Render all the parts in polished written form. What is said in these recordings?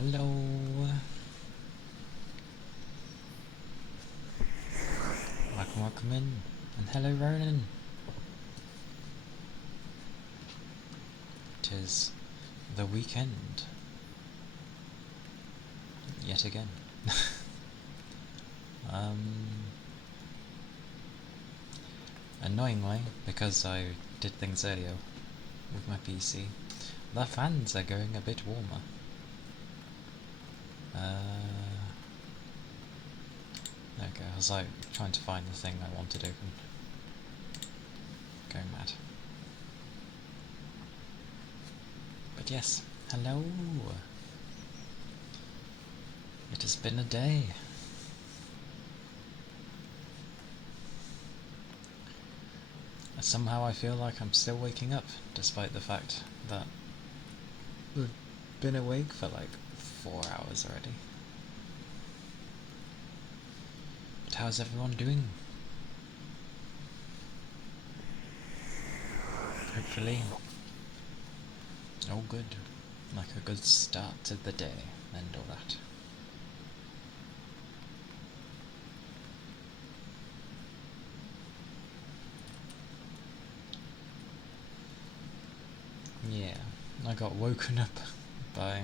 Hello. Welcome in. And hello, Ronan. Tis the weekend. Yet again. Annoyingly, because I did things earlier with my PC, the fans are going a bit warmer. Okay, I was like trying to find the thing I wanted open. Going mad. But yes, hello. It has been a day. Somehow I feel like I'm still waking up, despite the fact that we've been awake for like 4 hours already. But how's everyone doing? Hopefully all good. Like a good start to the day and all that. Yeah, I got woken up by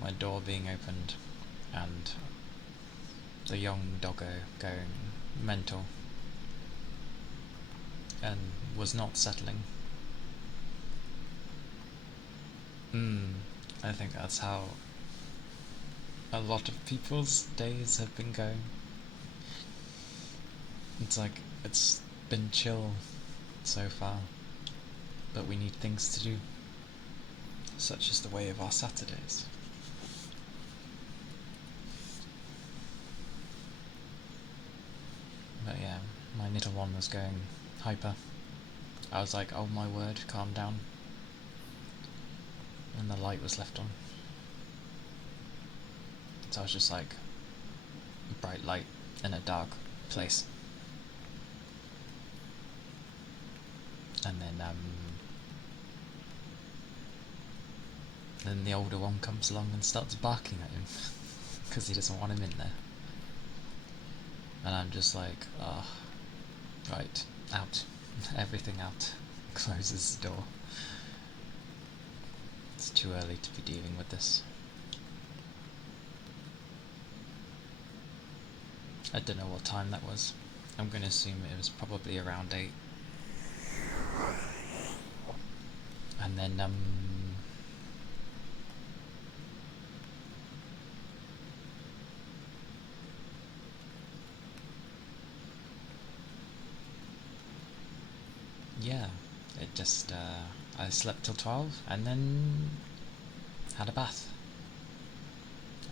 my door being opened and the young doggo going mental and was not settling. I think that's how a lot of people's days have been going. It's like, it's been chill so far, but we need things to do, such as the way of our Saturdays. But yeah, my little one was going hyper. I was like, oh my word, calm down. And the light was left on. So I was just like, bright light in a dark place. And then the older one comes along and starts barking at him because he doesn't want him in there. And I'm just like, oh, right, out, everything out. Closes the door. It's too early to be dealing with this. I don't know what time that was. I'm going to assume it was probably around 8. And then, yeah, it just, I slept till 12 and then had a bath.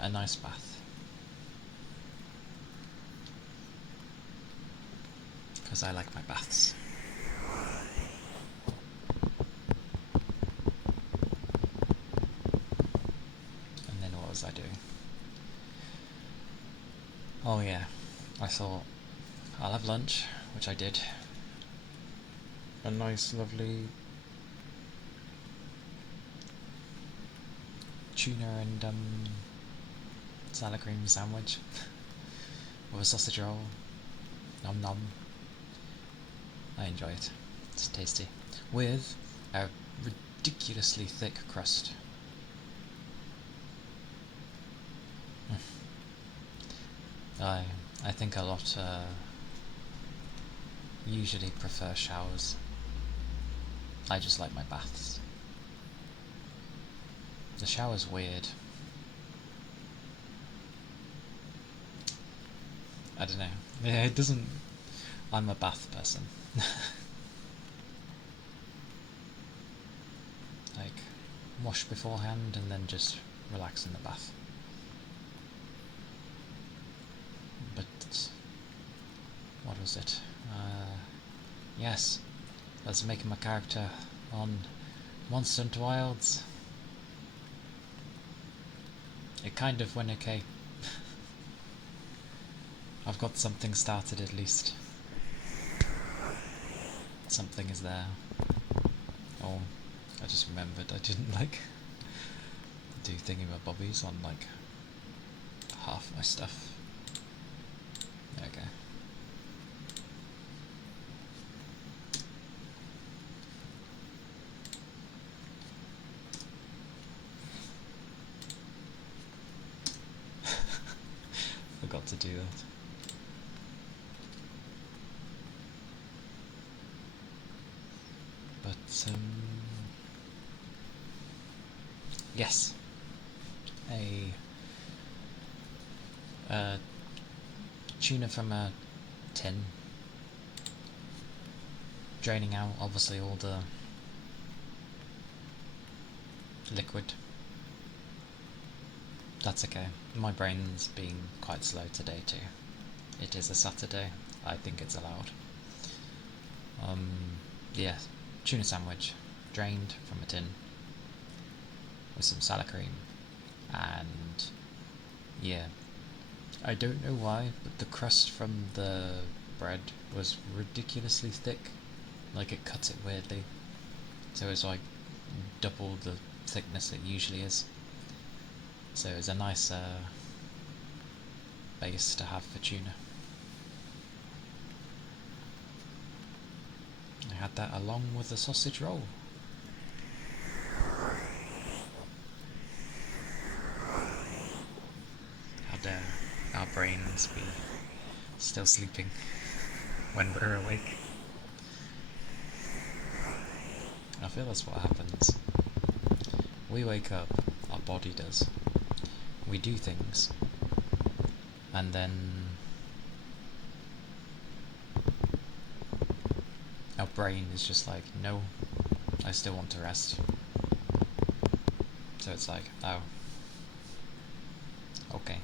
A nice bath. Because I like my baths. And then what was I doing? Oh yeah, I thought I'll have lunch, which I did. A nice lovely tuna and salad cream sandwich with a sausage roll. Nom nom. I enjoy it. It's tasty. With a ridiculously thick crust. I think a lot usually prefer showers. I just like my baths. The shower's weird. I don't know. Yeah, it doesn't... I'm a bath person. Like, wash beforehand and then just relax in the bath. But... what was it? Yes. Let's make him a character on Monster Hunter Wilds. It kind of went okay. I've got something started at least. Something is there. Oh, I just remembered I didn't do thingy-my-bobbies on like half my stuff. There we go. Forgot to do that. But yes, a tuna from a tin, draining out obviously all the liquid. That's okay. My brain's being quite slow today too. It is a Saturday. I think it's allowed. Yeah, tuna sandwich, drained from a tin, with some salad cream, and yeah, I don't know why, but the crust from the bread was ridiculously thick. Like it cuts it weirdly, so it's like double the thickness it usually is. So it's a nice base to have for tuna. I had that along with the sausage roll. How dare our brains be still sleeping when we're awake? I feel that's what happens. We wake up, our body does. We do things, and then our brain is just like, no, I still want to rest. So it's like, oh, okay.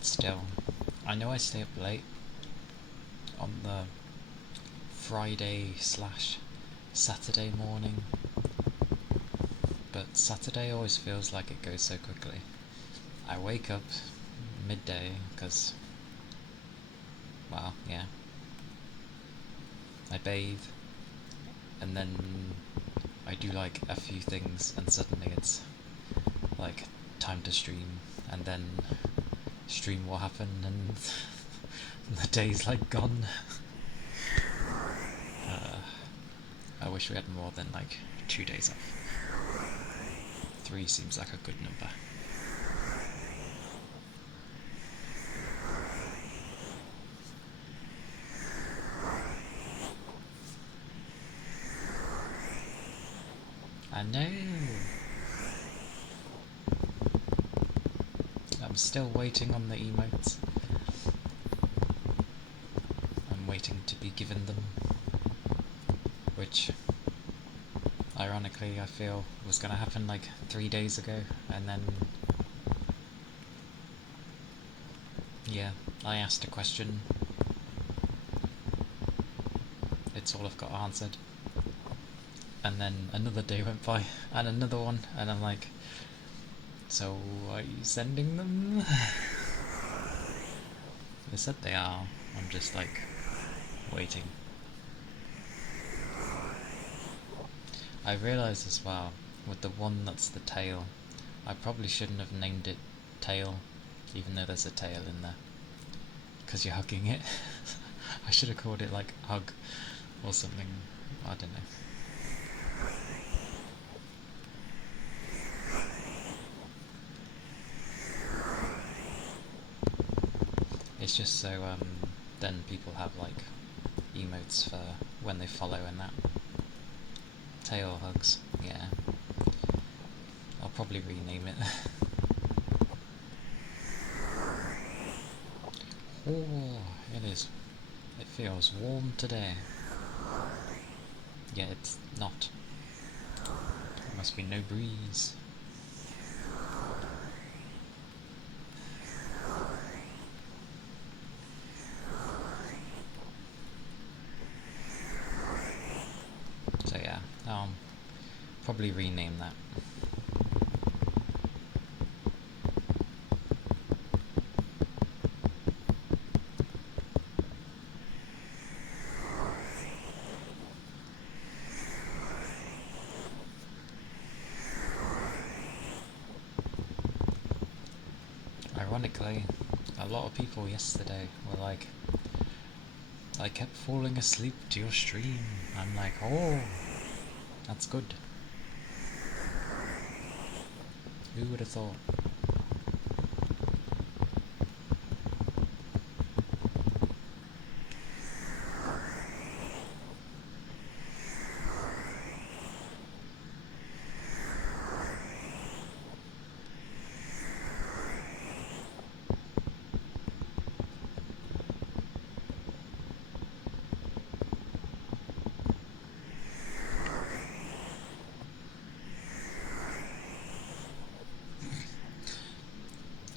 Still, I know I stay up late on the Friday/Saturday morning, but Saturday always feels like it goes so quickly. I wake up midday because, well, yeah, I bathe, and then I do like a few things, and suddenly it's like time to stream, and then stream will happen, and the day's like gone. I wish we had more than like 2 days off. 3 seems like a good number. I know. I'm still waiting on the emotes. I'm waiting to be given them, which ironically I feel was going to happen like 3 days ago, and then yeah, I asked a question, it's all I've got answered, and then another day went by and another one, and I'm like, so are you sending them? They said they are. I'm just like waiting. I realised as well, with the one that's the tail, I probably shouldn't have named it tail, even though there's a tail in there, because you're hugging it. I should have called it like hug or something, I don't know. It's just so then people have like emotes for when they follow and that. Tail hugs, yeah. I'll probably rename it. Oh, it is. It feels warm today. Yeah, it's not. There must be no breeze. So yeah, I'll probably rename that. lot of people yesterday were like, I kept falling asleep to your stream. I'm like, oh, that's good. Who would have thought?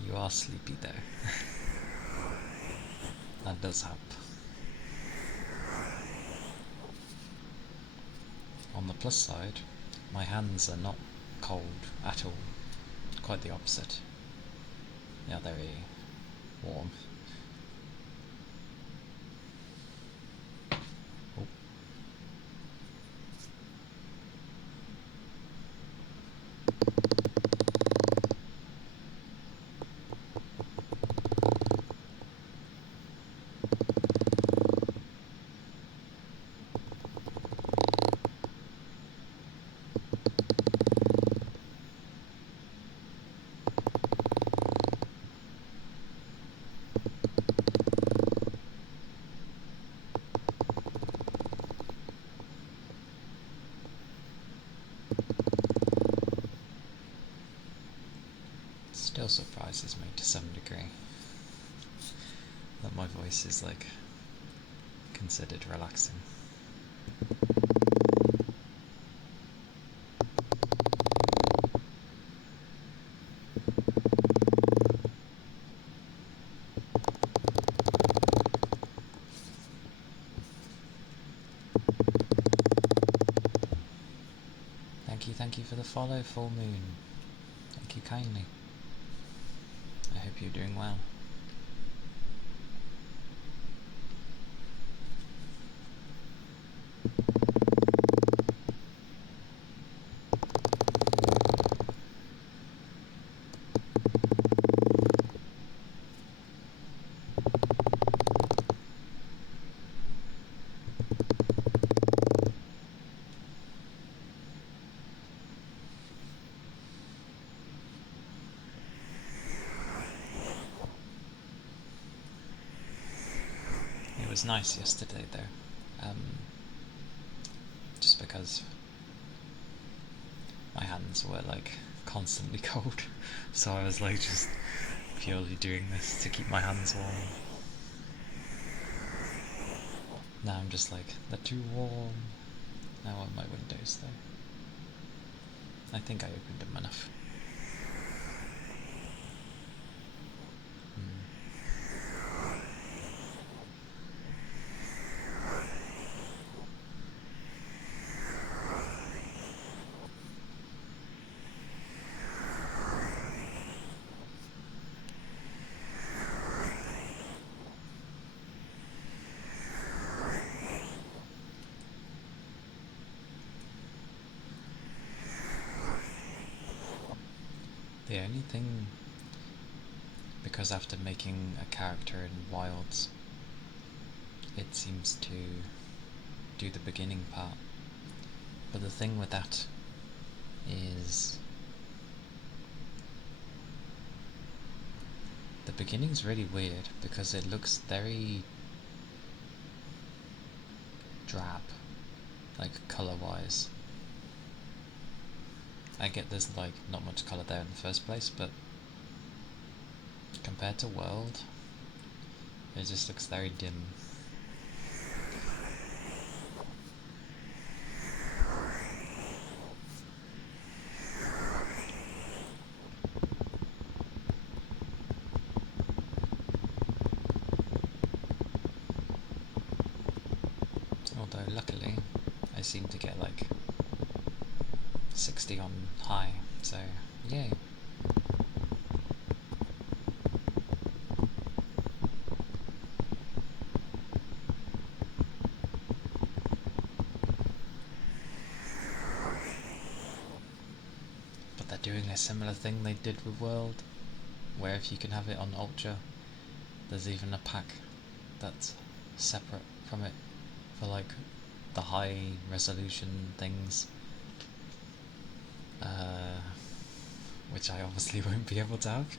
You are sleepy though. That does help. On the plus side, my hands are not cold at all. Quite the opposite. Yeah, very warm. Oh. Still surprises me to some degree that my voice is like considered relaxing. Thank you for the follow, Full Moon. Thank you kindly. I hope you're doing well. It was nice yesterday though, just because my hands were like constantly cold, so I was like just purely doing this to keep my hands warm. Now I'm just like, they're too warm. I want my windows though. I think I opened them enough. The only thing, because after making a character in Wilds, it seems to do the beginning part. But the thing with that is the beginning's really weird because it looks very drab, like colour-wise. I get there's like not much colour there in the first place, but compared to World, it just looks very dim. Although luckily I seem to get like 60 on high, so yay. But they're doing a similar thing they did with World, where if you can have it on Ultra, There's even a pack that's separate from it for like the high resolution things, which I obviously won't be able to have.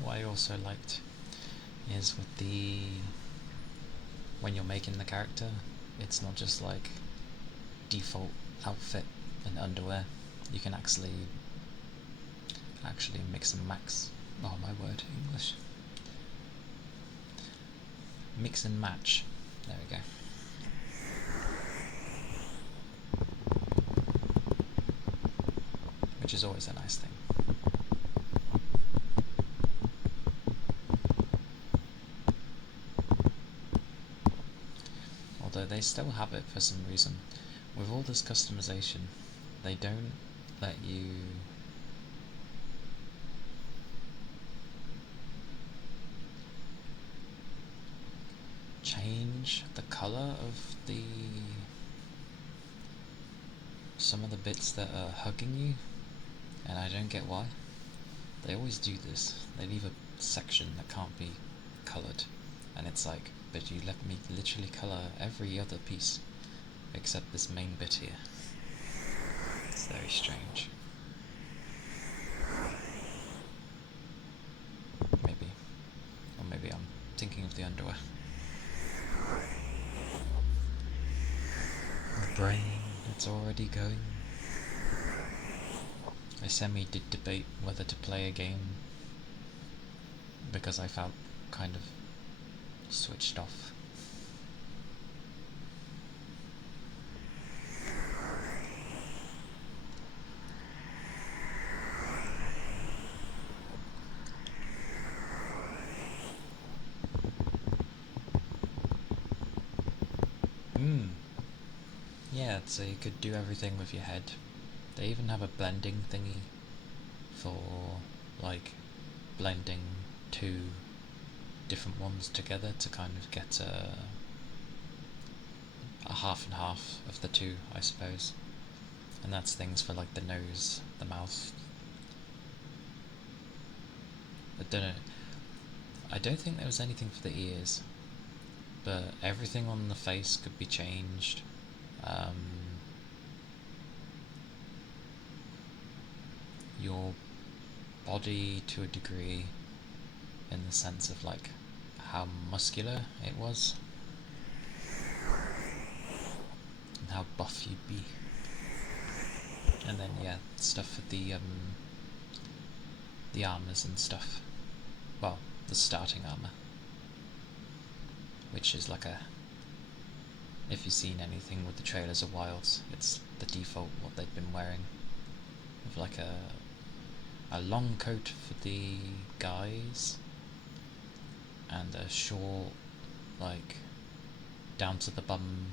What I also liked is with when you're making the character, it's not just like default outfit and underwear. You can actually mix and max. Oh my word, English. Mix and match. There we go. Which is always a nice thing. Although they still have it for some reason. With all this customization, they don't let you change the colour of some of the bits that are hugging you, and I don't get why. They always do this. They leave a section that can't be coloured, and it's like, but you let me literally colour every other piece except this main bit here. It's very strange. Maybe. Or maybe I'm thinking of the underwear. The brain, it's already going. I did debate whether to play a game because I felt kind of switched off. Yeah, so you could do everything with your head. They even have a blending thingy for like blending two different ones together to kind of get a half and half of the two, I suppose. And that's things for like the nose, the mouth. I don't know. I don't think there was anything for the ears, but everything on the face could be changed. Your body to a degree, in the sense of like how muscular it was and how buff you'd be. And then yeah, stuff for the armors and stuff. Well, the starting armor, which is like if you've seen anything with the trailers of Wilds, it's the default what they've been wearing, with like a long coat for the guys and a short, like down to the bum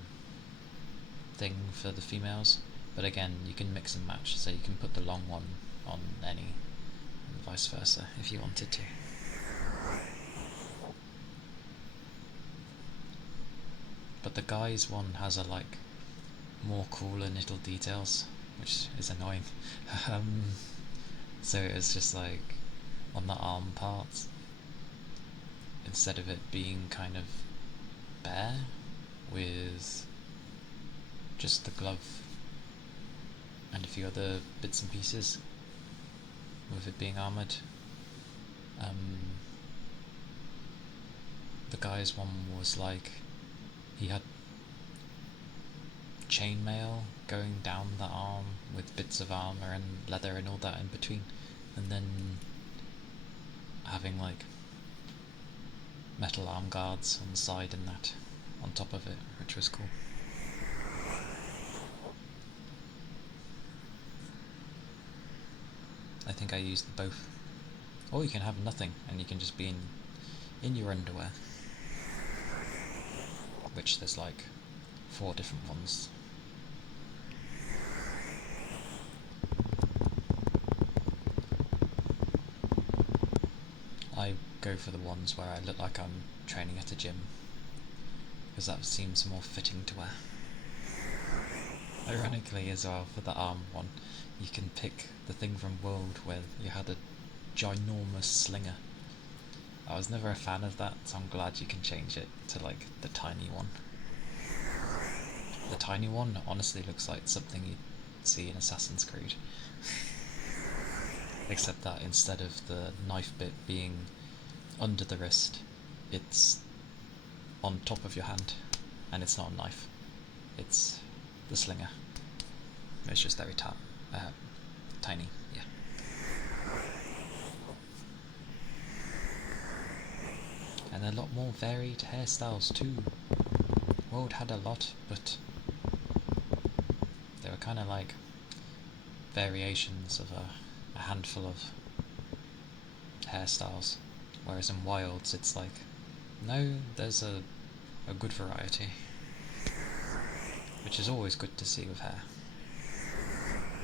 thing for the females. But again, you can mix and match, so you can put the long one on any, and vice versa if you wanted to. But the guys one has a like more cooler little details, which is annoying. So it was just like on the arm parts, instead of it being kind of bare with just the glove and a few other bits and pieces, with it being armoured. The guy's one was like, he had chainmail going down the arm with bits of armour and leather and all that in between, and then having like metal arm guards on the side and that on top of it, which was cool. I think I used both. Or you can have nothing and you can just be in your underwear. Which there's like 4 different ones. I go for the ones where I look like I'm training at a gym, because that seems more fitting to wear. Ironically as well, for the arm one, you can pick the thing from World where you had a ginormous slinger. I was never a fan of that, so I'm glad you can change it to like the tiny one. The tiny one honestly looks like something you'd see in Assassin's Creed. Except that instead of the knife bit being under the wrist, it's on top of your hand, and it's not a knife, it's the slinger. It's just very tiny, yeah. And a lot more varied hairstyles too. World had a lot, but they were kind of like variations of a handful of hairstyles, whereas in Wilds it's like, no, there's a good variety, which is always good to see with hair.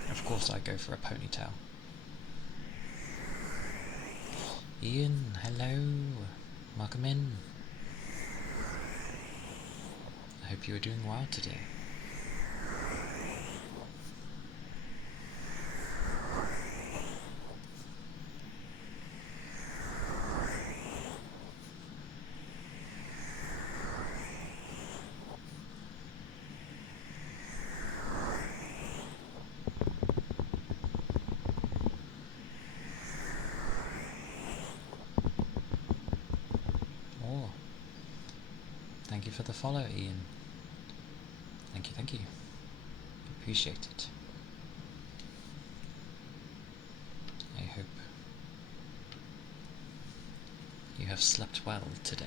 Of course I go for a ponytail. Ian, hello, welcome in. I hope you are doing well today. Thank you for the follow, Ian. Thank you. Appreciate it. I hope you have slept well today.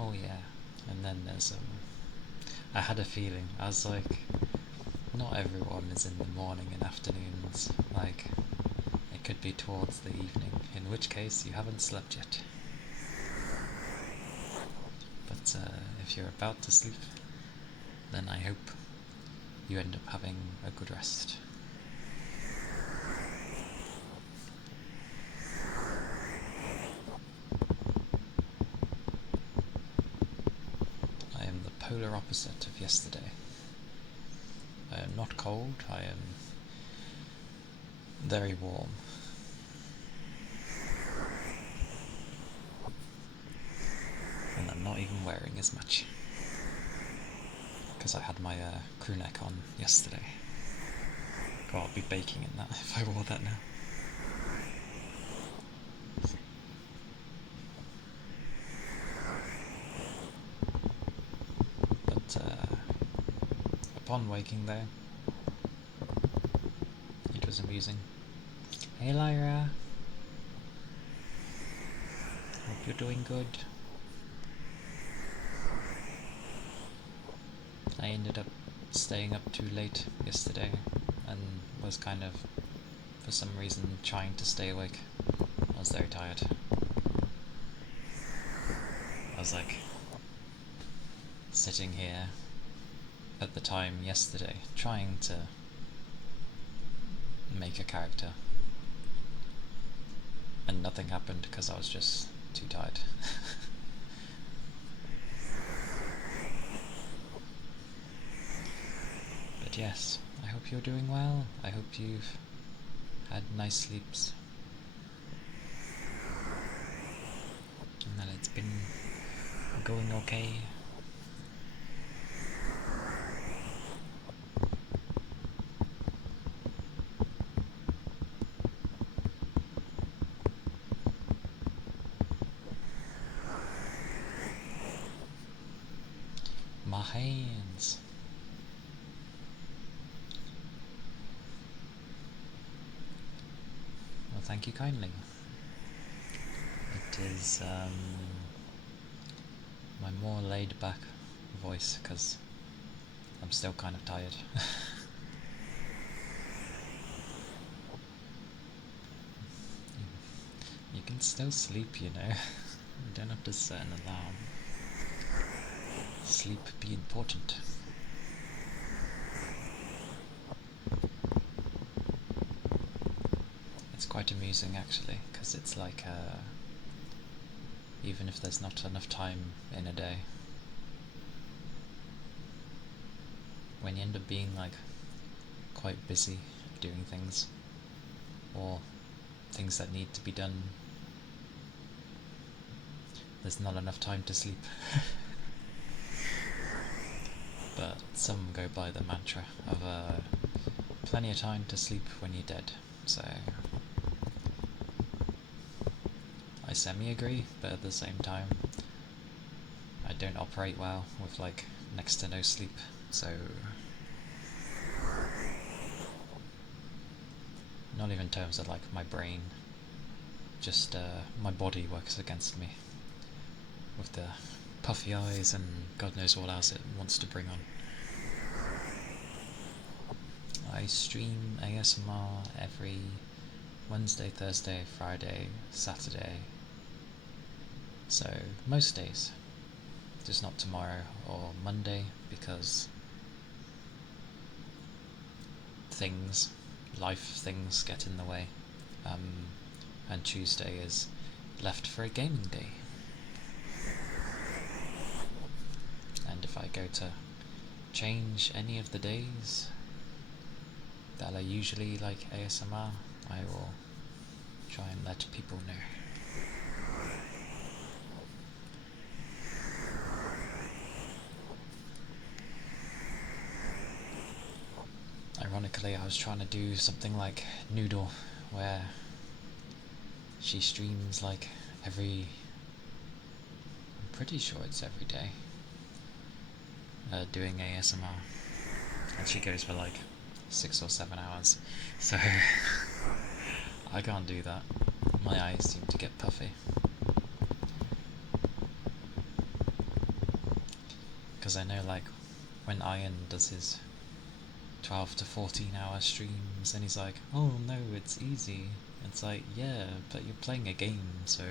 Oh yeah, and then there's I had a feeling, I was like, not everyone is in the morning and afternoons, like, it could be towards the evening, in which case you haven't slept yet. But if you're about to sleep, then I hope you end up having a good rest. I am the polar opposite of yesterday. I am not cold, I am very warm. And I'm not even wearing as much, because I had my crew neck on yesterday. God, I'll be baking in that if I wore that now. But upon waking there, it was amusing. Hey Lyra! Hope you're doing good. I ended up staying up too late yesterday and was kind of, for some reason, trying to stay awake. I was very tired. I was like sitting here at the time yesterday trying to make a character, and nothing happened because I was just too tired. But yes, I hope you're doing well. I hope you've had nice sleeps and that it's been going okay. My hands. thank you kindly. It is my more laid back voice because I'm still kind of tired. You can still sleep, you know. You don't have to set an alarm. Sleep be important. It's quite amusing actually, because it's like even if there's not enough time in a day, when you end up being like quite busy doing things, or things that need to be done, there's not enough time to sleep. But some go by the mantra of plenty of time to sleep when you're dead, so I semi-agree, but at the same time I don't operate well with like next to no sleep, so not even in terms of like my brain, just my body works against me with the puffy eyes and God knows what else it wants to bring on. I stream ASMR every Wednesday, Thursday, Friday, Saturday, so most days, just not tomorrow or Monday because life things get in the way, and Tuesday is left for a gaming day. And if I go to change any of the days that are usually like ASMR, I will try and let people know. Ironically, I was trying to do something like Noodle, where she streams like I'm pretty sure it's every day, doing ASMR, and she goes for like 6 or 7 hours, so I can't do that. My eyes seem to get puffy. Because I know like when Ian does his 12 to 14 hour streams and he's like, oh no, it's easy. It's like, yeah, but you're playing a game, so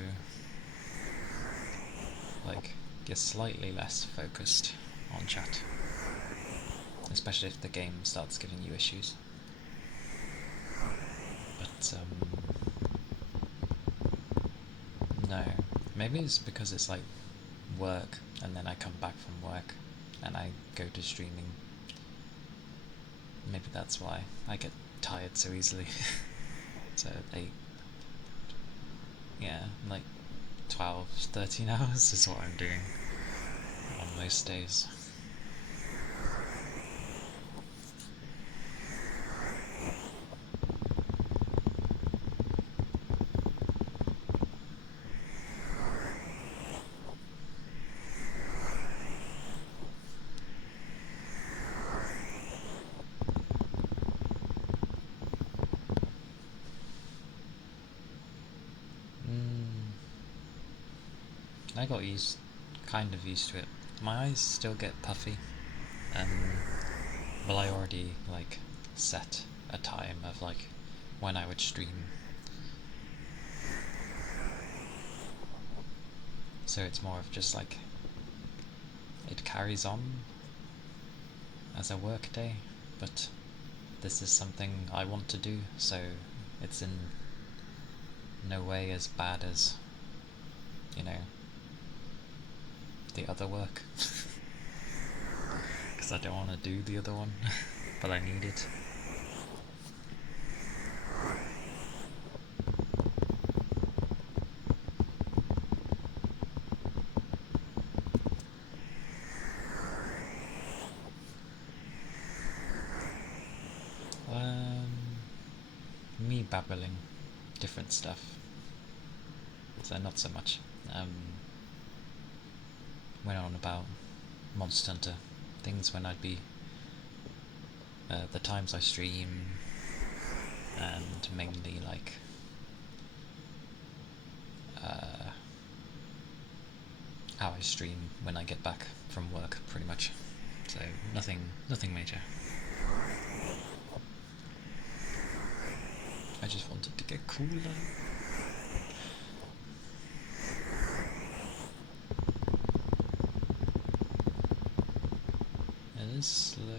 like you're slightly less focused on chat, especially if the game starts giving you issues. But no, maybe it's because it's like work and then I come back from work and I go to streaming. Maybe that's why I get tired so easily. So like 12, 13 hours is what I'm doing on most days. I got kind of used to it. My eyes still get puffy, well, I already like set a time of like when I would stream, so it's more of just like it carries on as a work day, but this is something I want to do, so it's in no way as bad as, you know, the other work. Because I don't want to do the other one, but I need it. Me babbling different stuff, so not so much. Went on about Monster Hunter things when I'd be the times I stream, and mainly like how I stream when I get back from work, pretty much. So nothing major. I just wanted to get cooler. As slowly.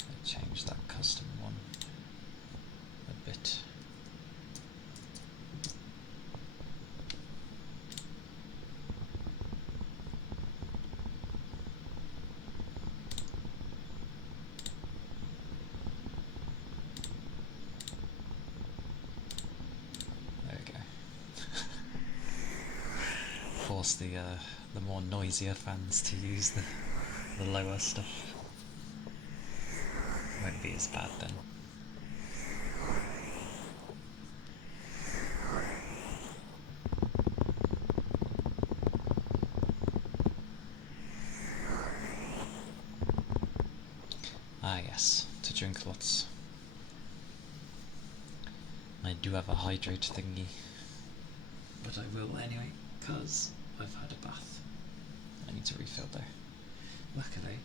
I change that custom one a bit. Force the more noisier fans to use the lower stuff. Won't be as bad then. Ah yes, to drink lots. I do have a hydrate thingy, but I will anyway, because I've had a bath. I need to refill there. Luckily,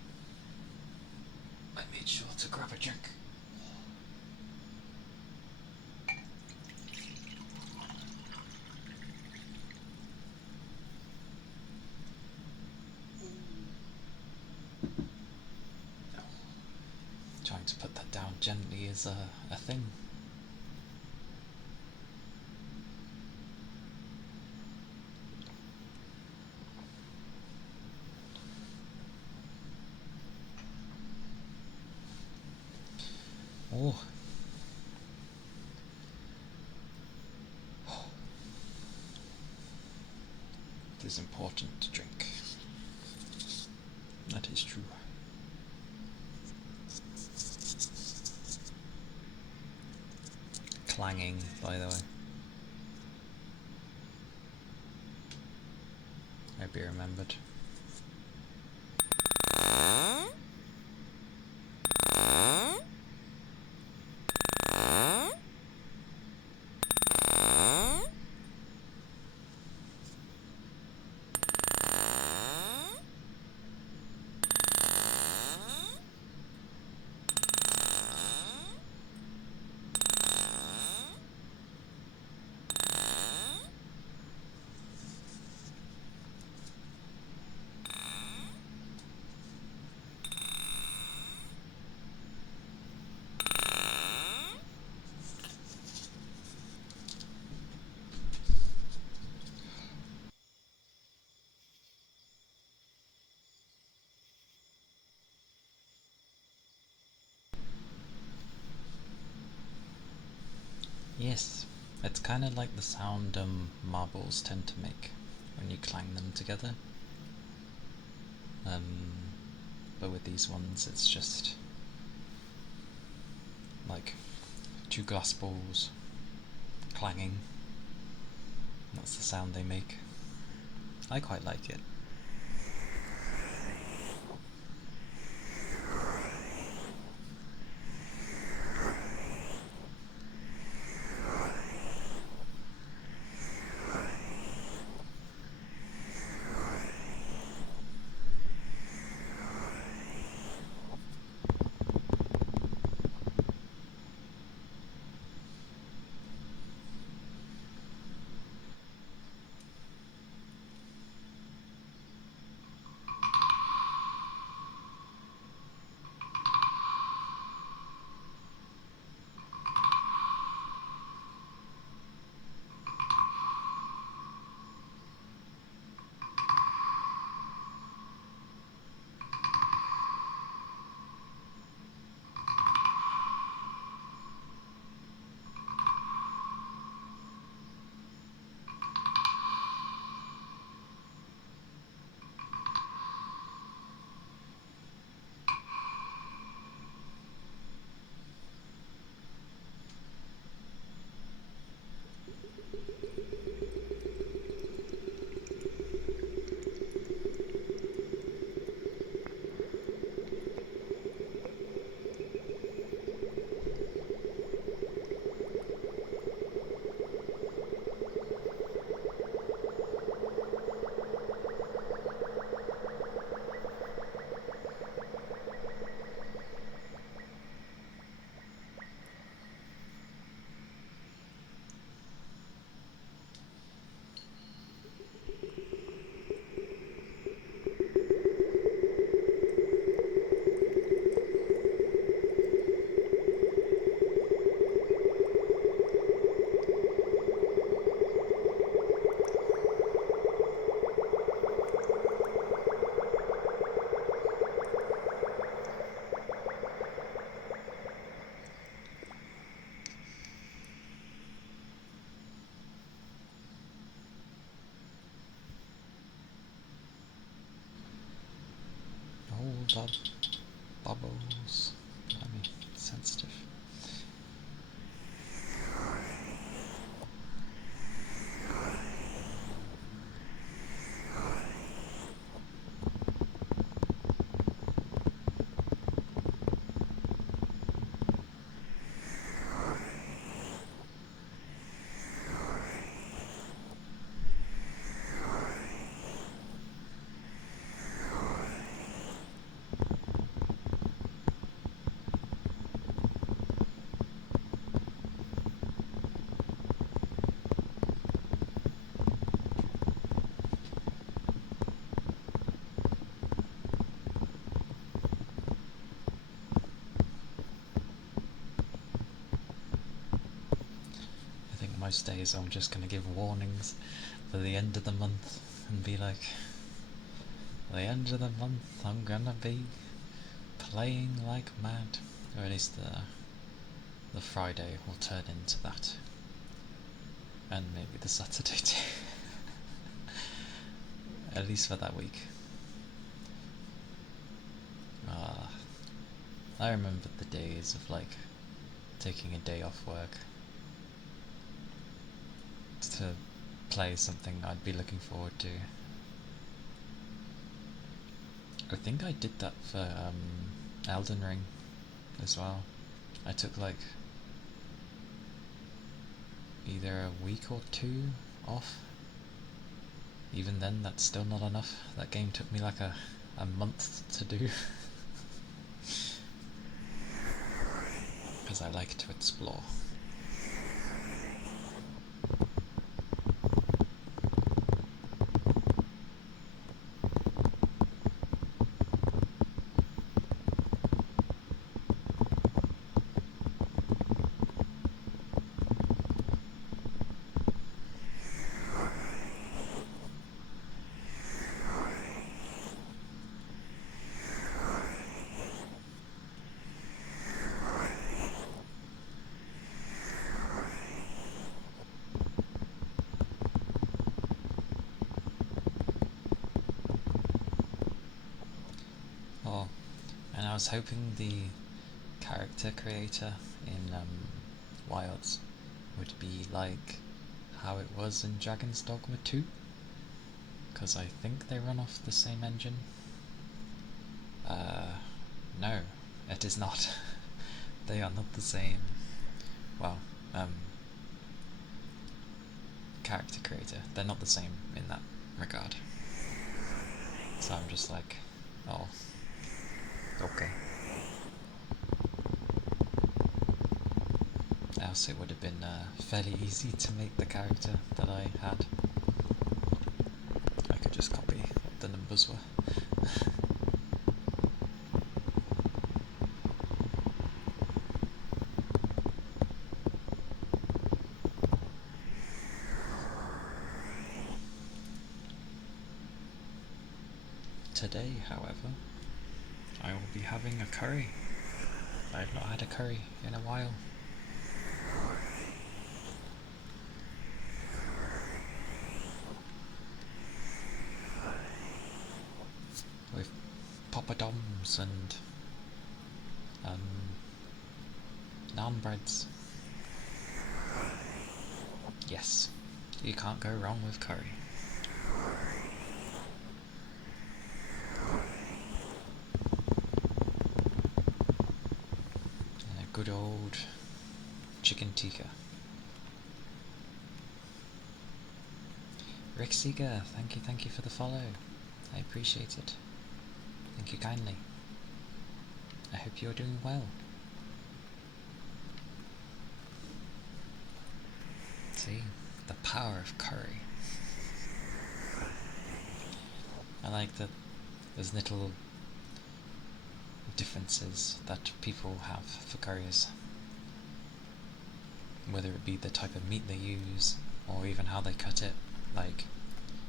I made sure to grab a drink. Trying to put that down gently is a thing. Oh. It is important to drink. That is true. Clanging, by the way. Hope you remembered. Yes, it's kind of like the sound marbles tend to make when you clang them together. But with these ones, it's just like two glass balls clanging. That's the sound they make. I quite like it. bubbles. Blimey, sensitive. Most days I'm just gonna give warnings for the end of the month and be like, the end of the month I'm gonna be playing like mad. Or at least the Friday will turn into that. And maybe the Saturday too. At least for that week. I remember the days of like taking a day off work to play something I'd be looking forward to. I think I did that for Elden Ring as well. I took like either a week or two off. Even then, that's still not enough. That game took me like a month to do. Because I like to explore. Oh, and I was hoping the character creator in Wilds would be like how it was in Dragon's Dogma 2, because I think they run off the same engine. No, it is not. They are not the same. Well, character creator. They're not the same in that regard. So I'm just like, oh, okay. Else it would have been fairly easy to make the character that I had. I could just copy what the numbers were. Today, however, I will be having a curry. I've not had a curry in a while. With poppadoms and naan breads. Yes, you can't go wrong with curry. And a good old chicken tikka. Rick Seeger, thank you for the follow. I appreciate it. Thank you kindly. I hope you're doing well. See, the power of curry. I like that there's little differences that people have for curries. Whether it be the type of meat they use, or even how they cut it. Like,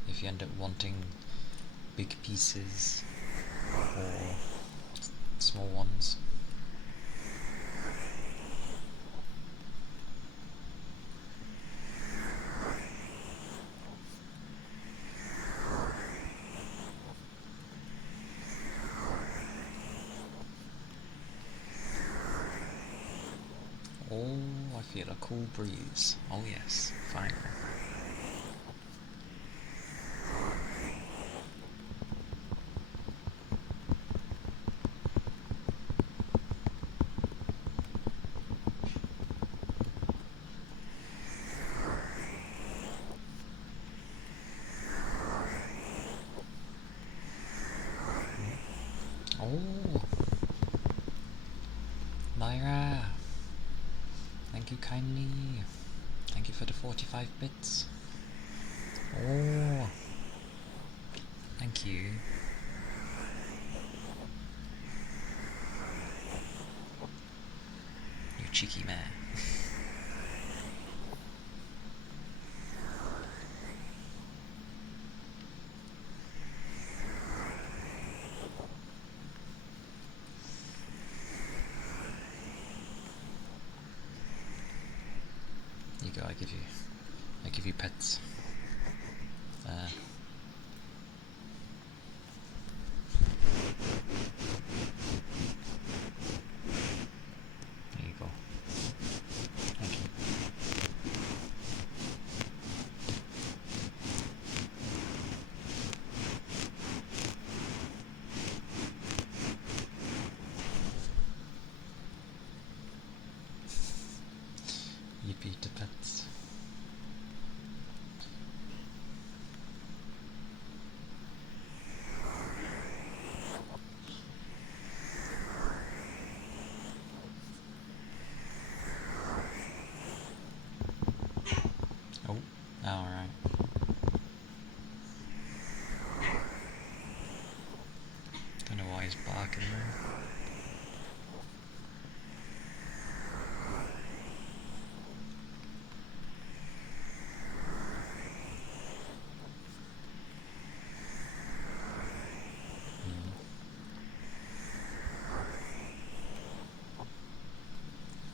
if you end up wanting big pieces, or small ones. Feel a cool breeze. Oh yes, finally. Oh, Lyra, thank you kindly. Thank you for the 45 bits. Oh, thank you. You cheeky man. You go, I give you pets. There you go. Thank you. Yippee to pets. Oh, alright. Don't know why he's barking there.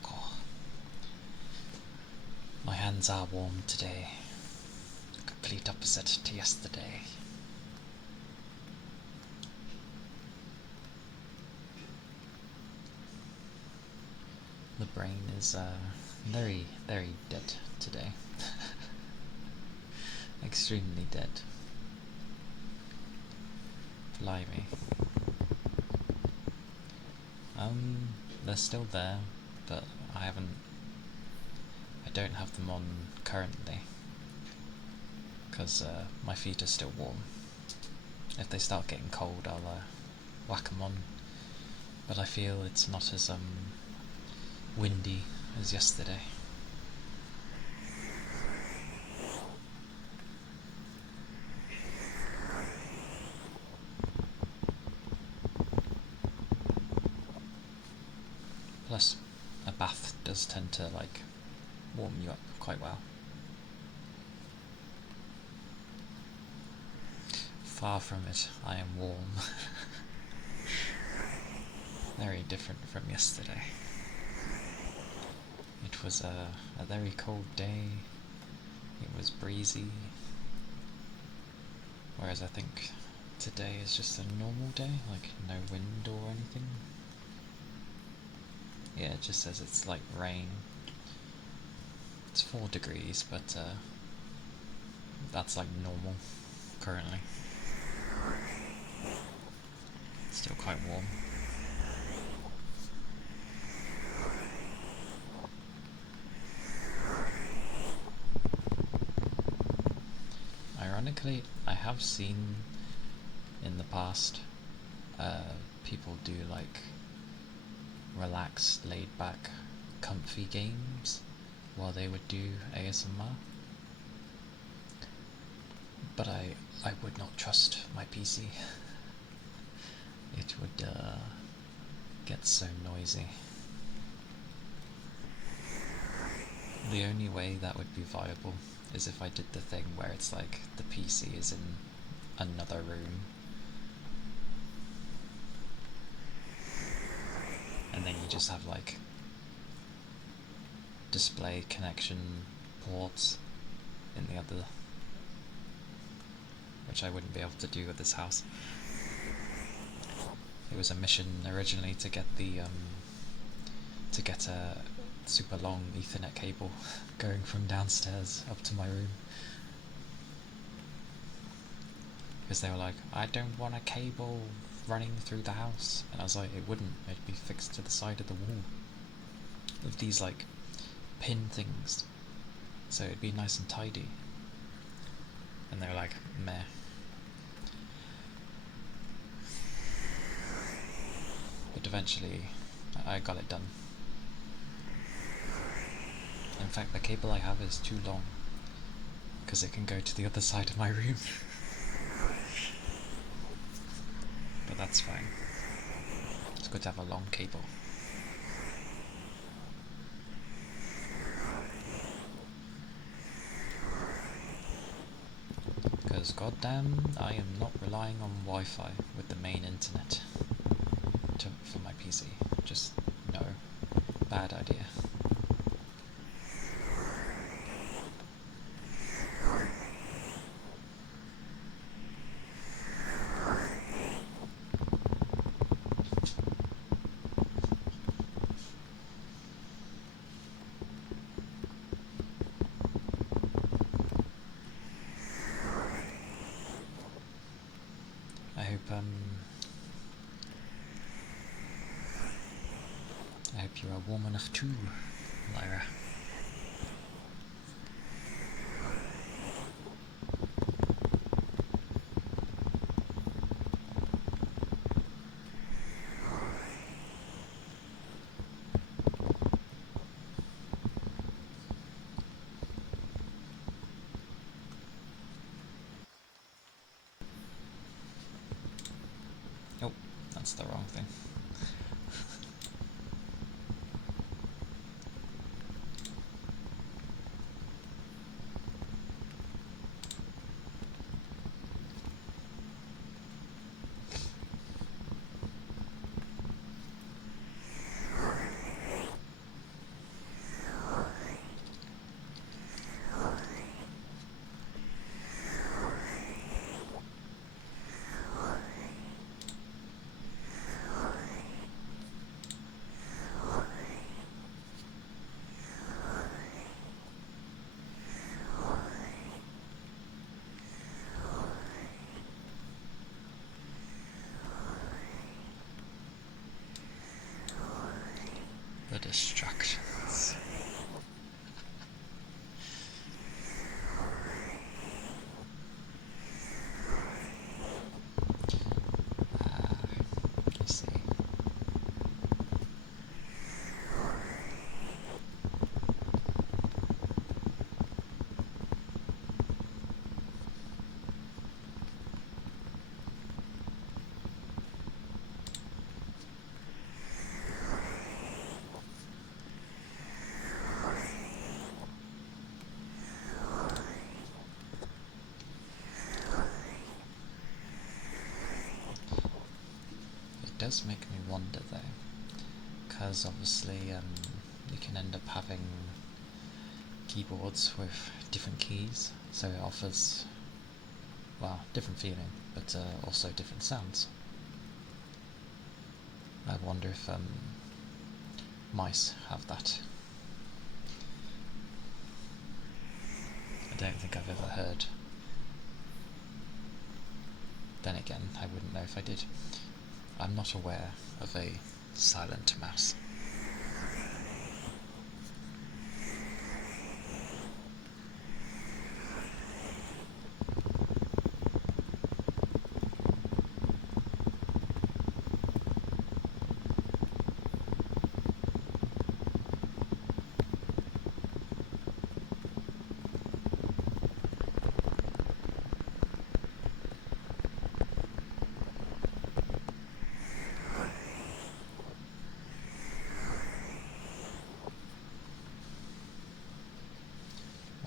Oh, my hands are warm today. Complete opposite to yesterday. The brain is very, very dead today. Extremely dead. Blimey. They're still there, but I don't have them on currently, because my feet are still warm. If they start getting cold, I'll whack them on, but I feel it's not as windy as yesterday. Plus, a bath does tend to warm you up quite well. Far from it, I am warm. Very different from yesterday. It was a very cold day. It was breezy. Whereas I think today is just a normal day, no wind or anything. Yeah, it just says it's like rain. It's 4 degrees, but that's like normal currently. It's still quite warm. Ironically, I have seen in the past people do relaxed, laid back, comfy games while they would do ASMR. But I would not trust my PC. It would get so noisy. The only way that would be viable is if I did the thing where it's like the PC is in another room, and then you just have display connection ports in the other, which I wouldn't be able to do with this house. It was a mission originally to get the super long Ethernet cable going from downstairs up to my room. Because they were like, I don't want a cable running through the house. And I was like, it wouldn't, it'd be fixed to the side of the wall. With these like pin things. So it'd be nice and tidy. And they were like, meh. But eventually I got it done. In fact, the cable I have is too long. Because it can go to the other side of my room. But that's fine. It's good to have a long cable. Because goddamn, I am not relying on Wi-Fi with the main internet for my PC. Just no. Bad idea. I hope you are warm enough too, Lyra. Oh, that's the wrong thing. The distractions. I see. It does make me wonder though, because obviously you can end up having keyboards with different keys, so it offers, well, different feeling, but also different sounds. I wonder if mice have that. I don't think I've ever heard. Then again, I wouldn't know if I did. I'm not aware of a silent mouse.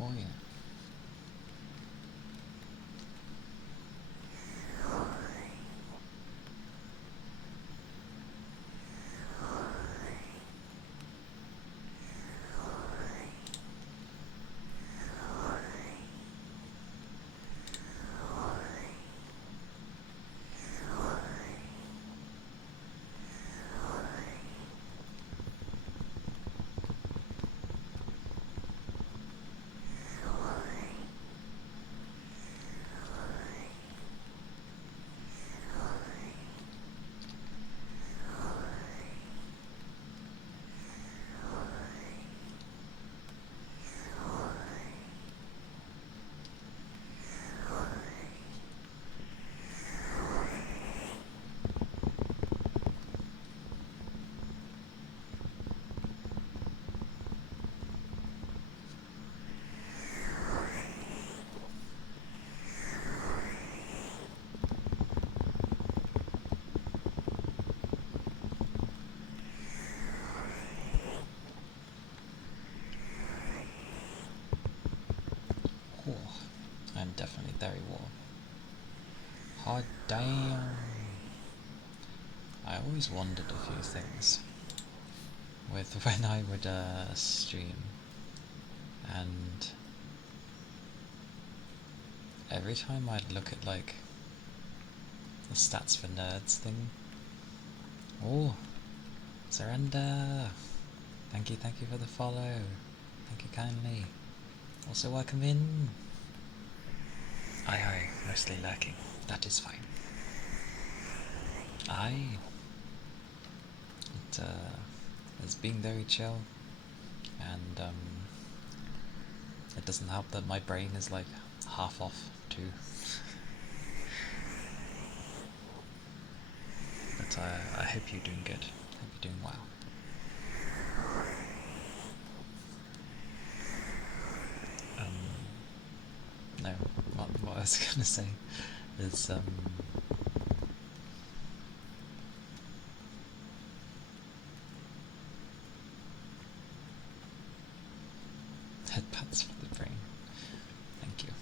Oh yeah. I'm definitely very warm. Hot damn! I always wondered a few things with when I would stream, and every time I'd look at like the stats for nerds thing. Oh, surrender! Thank you for the follow. Thank you kindly. Also welcome in. Aye, mostly lurking. That is fine. Aye. It's been very chill, and it doesn't help that my brain is like half off too. But I hope you're doing good. Hope you're doing well. No, what I was gonna say is headpats for the brain. Thank you.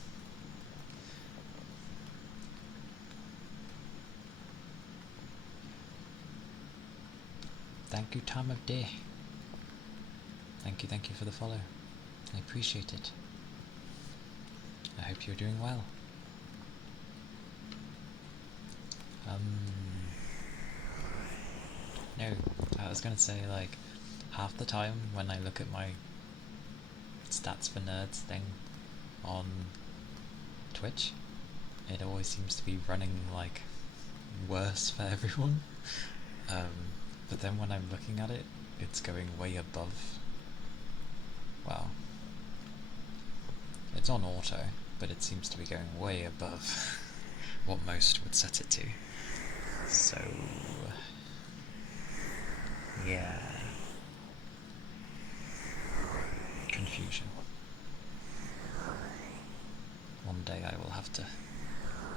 Thank you, time of day. Thank you for the follow. I appreciate it. I hope you're doing well. No, I was gonna say, like, half the time when I look at my stats for nerds thing on Twitch, it always seems to be running, like, worse for everyone. But then when I'm looking at it, it's going way above. Well, it's on auto, but it seems to be going way above what most would set it to. So, yeah. Confusion. One day I will have to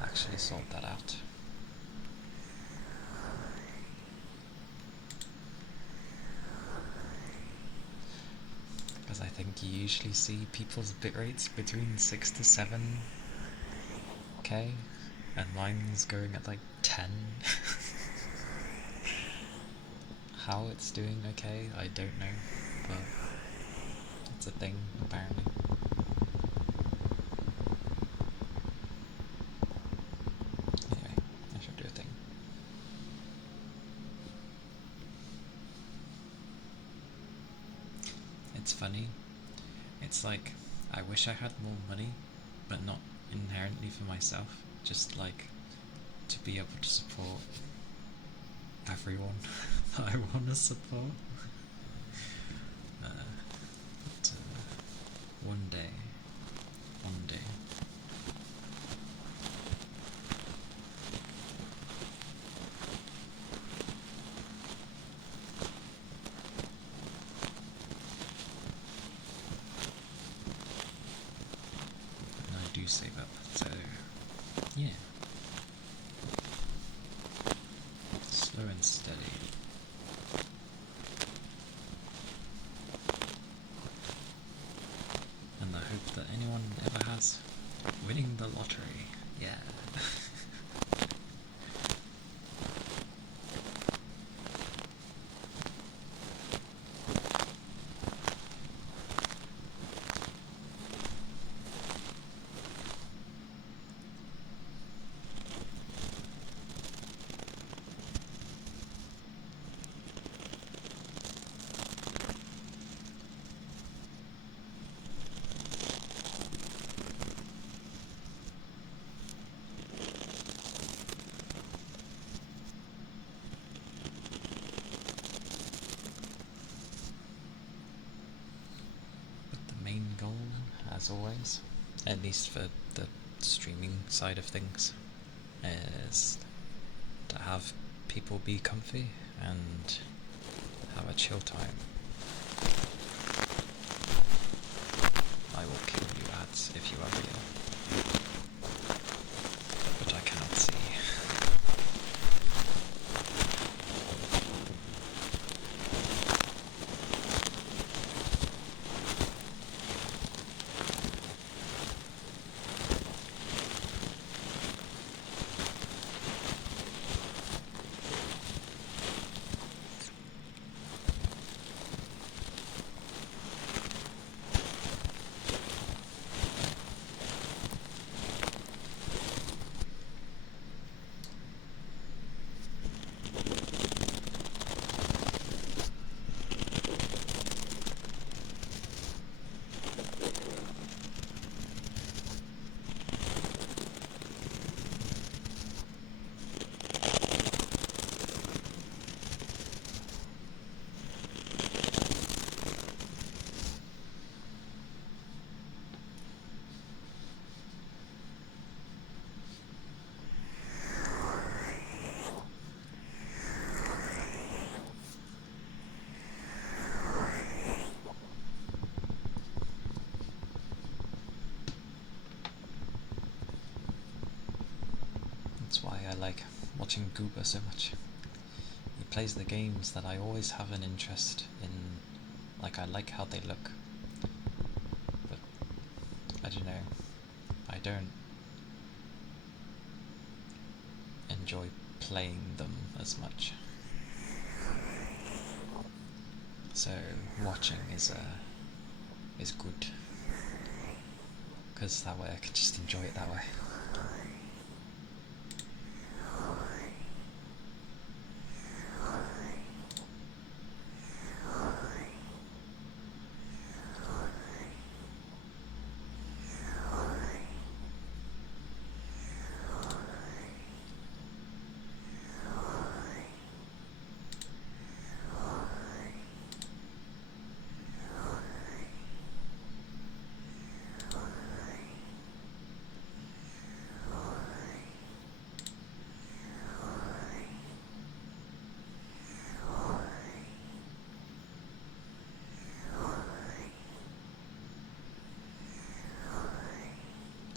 actually sort that out. Because I think you usually see people's bitrates between 6 to 7k, and mine's going at like 10. How it's doing okay, I don't know, but it's a thing, apparently. Anyway, I should do a thing. It's funny. It's like, I wish I had more money, but not inherently for myself, just like to be able to support everyone that I want to support. But, one day. And I do save up, so yeah. Slow and steady. And the hope that anyone ever has winning the lottery. Yeah. As always, at least for the streaming side of things, is to have people be comfy and have a chill time. I will kill you ads if you are real, but I cannot see. That's why I like watching Goober so much. He plays the games that I always have an interest in. Like, I like how they look, but I don't know, I don't enjoy playing them as much. So watching is good, because that way I can just enjoy it that way.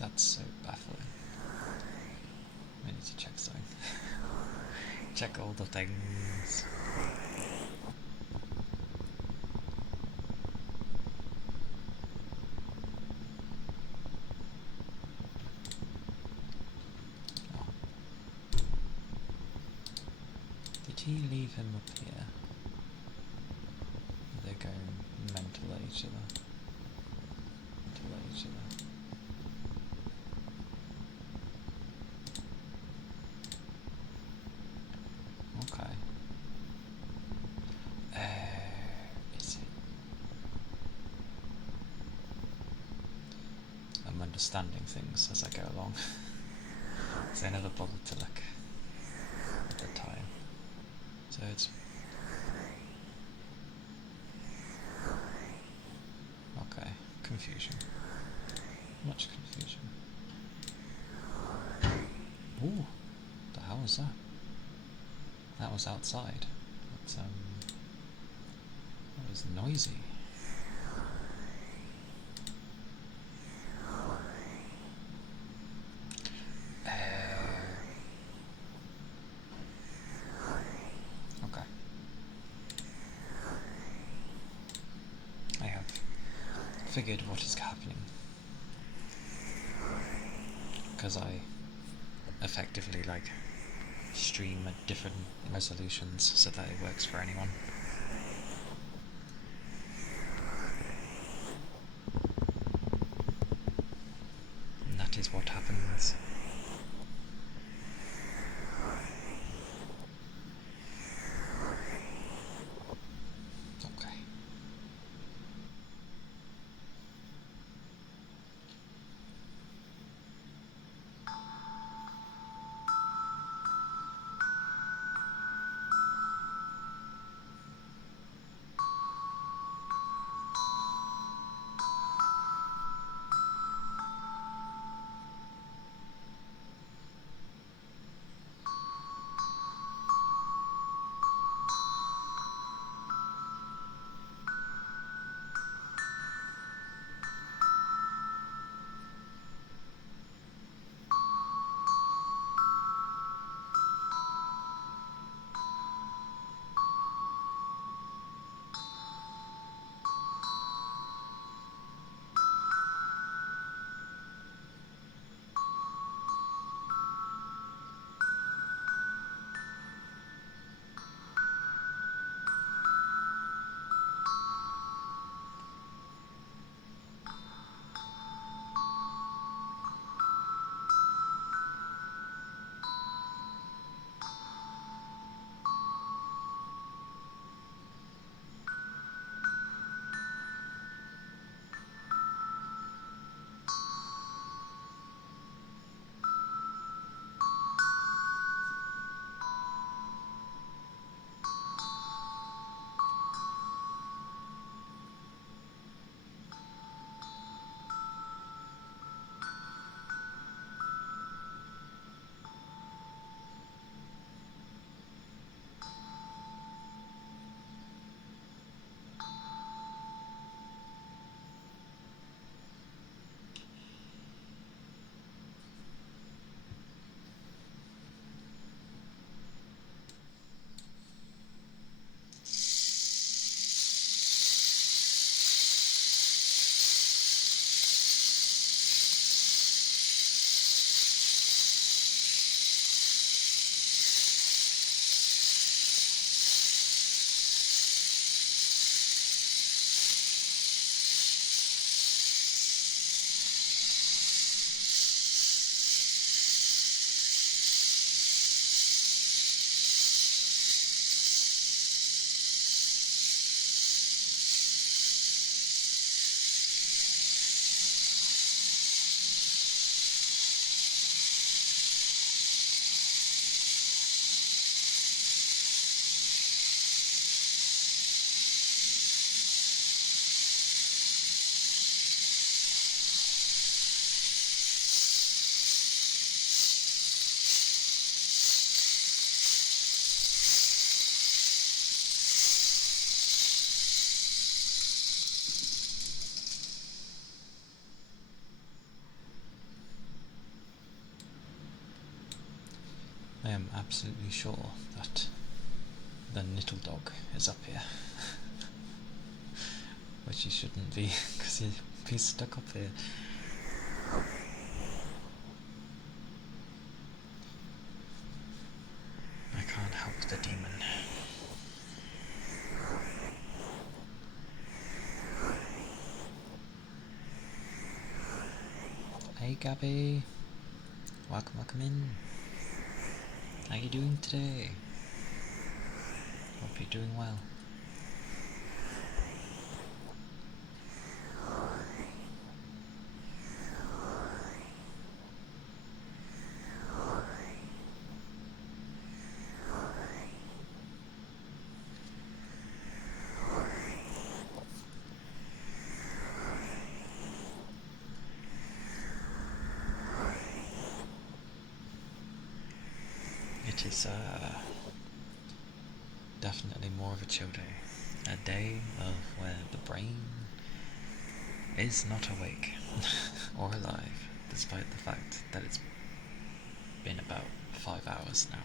That's so baffling. I need to check something. Check all the things. Oh. Did he leave him up here? They're going mental at each other. Mental at each other. Okay. Is it? I'm understanding things as I go along. So I never bothered to look at the time. So it's... Okay, confusion. Much confusion. Ooh, the hell was that? That was outside. That's, that was noisy. Okay. I have figured what is happening. Because I effectively, like, stream at different resolutions so that it works for anyone. And that is what happens. Okay. I am absolutely sure that the little dog is up here. Which he shouldn't be, because he'd be stuck up here. I can't help the demon. Hey Gabby! Welcome in. How you doing today? Hope you're doing well. It is definitely more of a chill day. A day of where the brain is not awake or alive, despite the fact that it's been about 5 hours now.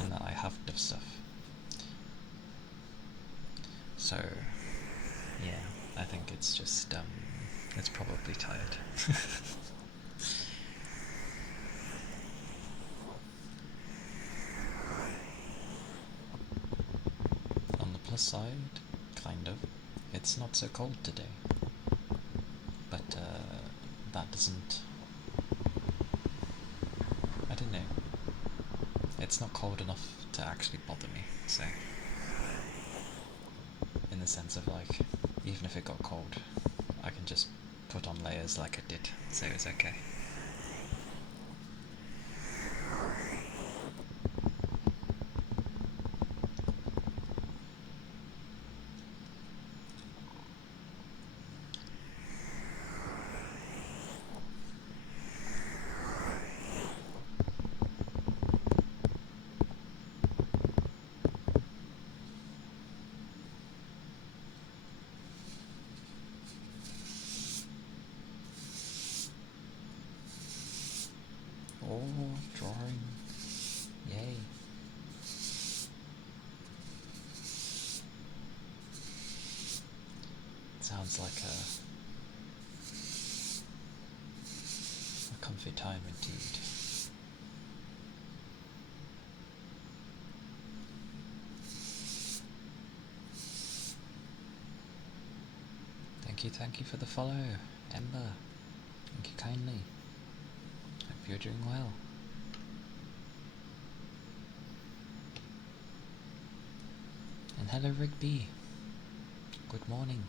And that I have done stuff. So, yeah, I think it's just, it's probably tired. On the plus side, kind of, it's not so cold today. But, that doesn't... I don't know. It's not cold enough to actually bother me, so... In the sense of, like, even if it got cold, I can just put on layers like I did, so it's okay. Oh, drawing. Yay. Sounds like a comfy time indeed. Thank you for the follow, Ember. Thank you kindly. Hope you're doing well. And hello Rigby. Good morning.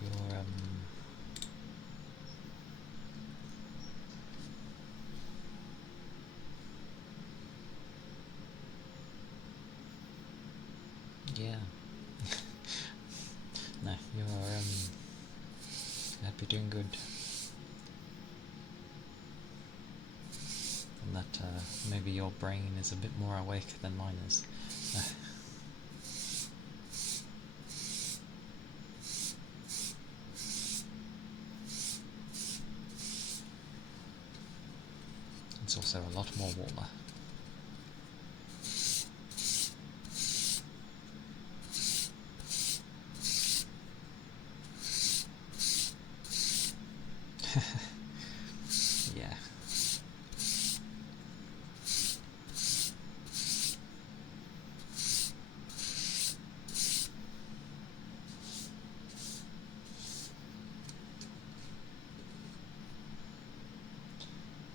You're yeah. No, you're I hope you're doing good. And that maybe your brain is a bit more awake than mine is. It's also a lot more warmer. Yeah.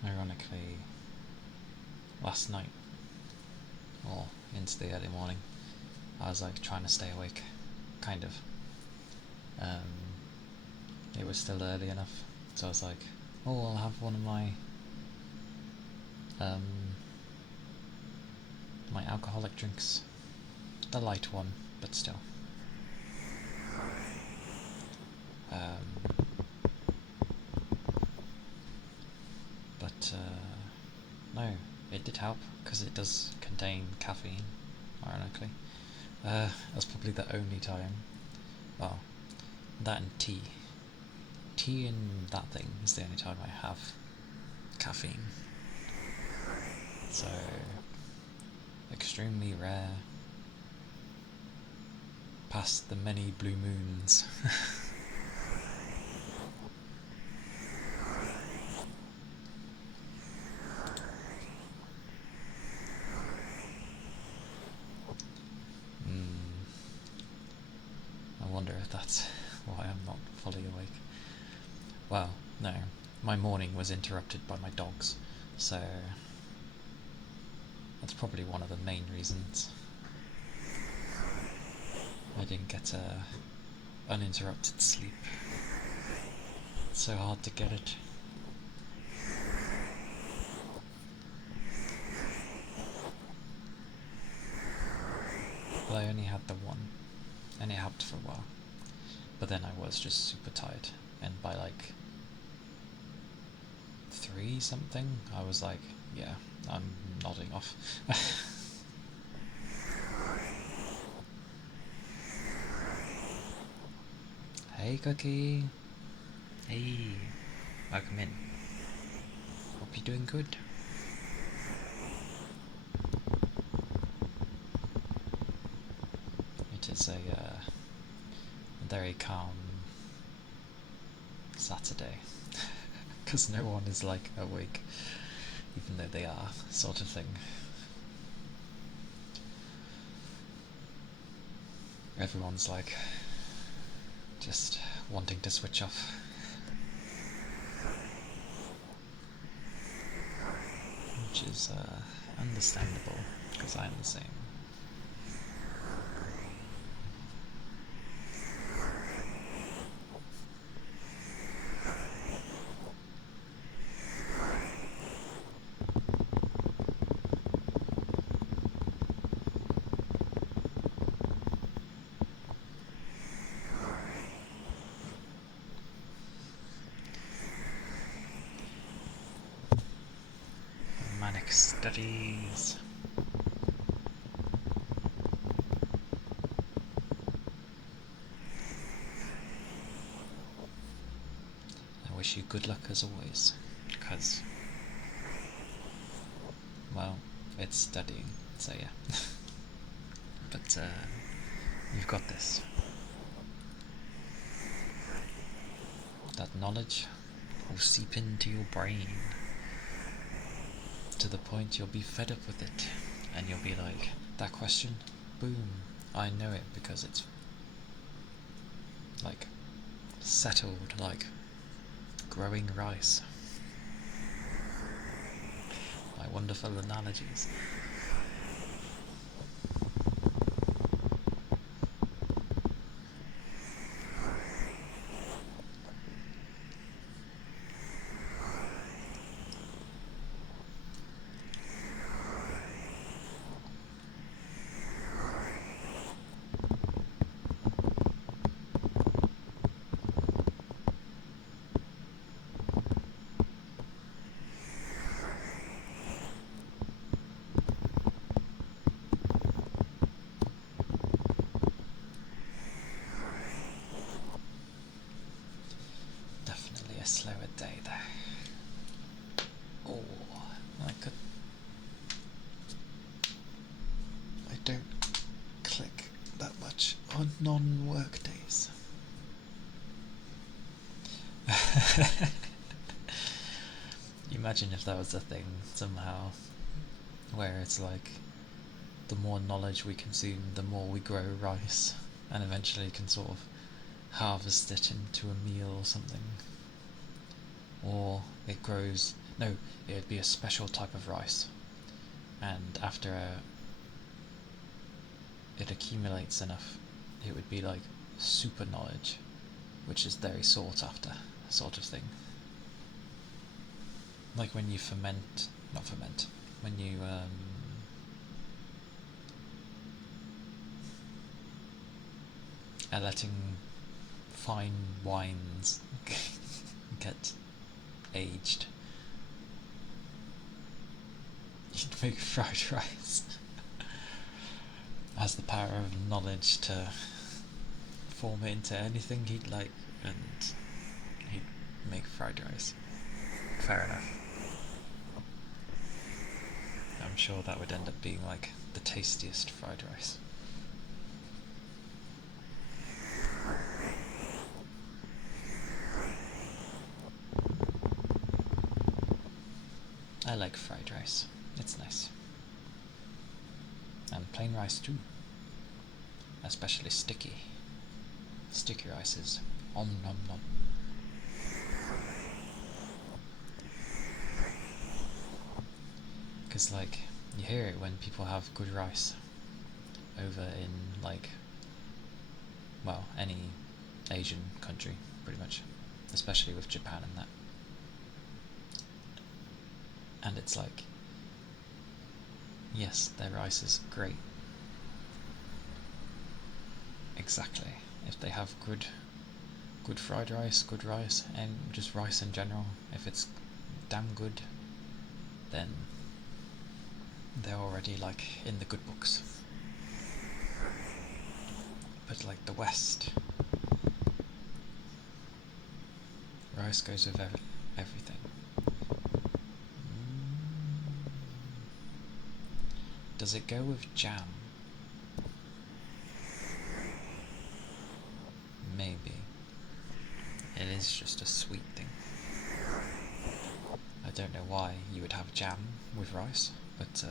Ironically, last night, or into the early morning, I was like trying to stay awake, kind of. It was still early enough, so I was like, oh, I'll have one of my my alcoholic drinks. The light one, but still. Um, but no, it did help because it does contain caffeine, ironically. That's probably the only time. Well, that and tea. Tea and that thing is the only time I have caffeine. So, extremely rare. Past the many blue moons. I wonder if that's why I'm not fully awake. Well, no. My morning was interrupted by my dogs, so that's probably one of the main reasons. I didn't get uninterrupted sleep. It's so hard to get it. But I only had the one, and it helped for a while. But then I was just super tired, and by like 3 something, I was like, yeah, I'm nodding off. Hey, Cookie. Hey, welcome in. Hope you're doing good. It is a very calm Saturday, because no one is like awake, even though they are, sort of thing. Everyone's like just wanting to switch off. Which is understandable, because I am the same. Manic studies. I wish you good luck as always, because, well, it's studying, so yeah. But you've got this. That knowledge will seep into your brain to the point you'll be fed up with it, and you'll be like, that question, boom, I know it because it's like settled like growing rice. My wonderful analogies. Definitely a slower day there. Oh, I could. I don't click that much on non-work days. Imagine if that was a thing somehow, where it's like, the more knowledge we consume, the more we grow rice, and eventually can sort of harvest it into a meal or something. Or it grows, no, it would be a special type of rice, and after it accumulates enough, it would be like super knowledge, which is very sought after, sort of thing. Like when you not ferment, when you are letting fine wines get aged. You'd make fried rice. Has the power of knowledge to form it into anything he'd like, and he'd make fried rice. Fair enough. I'm sure that would end up being like the tastiest fried rice. I like fried rice. It's nice. And plain rice too. Especially sticky. Sticky rices. Om nom nom. Because, like, you hear it when people have good rice over in, like, well, any Asian country, pretty much. Especially with Japan and that. And it's like, yes, their rice is great. Exactly. If they have good fried rice, good rice, and just rice in general, if it's damn good, then they're already like in the good books. But like the West, rice goes with everything. Does it go with jam? Maybe. It is just a sweet thing. I don't know why you would have jam with rice, but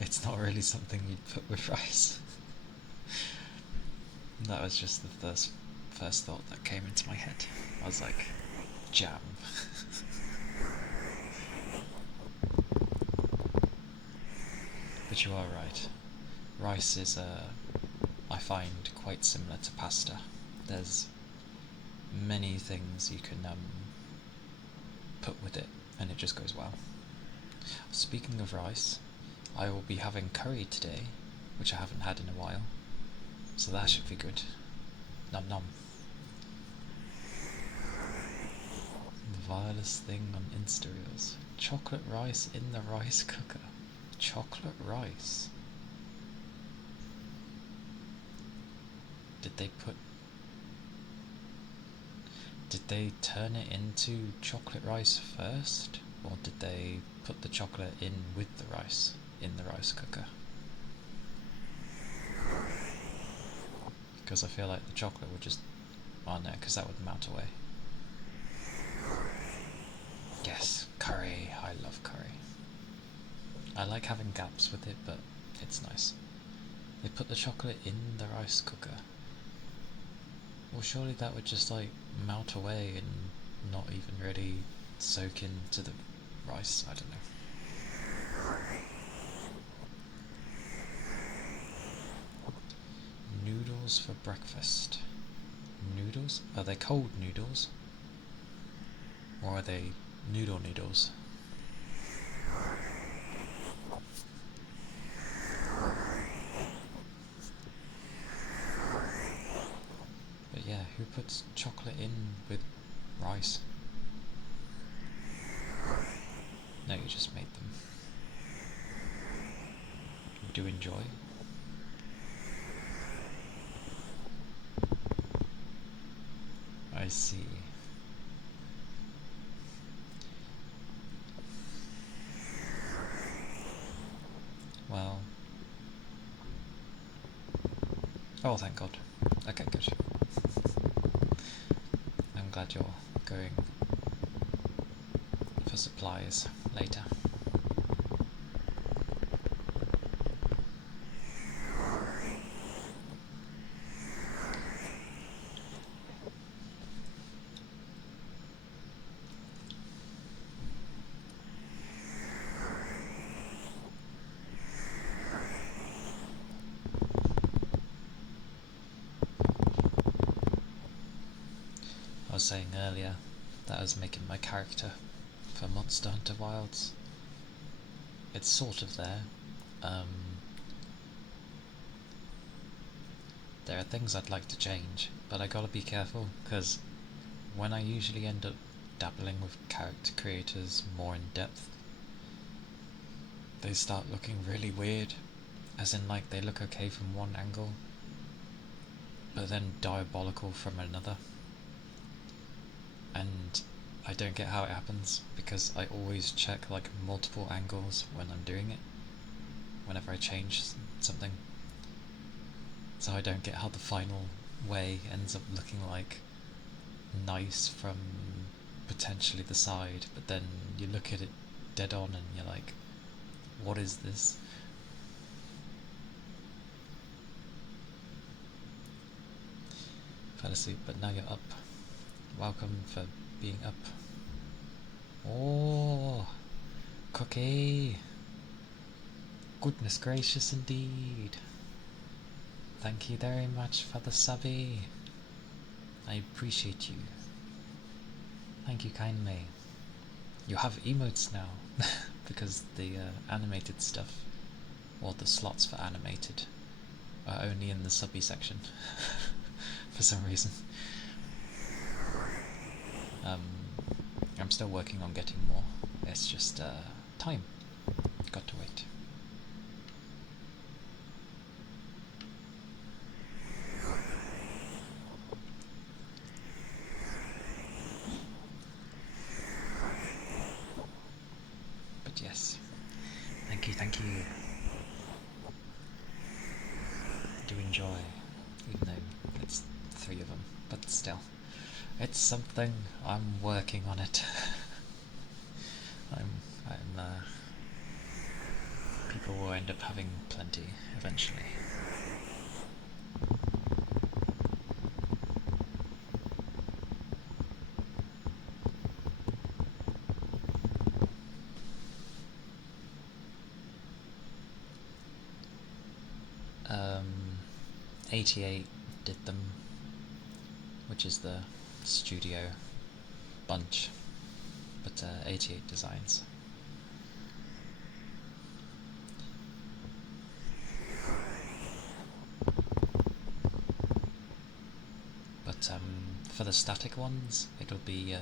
it's not really something you'd put with rice. That was just the first thought that came into my head. I was like, jam. But you are right. Rice is, I find, quite similar to pasta. There's many things you can put with it, and it just goes well. Speaking of rice, I will be having curry today, which I haven't had in a while, so that should be good. Nom nom. The vilest thing on Insta Reels. Chocolate rice in the rice cooker. Chocolate rice. Did they turn it into chocolate rice first? Or did they put the chocolate in with the rice in the rice cooker? Because I feel like the chocolate would just... oh no, because that would melt away. Yes, curry. I love curry. I like having gaps with it, but it's nice. They put the chocolate in the rice cooker. Well, surely that would just like melt away and not even really soak into the rice. I don't know. Noodles for breakfast. Noodles? Are they cold noodles? Or are they noodles? But yeah, who puts chocolate in with rice? No, you just made them. You do enjoy? I see. Well... oh, thank God. Okay, good. I'm glad you're going for supplies later. I was saying earlier that I was making my character for Monster Hunter Wilds. It's sort of there. there are things I'd like to change, but I gotta be careful, because when I usually end up dabbling with character creators more in depth, they start looking really weird, as in like they look okay from one angle, but then diabolical from another. And I don't get how it happens, because I always check like multiple angles when I'm doing it, whenever I change something. So I don't get how the final way ends up looking like nice from potentially the side, but then you look at it dead on and you're like, what is this? Fell asleep, but now you're up. Welcome for being up. Oh, Cookie! Goodness gracious indeed. Thank you very much for the subby. I appreciate you. Thank you kindly. You have emotes now, because the animated stuff, or the slots for animated, are only in the subby section, for some reason. I'm still working on getting more. It's just time. Got to wait. But yes, thank you, thank you. Do enjoy, even though it's 3 of them, but still, it's something. I'm working on it. I'm people will end up having plenty eventually. Um, 88 did them, which is the studio bunch, but 88 designs. But for the static ones, it'll be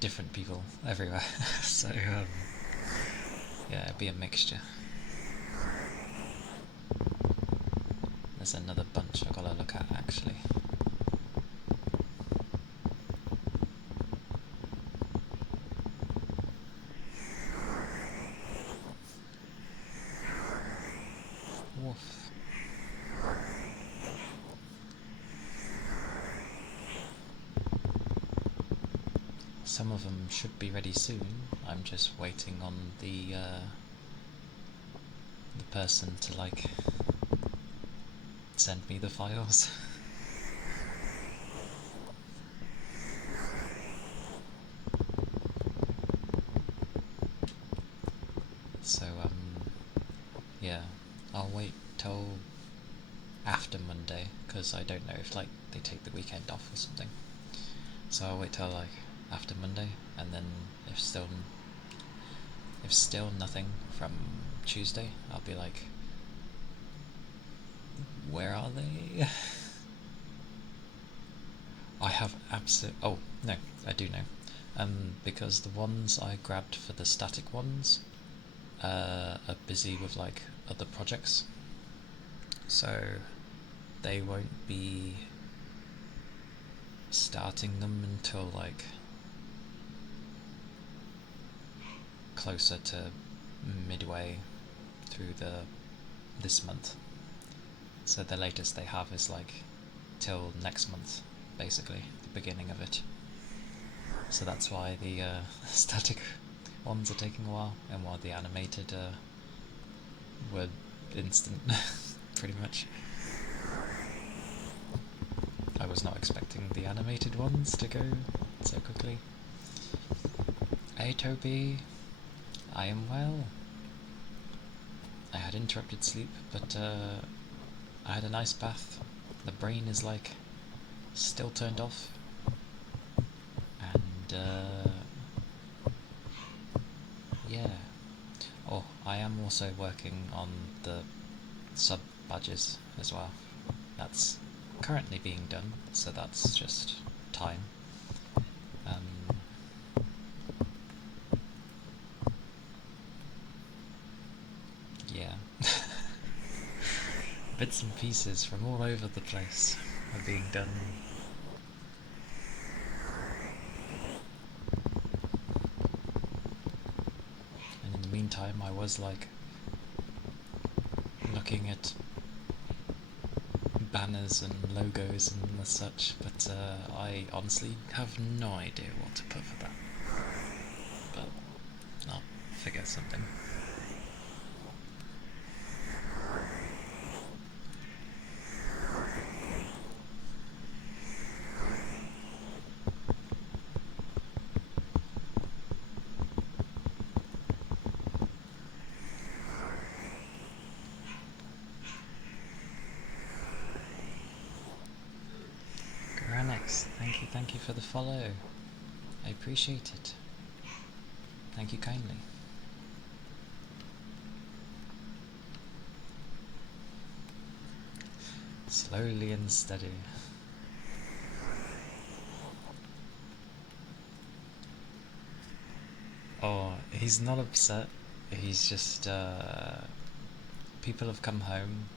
different people everywhere. So yeah, it'll be a mixture. There's another bunch I've got to look at actually. Woof. Some of them should be ready soon. I'm just waiting on the person to like send me the files. So yeah, I'll wait till after Monday, because I don't know if like they take the weekend off or something. So I'll wait till like after Monday, and then if still nothing from Tuesday, I'll be like, where are they? I have oh no, I do know, because the ones I grabbed for the static ones are busy with like other projects, so they won't be starting them until like closer to midway through this month. So the latest they have is like till next month, basically, the beginning of it. So that's why the static ones are taking a while, and why the animated were instant, pretty much. I was not expecting the animated ones to go so quickly. Hey Toby, I am well. I had interrupted sleep, but I had a nice bath. The brain is like still turned off, and yeah. Oh, I am also working on the sub badges as well. That's currently being done, so that's just time. Yeah. Bits and pieces from all over the place are being done. And in the meantime, I was like looking at banners and logos and the such, but I honestly have no idea what to put for that. But I'll figure something. Granex, thank you for the follow. I appreciate it. Thank you kindly. Slowly and steady. Oh, he's not upset. He's just, people have come home,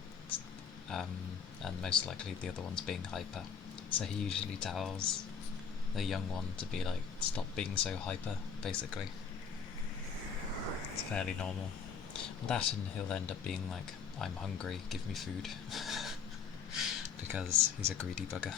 and most likely the other one's being hyper. So he usually tells the young one to be like, stop being so hyper, basically. It's fairly normal. That, and he'll end up being like, I'm hungry, give me food. Because he's a greedy bugger.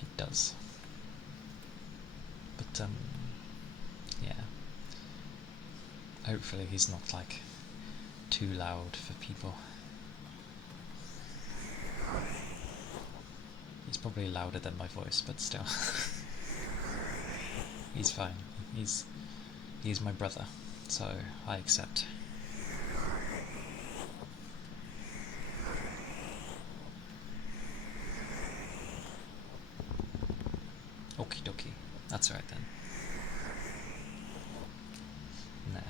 It does. But, yeah. Hopefully he's not, like, too loud for people. He's probably louder than my voice, but still. He's fine. He's my brother, so I accept. Okie dokie. That's right then. Nah.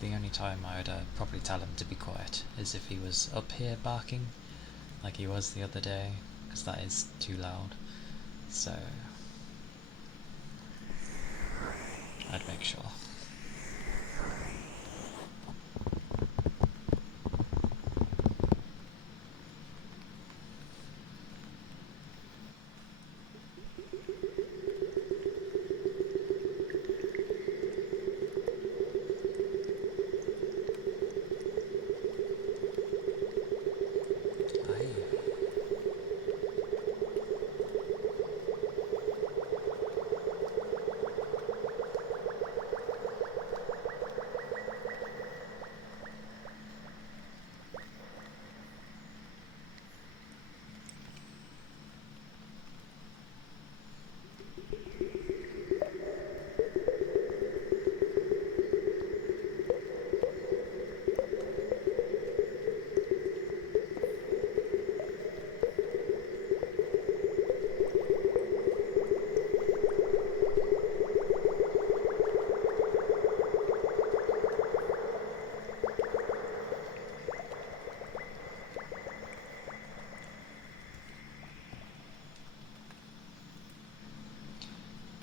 The only time I would probably tell him to be quiet is if he was up here barking, like he was the other day, because that is too loud. So I'd make sure.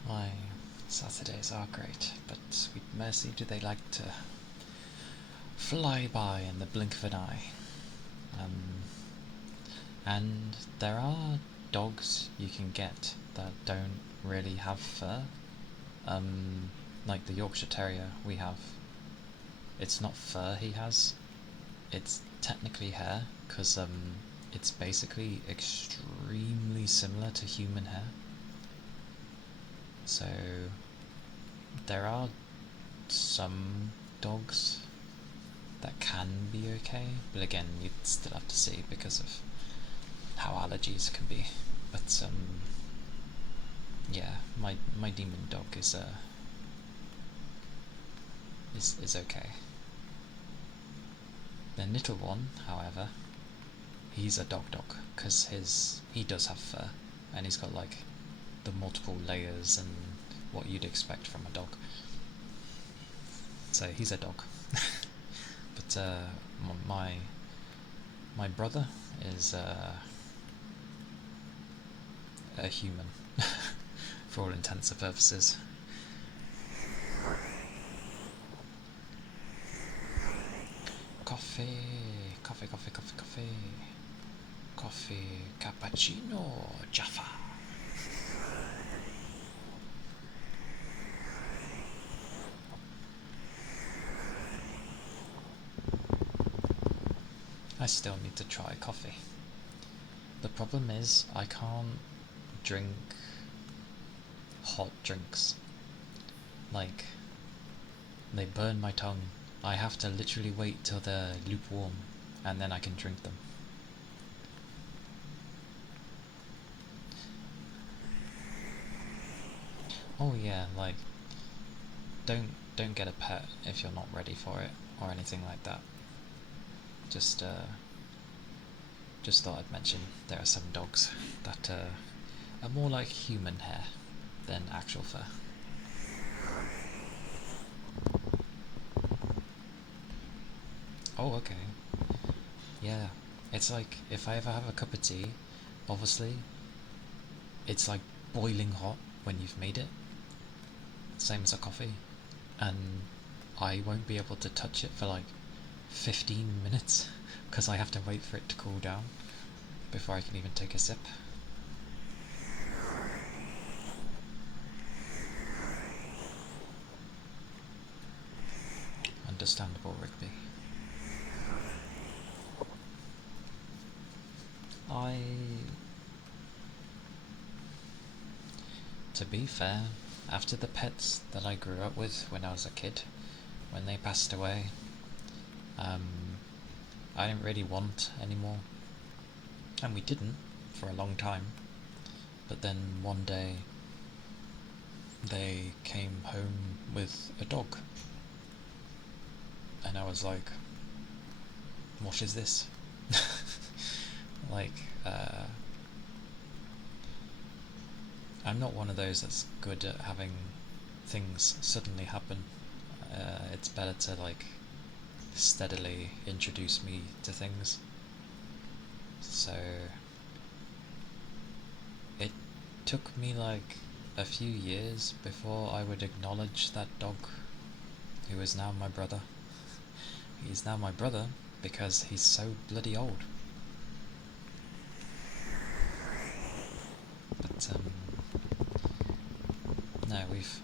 My Saturdays are great, but sweet mercy do they like to fly by in the blink of an eye. And there are dogs you can get that don't really have fur. Like the Yorkshire Terrier we have. It's not fur he has, it's technically hair, because it's basically extremely similar to human hair. So there are some dogs that can be okay, but again, you'd still have to see because of how allergies can be. But yeah, my demon dog is okay. The little one, however, he's a dog, because he does have fur, and he's got like the multiple layers and what you'd expect from a dog. So he's a dog. But my brother is a human, for all intents and purposes. Coffee, coffee, coffee, coffee, coffee, coffee, cappuccino, Jaffa. I still need to try coffee. The problem is I can't drink hot drinks. Like, they burn my tongue. I have to literally wait till they're lukewarm and then I can drink them. Oh yeah, like, don't get a pet if you're not ready for it or anything like that. Just thought I'd mention there are some dogs that are more like human hair than actual fur. Oh, okay. Yeah, it's like if I ever have a cup of tea, obviously it's like boiling hot when you've made it, same as a coffee, and I won't be able to touch it for like 15 minutes because I have to wait for it to cool down before I can even take a sip. Understandable, Rigby. To be fair, after the pets that I grew up with when I was a kid, when they passed away, I didn't really want any more. And we didn't for a long time. But then one day, they came home with a dog. And I was like, what is this? Like, I'm not one of those that's good at having things suddenly happen. It's better to like steadily introduce me to things. So it took me like a few years before I would acknowledge that dog, who is now my brother. He's now my brother because he's so bloody old. But no, we've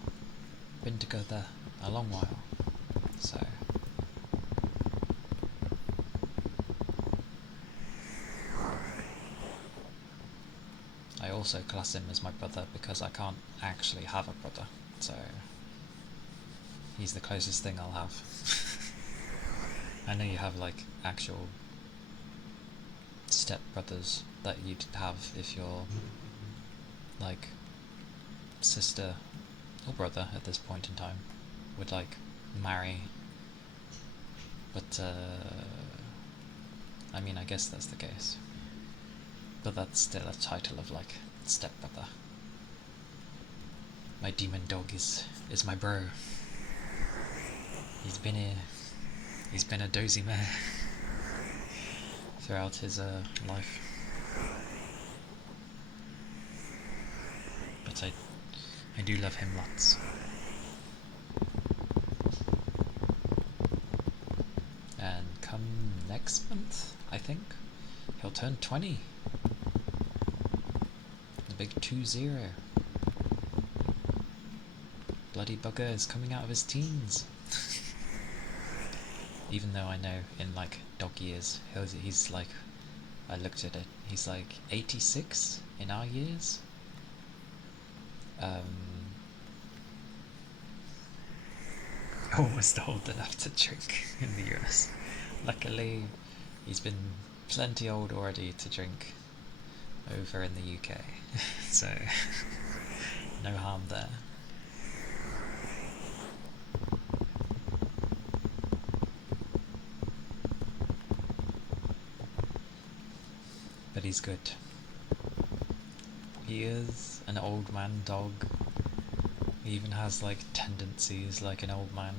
been together a long while, so I also class him as my brother because I can't actually have a brother, so he's the closest thing I'll have. I know you have like actual step brothers that you'd have if your like sister or brother at this point in time would like marry, but I mean I guess that's the case, but that's still a title of like stepbrother. My demon dog is my bro. He's been a dozy mare throughout his life. But I do love him lots. And come next month, I think, he'll turn 20. The big 2-0. Bloody bugger is coming out of his teens. Even though I know in like dog years, he's like, I looked at it, he's like 86 in our years. Almost old enough to drink in the US. Luckily, he's been plenty old already to drink over in the UK, so no harm there. but he's good. He is an old man dog. He even has like tendencies like an old man.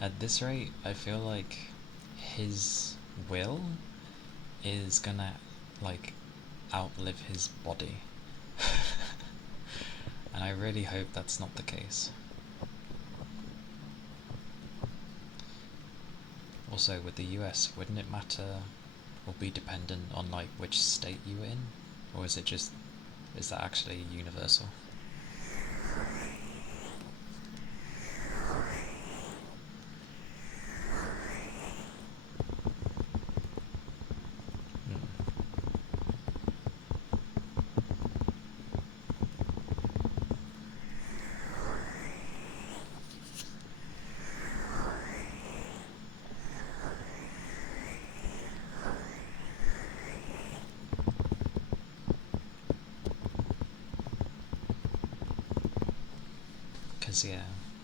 At this rate, I feel like his will is gonna like outlive his body. And I really hope that's not the case. Also, with the US, wouldn't it matter or be dependent on like which state you were in? Or is it just, is that actually universal? Because, yeah,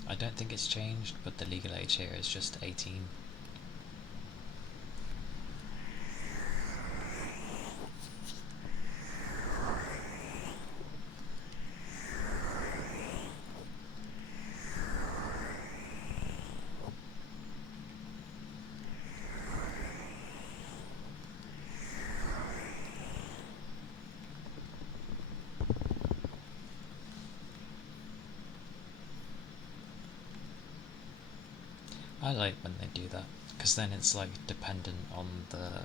I don't think it's changed, but the legal age here is just 18. I like when they do that, because then it's like dependent on the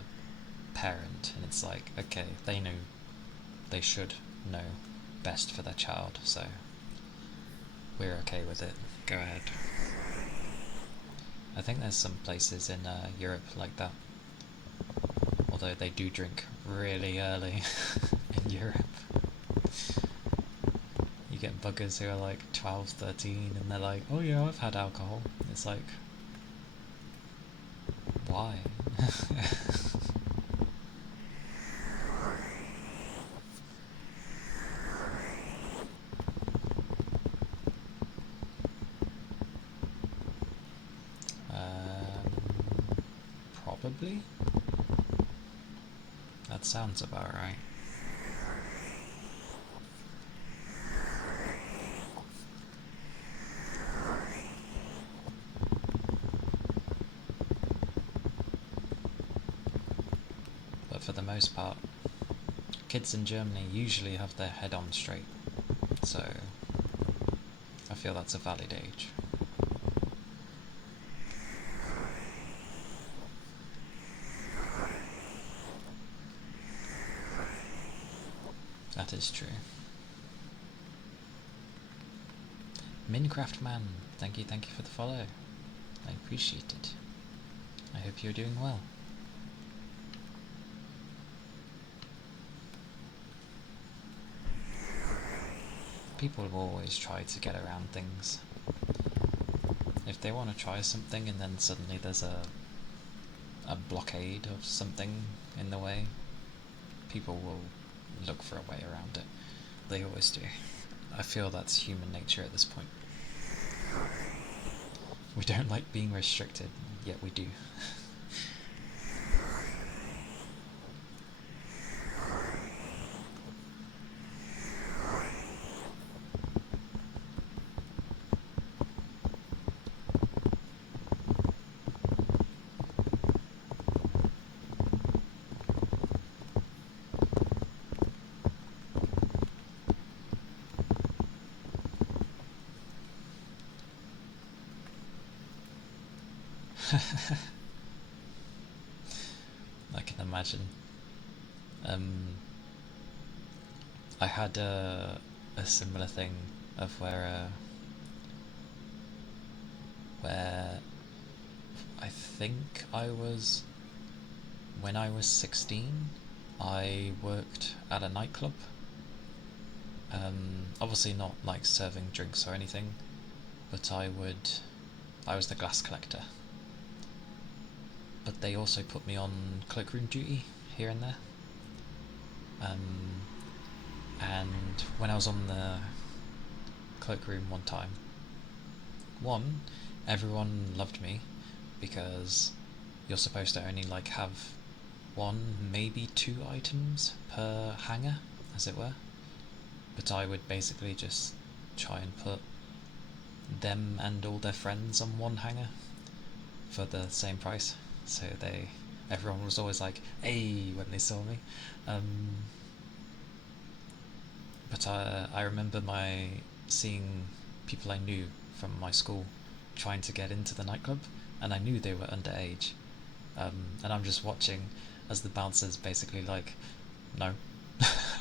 parent, and it's like, okay, they know, they should know best for their child, so we're okay with it. Go ahead. I think there's some places in Europe like that, although they do drink really early in Europe. You get buggers who are like 12, 13, and they're like, oh yeah, I've had alcohol. It's like, why? Probably? That sounds about right. But for the most part, kids in Germany usually have their head on straight, so I feel that's a valid age. That is true. Minecraft Man, thank you for the follow. I appreciate it. I hope you're doing well. People will always try to get around things. If they want to try something and then suddenly there's a blockade of something in the way, people will look for a way around it. They always do. I feel that's human nature at this point. We don't like being restricted, yet we do. I can imagine. I had a similar thing of where I think when I was 16, I worked at a nightclub. Obviously not like serving drinks or anything, but I was the glass collector. But they also put me on cloakroom duty here and there. And when I was on the cloakroom one time, everyone loved me, because you're supposed to only like have one, maybe two items per hanger, as it were. But I would basically just try and put them and all their friends on one hanger for the same price. So everyone was always like, "Hey!" when they saw me. But I remember seeing people I knew from my school trying to get into the nightclub, and I knew they were underage. And I'm just watching as the bouncer's basically like, "No,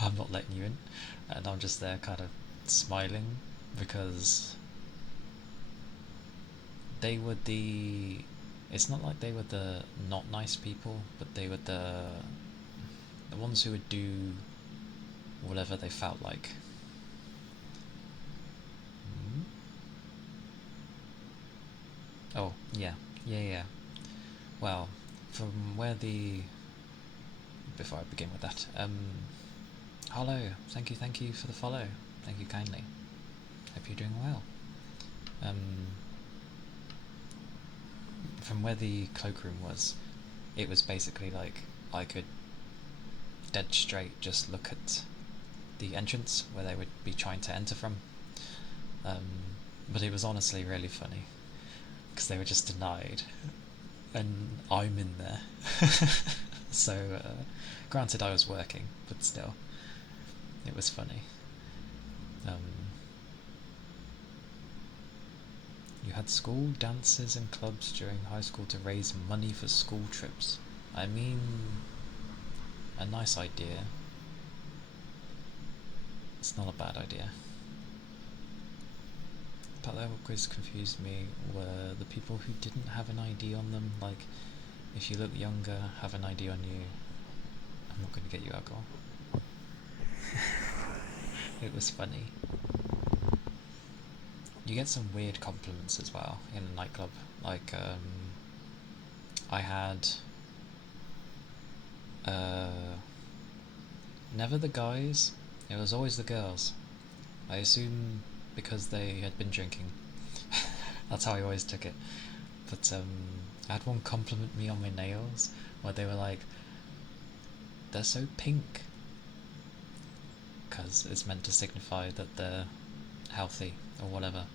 I'm not letting you in," and I'm just there kind of smiling because they were the. It's not like they were the not nice people, but they were the ones who would do whatever they felt like. Hmm? Oh, yeah, yeah, yeah. Well, from where the before I begin with that, hello, thank you for the follow, thank you kindly. Hope you're doing well. Um, from where the cloakroom was, it was basically like I could dead straight just look at the entrance where they would be trying to enter from. But it was honestly really funny because they were just denied, and I'm in there. So, granted, I was working, but still, it was funny. Um, you had school dances and clubs during high school to raise money for school trips. I mean, a nice idea. It's not a bad idea. But that always confused me were the people who didn't have an ID on them. Like, if you look younger, have an ID on you, I'm not going to get you alcohol. It was funny. You get some weird compliments as well in a nightclub. Like, I had never the guys, it was always the girls. I assume because they had been drinking. That's how I always took it. But I had one compliment me on my nails where they were like, "They're so pink," because it's meant to signify that they're healthy or whatever.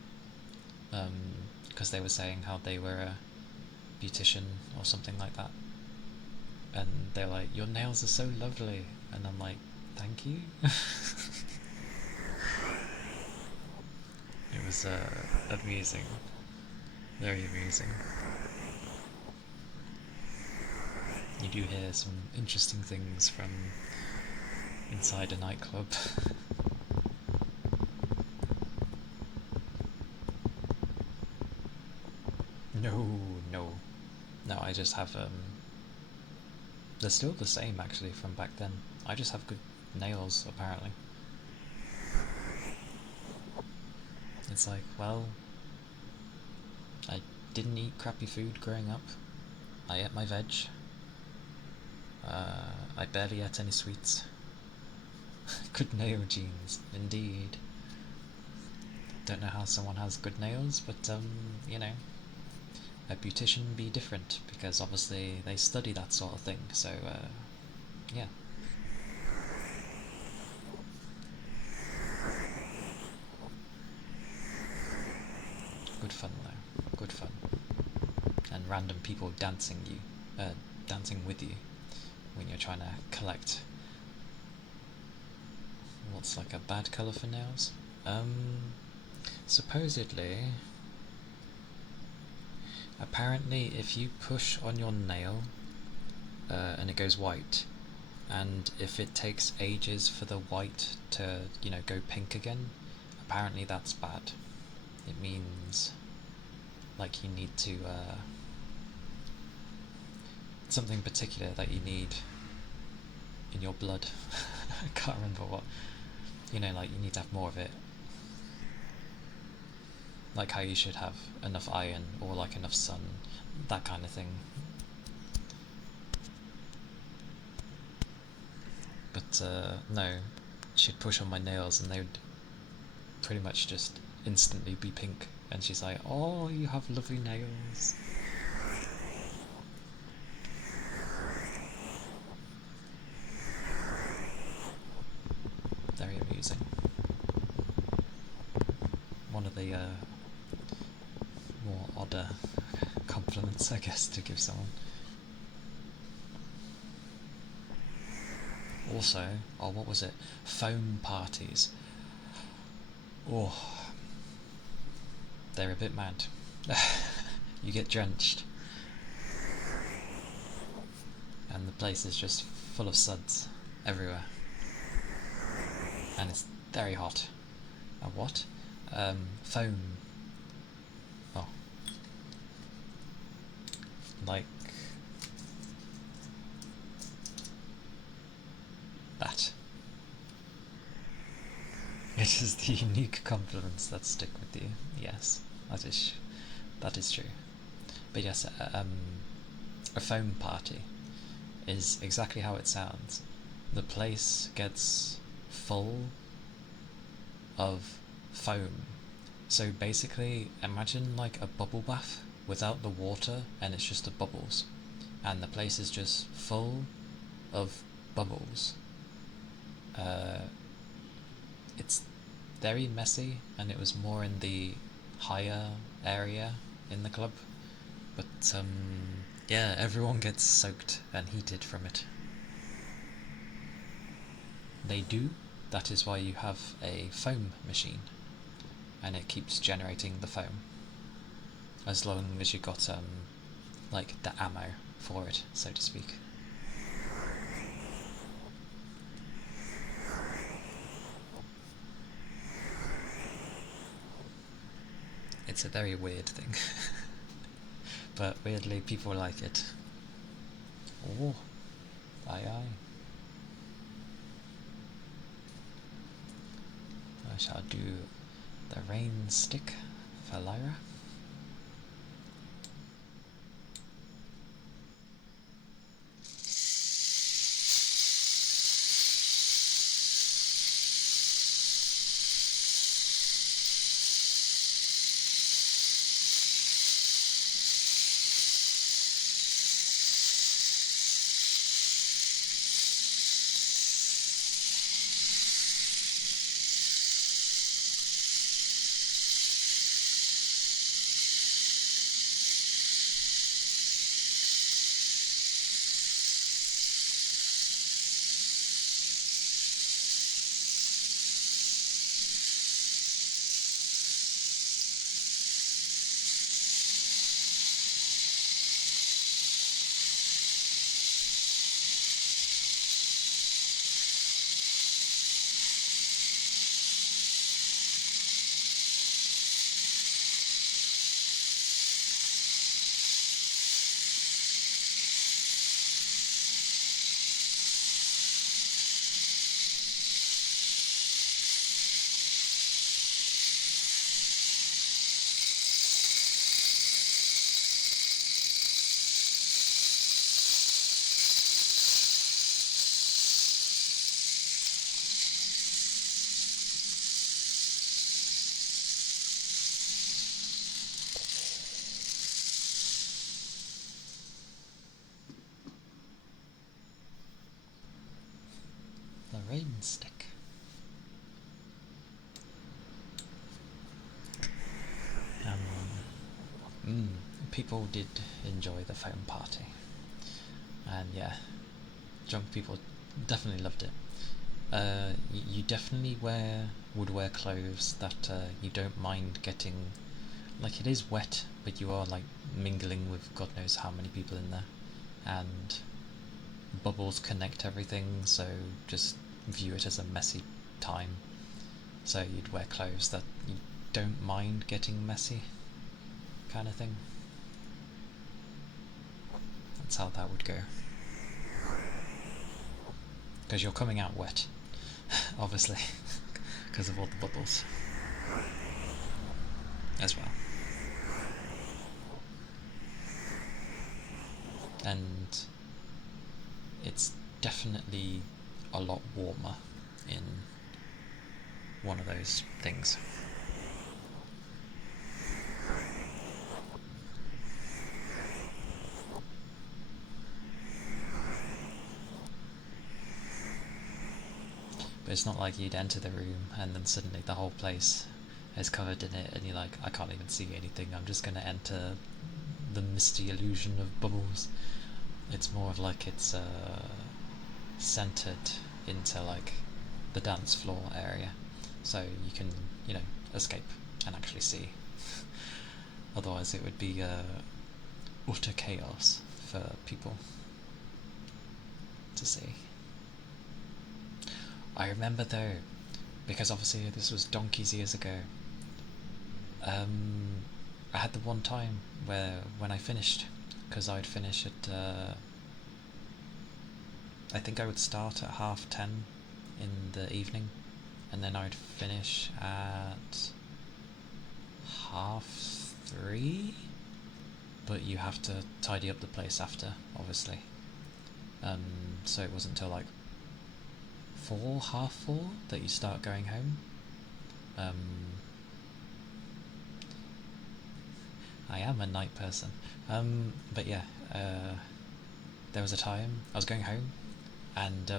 Because they were saying how they were a beautician or something like that, and they're like, "Your nails are so lovely," and I'm like, "Thank you." It was amusing, very amusing. You do hear some interesting things from inside a nightclub. No, no, no. I just have they're still the same actually from back then. I just have good nails apparently. It's like, well, I didn't eat crappy food growing up. I ate my veg. I barely ate any sweets. Good nail genes, indeed. Don't know how someone has good nails, but you know, a beautician be different because obviously they study that sort of thing. So yeah, good fun though, good fun, and random people dancing with you when you're trying to collect what's like a bad colour for nails. Supposedly, apparently, if you push on your nail and it goes white, and if it takes ages for the white to, go pink again, apparently that's bad. It means like you need to something particular that you need in your blood. I can't remember what. Like you need to have more of it. Like how you should have enough iron or like enough sun, that kind of thing. But no, she'd push on my nails and they would pretty much just instantly be pink. And she's like, "Oh, you have lovely nails." one of the more odder compliments, I guess, to give someone. Also, oh, what was it? Foam parties. Oh, they're a bit mad. You get drenched, and the place is just full of suds everywhere, and it's very hot. What? Foam. Oh, like that. It is the unique compliments that stick with you. Yes, that is true. But yes, a foam party is exactly how it sounds. The place gets full of foam. So basically, imagine like a bubble bath without the water, and it's just the bubbles, and the place is just full of bubbles. It's very messy, and it was more in the higher area in the club. But yeah, everyone gets soaked and heated from it. They do. That is why you have a foam machine, and it keeps generating the foam. As long as you got like the ammo for it, so to speak. It's a very weird thing. But weirdly people like it. Oh, aye aye. I shall do the rain stick for Lyra. The rain stick. People did enjoy the foam party, and yeah, drunk people definitely loved it. You definitely would wear clothes that you don't mind getting, like, it is wet, but you are like mingling with God knows how many people in there, and bubbles connect everything, so just view it as a messy time. So you'd wear clothes that you don't mind getting messy, kind of thing. That's how that would go. Because you're coming out wet, obviously, because of all the bubbles as well. And it's definitely a lot warmer in one of those things. But it's not like you'd enter the room and then suddenly the whole place is covered in it, and you're like, I can't even see anything. I'm just gonna enter the misty illusion of bubbles. It's more of like it's centered into like the dance floor area, so you can, you know, escape and actually see. Otherwise, it would be utter chaos for people to see. I remember though, because obviously this was donkeys years ago. I had the one time where when I finished, because I'd finish at I think I would start at 10:30 in the evening, and then I'd finish at 3:30. But you have to tidy up the place after, obviously. So it wasn't until like 4:30 that you start going home. I am a night person. But yeah, there was a time I was going home, and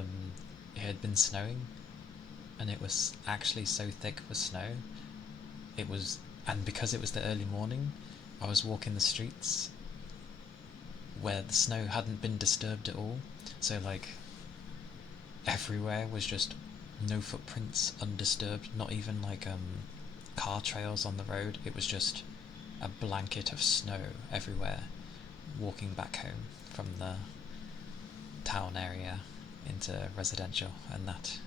it had been snowing, and it was actually so thick with snow. It was, and because it was the early morning, I was walking the streets where the snow hadn't been disturbed at all. So like everywhere was just no footprints, undisturbed, not even like car trails on the road. It was just a blanket of snow everywhere, walking back home from the town area into residential, and that,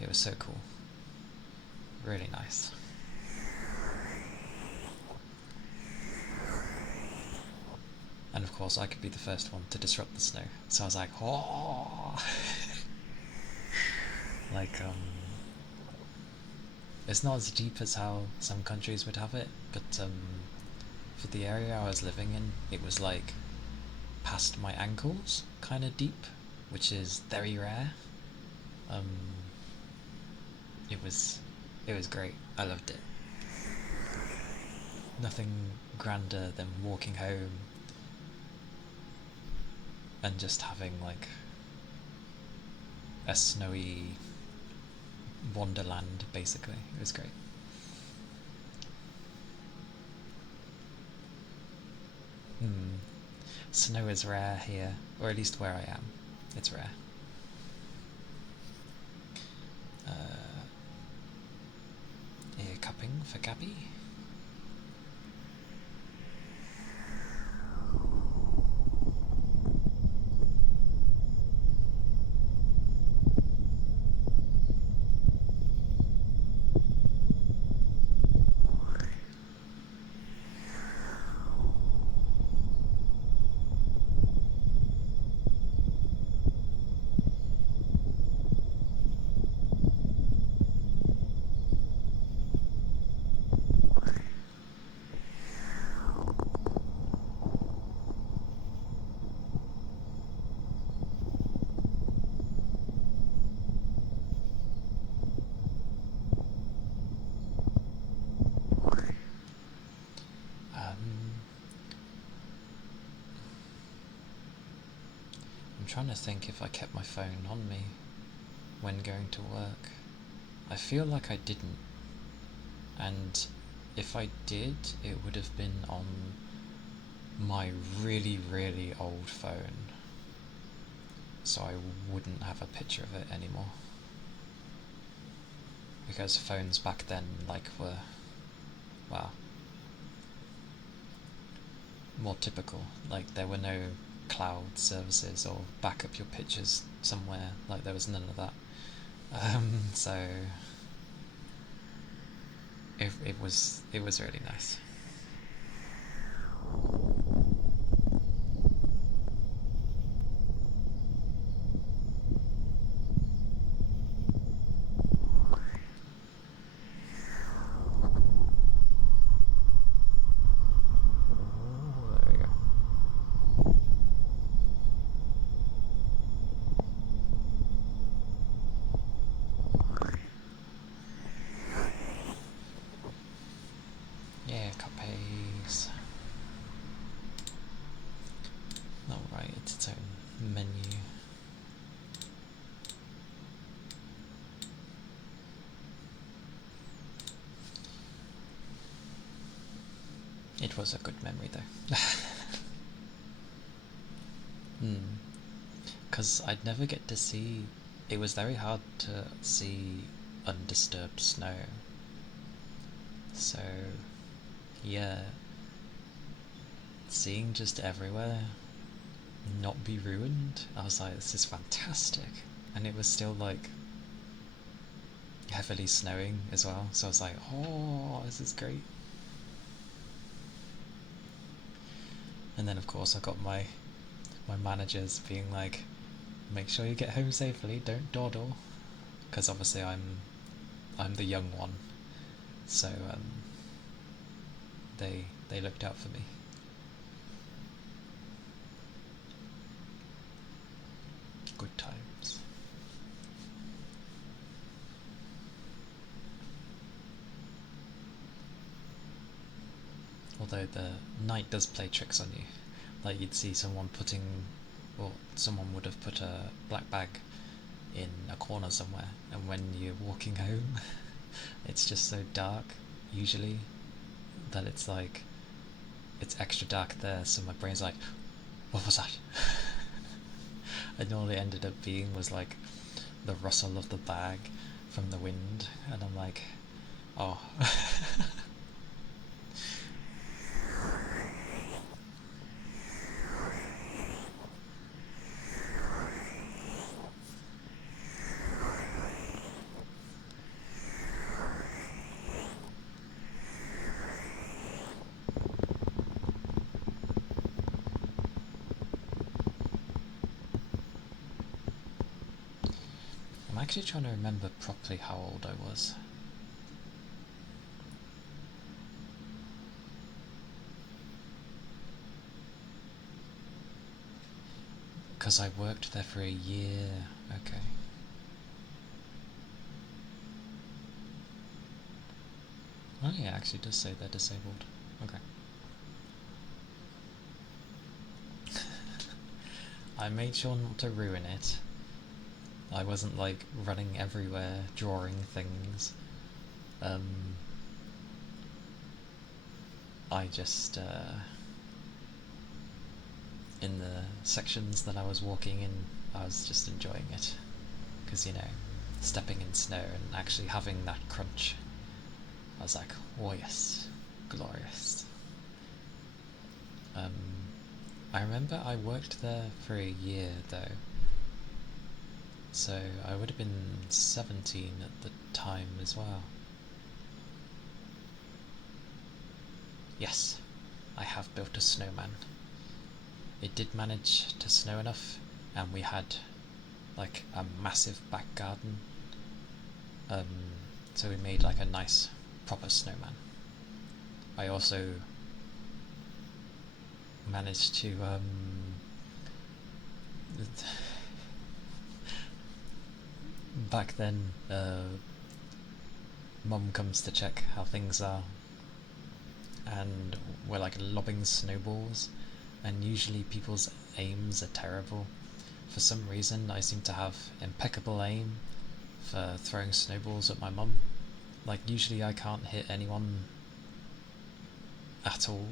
it was so cool. Really nice. And of course I could be the first one to disrupt the snow, so I was like, oh. Like it's not as deep as how some countries would have it, but for the area I was living in, it was like past my ankles, kind of deep, which is very rare. Um, it was great. I loved it. Nothing grander than walking home and just having like a snowy wonderland, basically. It was great. Hmm. Snow is rare here, or at least where I am. It's rare. Ear cupping for Gabby. I'm trying to think if I kept my phone on me when going to work. I feel like I didn't, and if I did, it would have been on my really, really old phone, so I wouldn't have a picture of it anymore. Because phones back then, like, were, well, more typical. Like, there were no cloud services or back up your pictures somewhere. Like, there was none of that. So it was really nice. Oh, there we go. Yeah, cupcakes. Alright, it's its own menu. It was a good memory though. Because I'd never get to see. It was very hard to see undisturbed snow. So, yeah, seeing just everywhere not be ruined, I was like, this is fantastic. And it was still like heavily snowing as well, so I was like, oh, this is great. And then of course I got my managers being like, make sure you get home safely, don't dawdle, because obviously I'm the young one, so they looked out for me. Good times. Although the night does play tricks on you. Like you'd see someone putting, well, someone would have put a black bag in a corner somewhere, and when you're walking home, it's just so dark, usually, that it's like, it's extra dark there, so my brain's like, what was that? And all it ended up being was like the rustle of the bag from the wind, and I'm like, oh. I'm actually trying to remember properly how old I was. Because I worked there for a year. Okay. Oh yeah, actually does say they're disabled. Okay. I made sure not to ruin it. I wasn't like running everywhere, drawing things. Um, I just, in the sections that I was walking in, I was just enjoying it. Because, you know, stepping in snow and actually having that crunch, I was like, oh yes, glorious. Um, I remember I worked there for a year though, so I would have been 17 at the time as well. Yes, I have built a snowman. It did manage to snow enough, and we had like a massive back garden, um, so we made like a nice proper snowman. I also managed to back then, Mum comes to check how things are, and we're like lobbing snowballs, and usually people's aims are terrible. For some reason, I seem to have impeccable aim for throwing snowballs at my mum. Like, usually I can't hit anyone at all,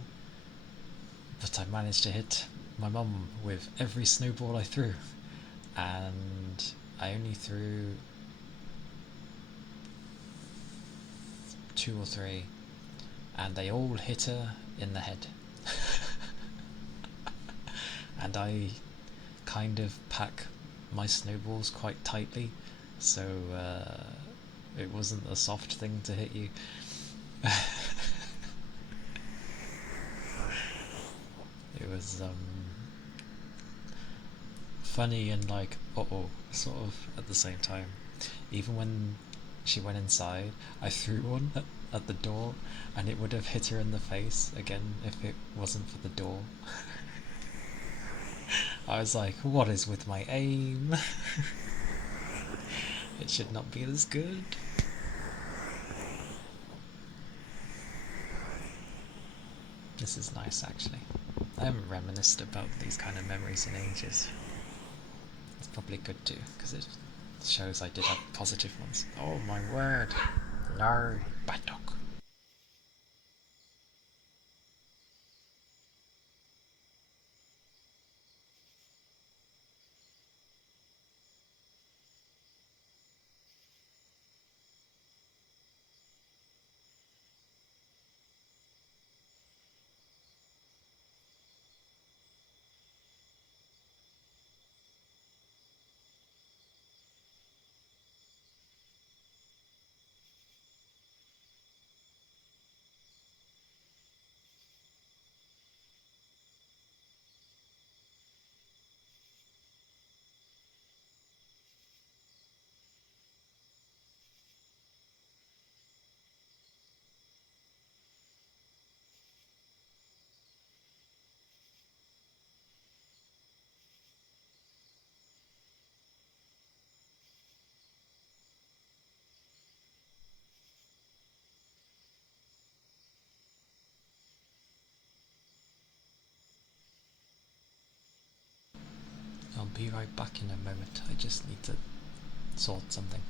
but I managed to hit my mum with every snowball I threw, and I only threw two or three, and they all hit her in the head. And I kind of pack my snowballs quite tightly, so it wasn't a soft thing to hit you. It was funny and like, uh-oh, sort of at the same time. Even when she went inside, I threw one at the door, and it would have hit her in the face again if it wasn't for the door. I was like, what is with my aim? It should not be this good. This is nice, actually. I haven't reminisced about these kind of memories in ages. It's probably good too, because it shows I did have positive ones. Oh my word! No, bad dog. be right back in a moment. I just need to sort something.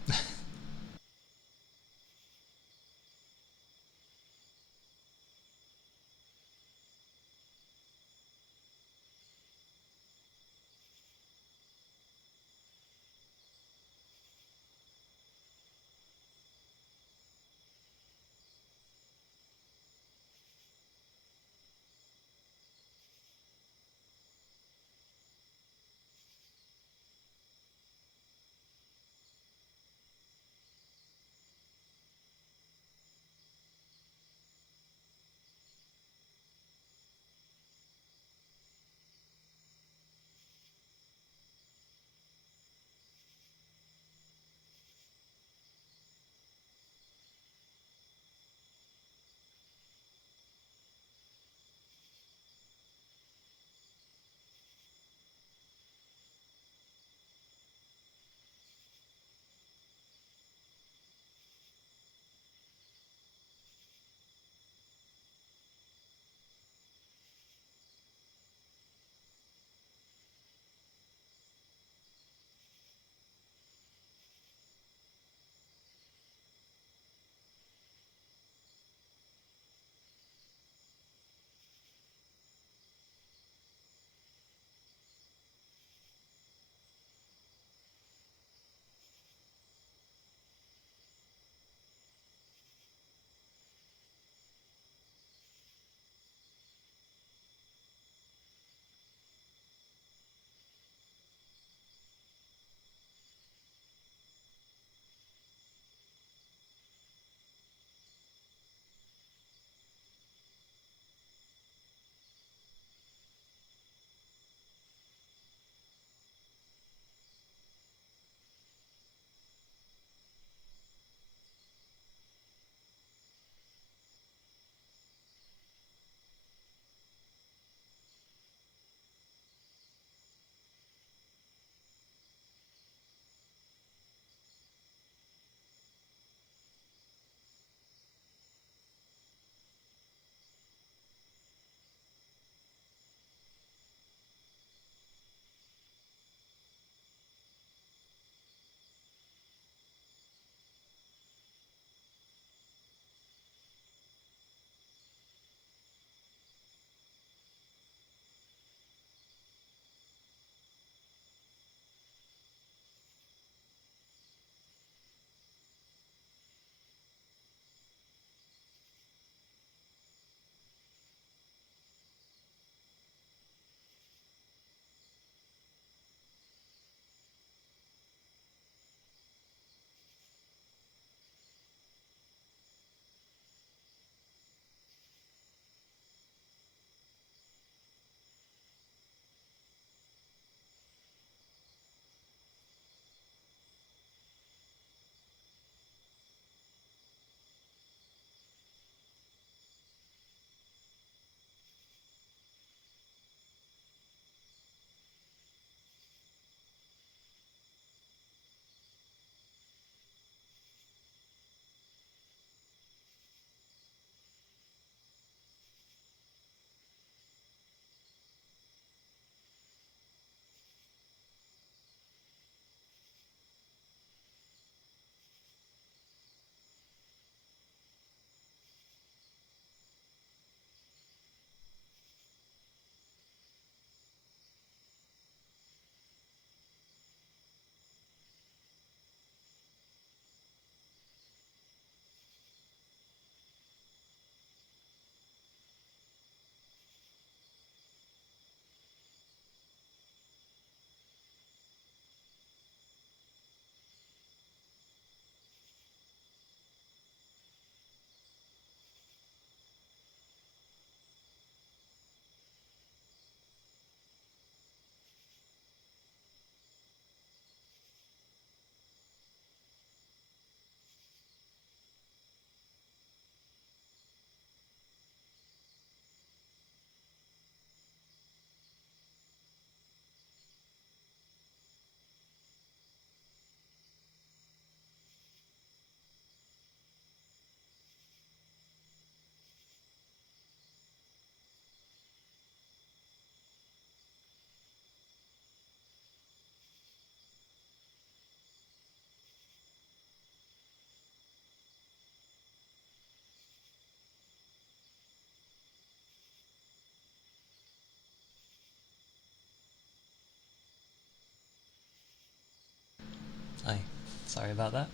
Sorry about that.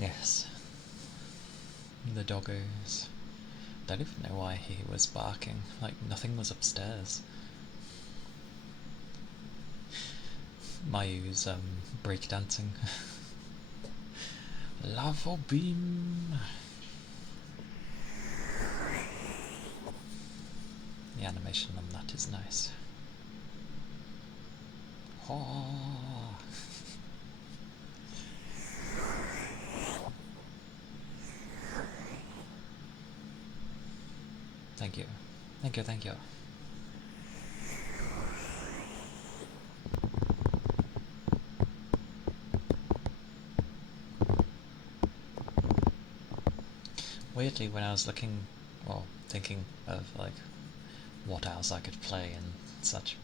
Yes, the doggos. Don't even know why he was barking. Like, nothing was upstairs. Mayu's breakdancing. Lava beam. The animation on that is nice. Oh. Thank you. Thank you, thank you. Weirdly, when I was looking, well, thinking of like what else I could play and such,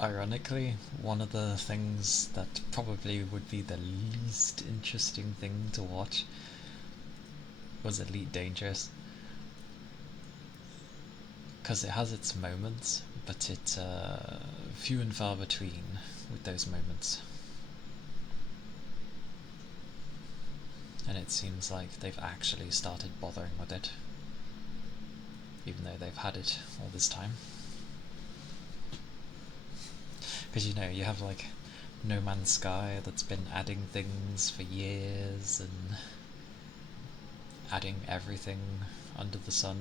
ironically, one of the things that probably would be the least interesting thing to watch was Elite Dangerous. Because it has its moments, but it's few and far between with those moments. And it seems like they've actually started bothering with it, even though they've had it all this time. Because you know, you have like No Man's Sky that's been adding things for years and adding everything under the sun,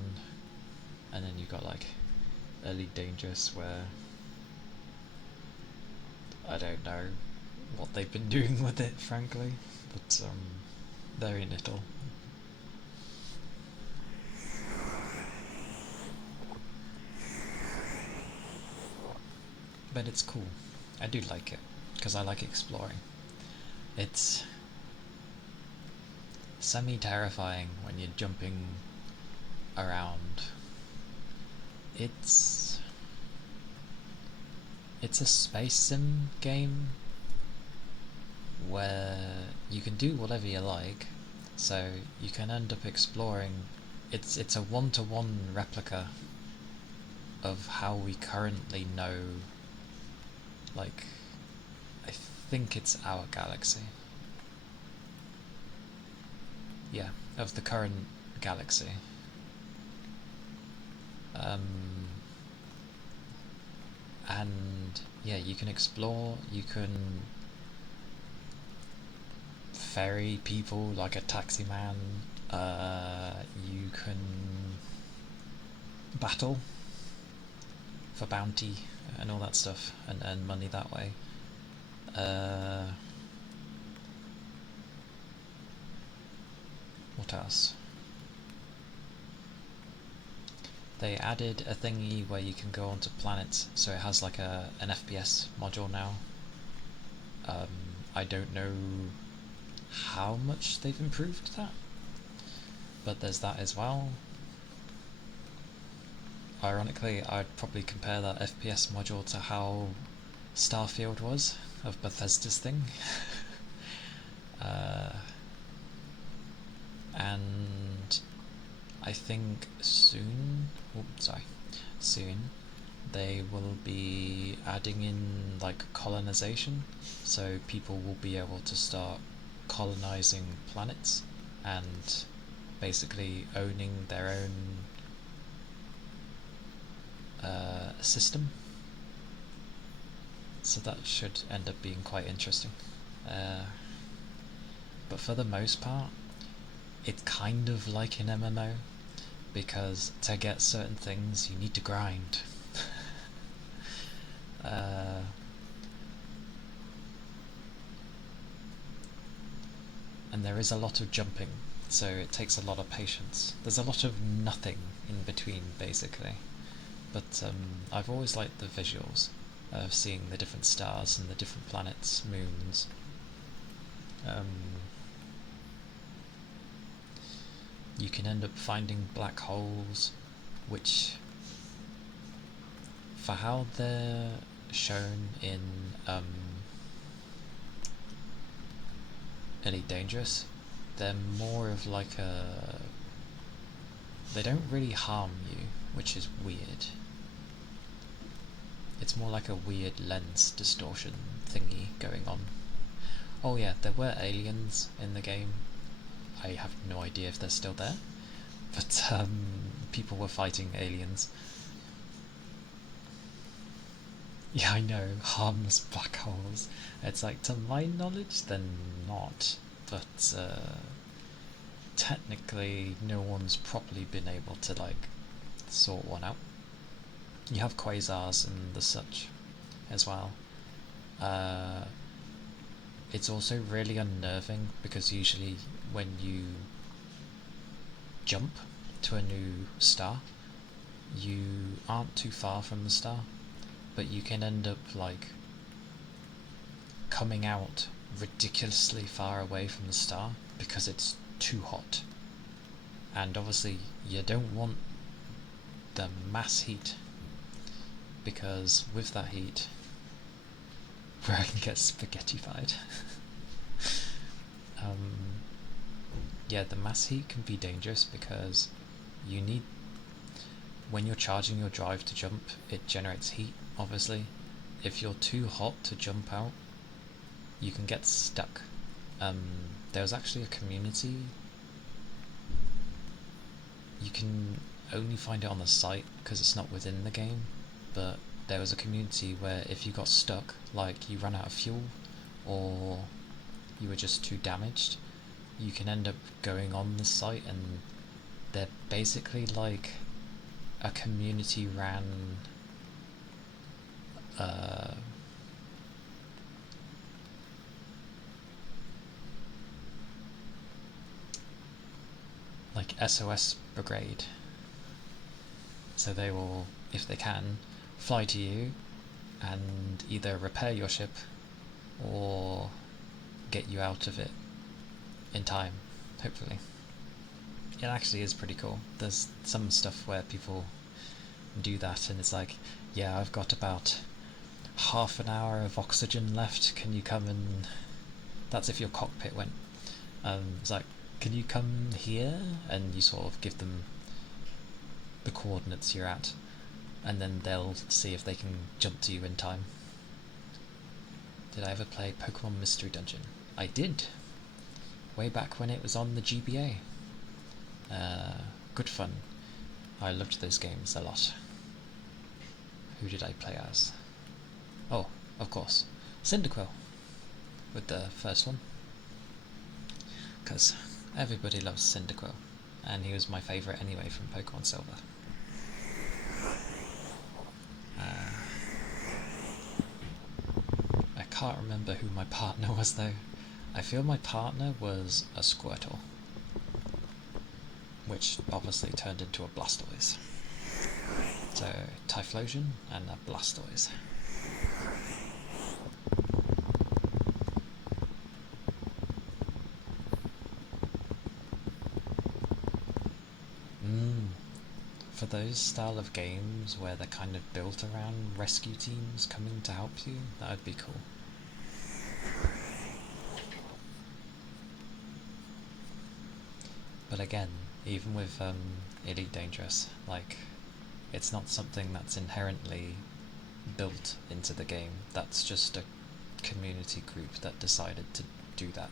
and then you've got like Elite Dangerous where I don't know what they've been doing with it, frankly, but very little. But it's cool. I do like it because I like exploring. It's semi-terrifying when you're jumping around. It's a space sim game where you can do whatever you like, so you can end up exploring. It's a one-to-one replica of how we currently know, like, I think it's our galaxy. Yeah, of the current galaxy. And yeah, you can explore, you can ferry people like a taxi man, you can battle for bounty and all that stuff and earn money that way. What else? They added a thingy where you can go onto planets, so it has like an FPS module now. I don't know how much they've improved that, but there's that as well. Ironically, I'd probably compare that FPS module to how Starfield was of Bethesda's thing. And I think soon they will be adding in like colonization, so people will be able to start colonizing planets and basically owning their own system. So that should end up being quite interesting. But for the most part, it's kind of like an MMO, because to get certain things you need to grind. And there is a lot of jumping, so it takes a lot of patience. There's a lot of nothing in between, basically. But I've always liked the visuals of seeing the different stars and the different planets, moons. You can end up finding black holes, which, for how they're shown in Elite Dangerous, they're more of like a... They don't really harm you, which is weird. It's more like a weird lens distortion thingy going on. Oh yeah, there were aliens in the game. I have no idea if they're still there, but people were fighting aliens. Yeah, I know, harmless black holes. It's like, to my knowledge, they're not, but technically no one's properly been able to like sort one out. You have quasars and the such as well. Uh, it's also really unnerving because usually when you jump to a new star, you aren't too far from the star, but you can end up like coming out ridiculously far away from the star because it's too hot. And obviously you don't want the mass heat, because with that heat, where I can get spaghettified. Yeah, the mass heat can be dangerous because you need, when you're charging your drive to jump, it generates heat, obviously. If you're too hot to jump out, you can get stuck. There was actually a community, you can only find it on the site because it's not within the game, but there was a community where if you got stuck, like you ran out of fuel or you were just too damaged, you can end up going on the site, and they're basically like a community ran like SOS brigade. So they will, if they can, fly to you and either repair your ship or get you out of it in time, hopefully. It actually is pretty cool. There's some stuff where people do that and it's like, yeah, I've got about half an hour of oxygen left, can you come and... That's if your cockpit went. It's like, can you come here? And you sort of give them the coordinates you're at, and then they'll see if they can jump to you in time. Did I ever play Pokemon Mystery Dungeon? I did! Way back when it was on the GBA. Good fun. I loved those games a lot. Who did I play as? Oh, of course, Cyndaquil with the first one, because everybody loves Cyndaquil, and he was my favourite anyway from Pokemon Silver. I can't remember who my partner was though. I feel my partner was a Squirtle, which obviously turned into a Blastoise. So, Typhlosion and a Blastoise. For those style of games where they're kind of built around rescue teams coming to help you, that would be cool. But again, even with Elite Dangerous, like, it's not something that's inherently built into the game. That's just a community group that decided to do that.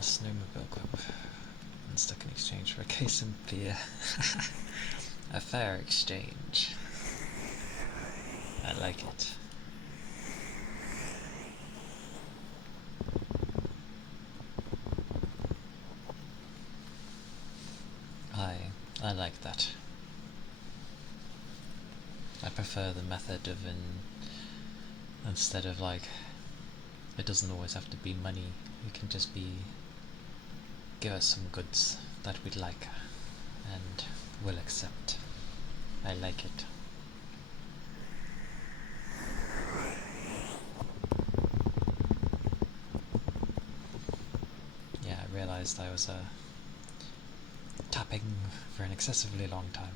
snowmobile club. And stuck in exchange for a case of beer. A fair exchange. I like it. I like that. I prefer the method of instead of like, it doesn't always have to be money. It can just be, give us some goods that we'd like and we'll accept. I like it. Yeah, I realised I was tapping for an excessively long time.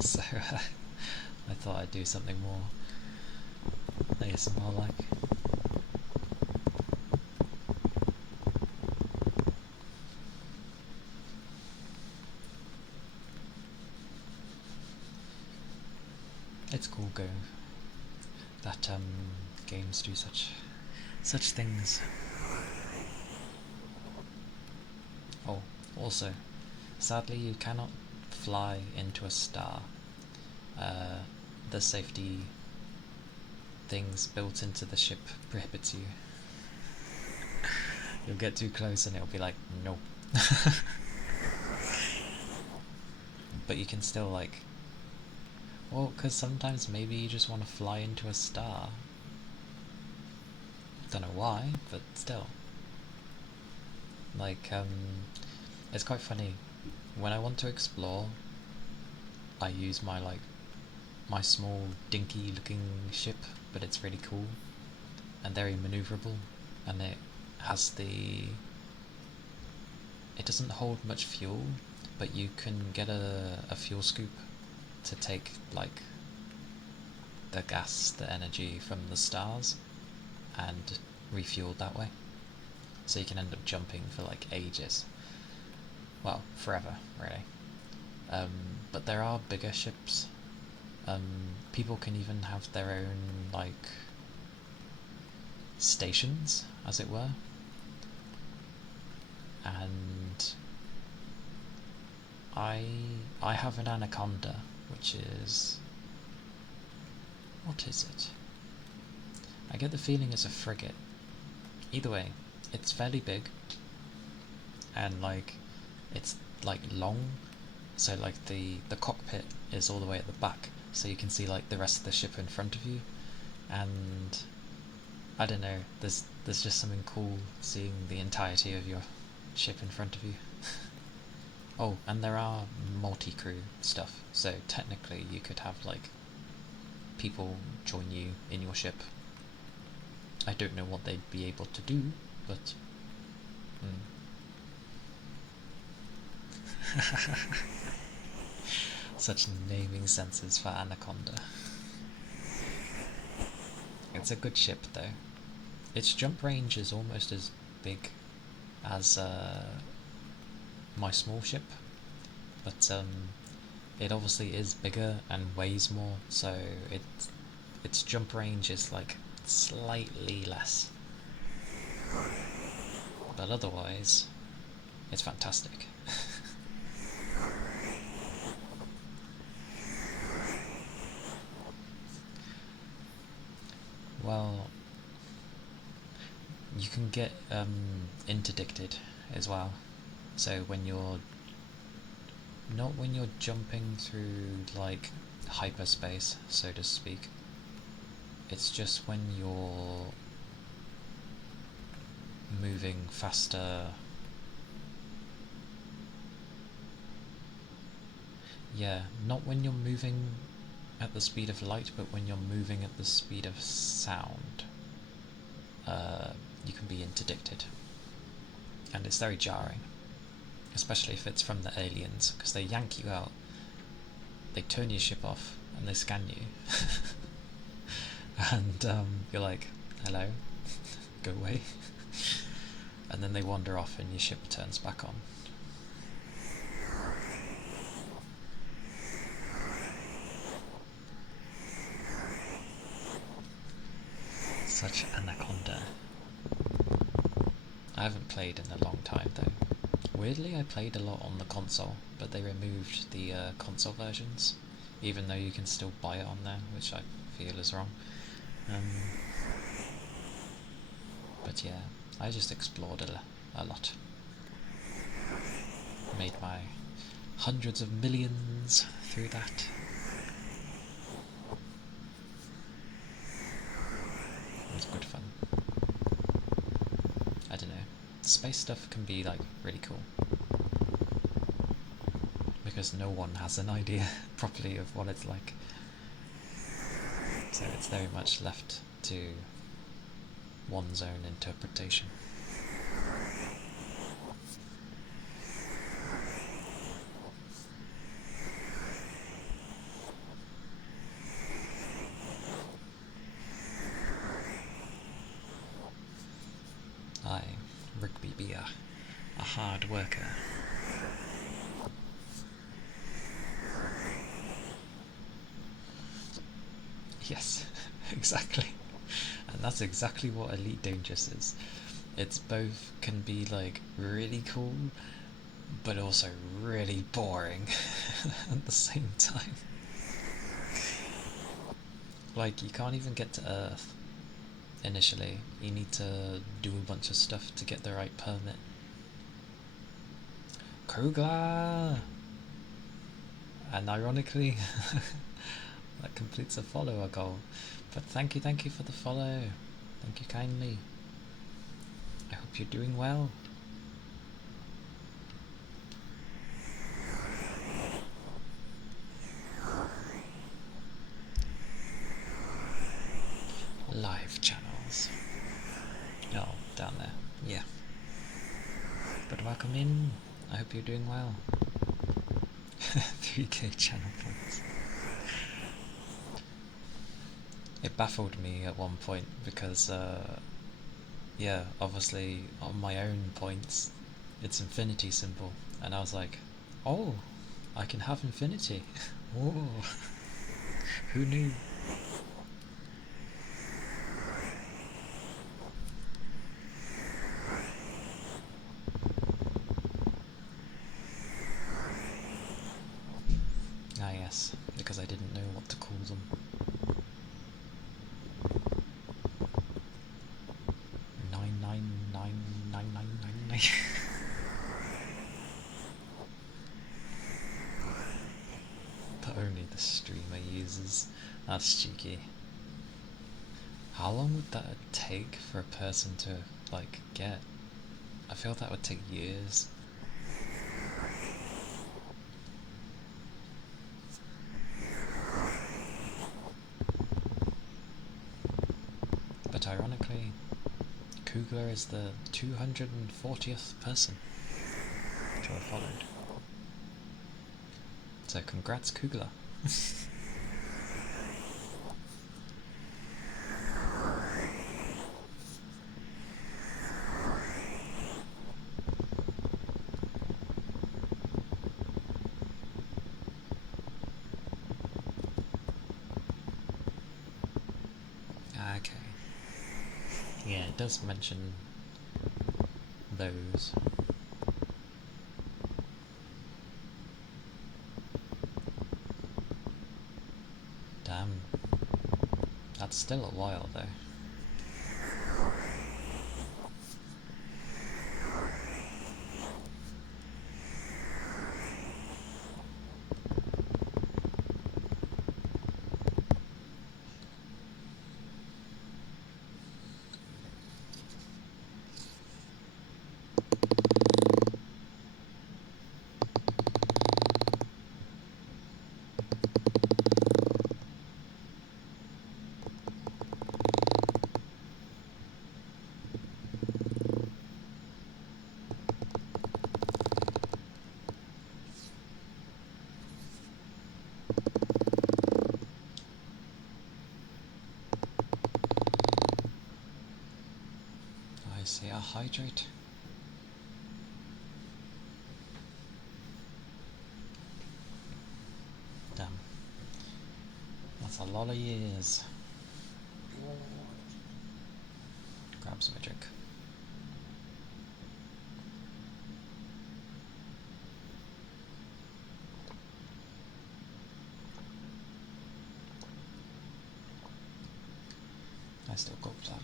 So I thought I'd do something more ASMR like. It's cool going that games do such things. Oh, also, sadly you cannot fly into a star. The safety things built into the ship prohibits you. You'll get too close and it'll be like, no. But you can still like, well, because sometimes maybe you just want to fly into a star. Don't know why, but still. Like, it's quite funny. When I want to explore, I use my small dinky looking ship, but it's really cool and very maneuverable, and it has it doesn't hold much fuel, but you can get a fuel scoop to take like the gas, the energy from the stars and refuel that way. So you can end up jumping for like ages. Well, forever, really. But there are bigger ships. People can even have their own like stations, as it were. And I have an anaconda, which is, what is it? I get the feeling it's a frigate. Either way, it's fairly big, and like it's like long, so like the cockpit is all the way at the back, so you can see like the rest of the ship in front of you, and I don't know, there's just something cool seeing the entirety of your ship in front of you. Oh, and there are multi-crew stuff, so technically you could have like people join you in your ship. I don't know what they'd be able to do, but such naming senses for Anaconda. It's a good ship though. Its jump range is almost as big as my small ship, but it obviously is bigger and weighs more, so its jump range is like slightly less. But otherwise, it's fantastic. Well, you can get interdicted as well. So not when you're jumping through like hyperspace, so to speak. It's just when you're moving faster. Yeah, not when you're moving at the speed of light, but when you're moving at the speed of sound, you can be interdicted. And it's very jarring, especially if it's from the aliens, because they yank you out, they turn your ship off, and they scan you. And you're like, hello, go away. And then they wander off and your ship turns back on. Such anaconda. I haven't played in a long time though. Weirdly, I played a lot on the console, but they removed the console versions, even though you can still buy it on there, which I feel is wrong. But yeah, I just explored a lot. Made my hundreds of millions through that. It was good fun. I don't know. Space stuff can be like really cool. Because no one has an idea properly of what it's like. So it's very much left to one's own interpretation. I, Rigby Beer, a hard worker. Yes, exactly. And that's exactly what Elite Dangerous is. It's both can be like really cool, but also really boring at the same time. Like, you can't even get to Earth initially. You need to do a bunch of stuff to get the right permit. Kugler! And ironically, that completes a follower goal. But thank you for the follow. Thank you kindly. I hope you're doing well. Live channels. Oh, down there. Yeah. But welcome in. I hope you're doing well. 3k channel points. It baffled me at one point because, yeah, obviously on my own points, it's infinity symbol, and I was like, oh, I can have infinity. Oh, who knew? Ah yes, because I didn't know what to call them. 9999999. That only the streamer uses. That's cheeky. How long would that take for a person to, like, get? I feel that would take years. But ironically, Kugler is the 240th person to have followed. So congrats, Kugler. Okay. Yeah, it does mention those. Damn. That's still a while though. I see a hydrate. Damn. That's a lot of years. Grab some drink. still go, lovely.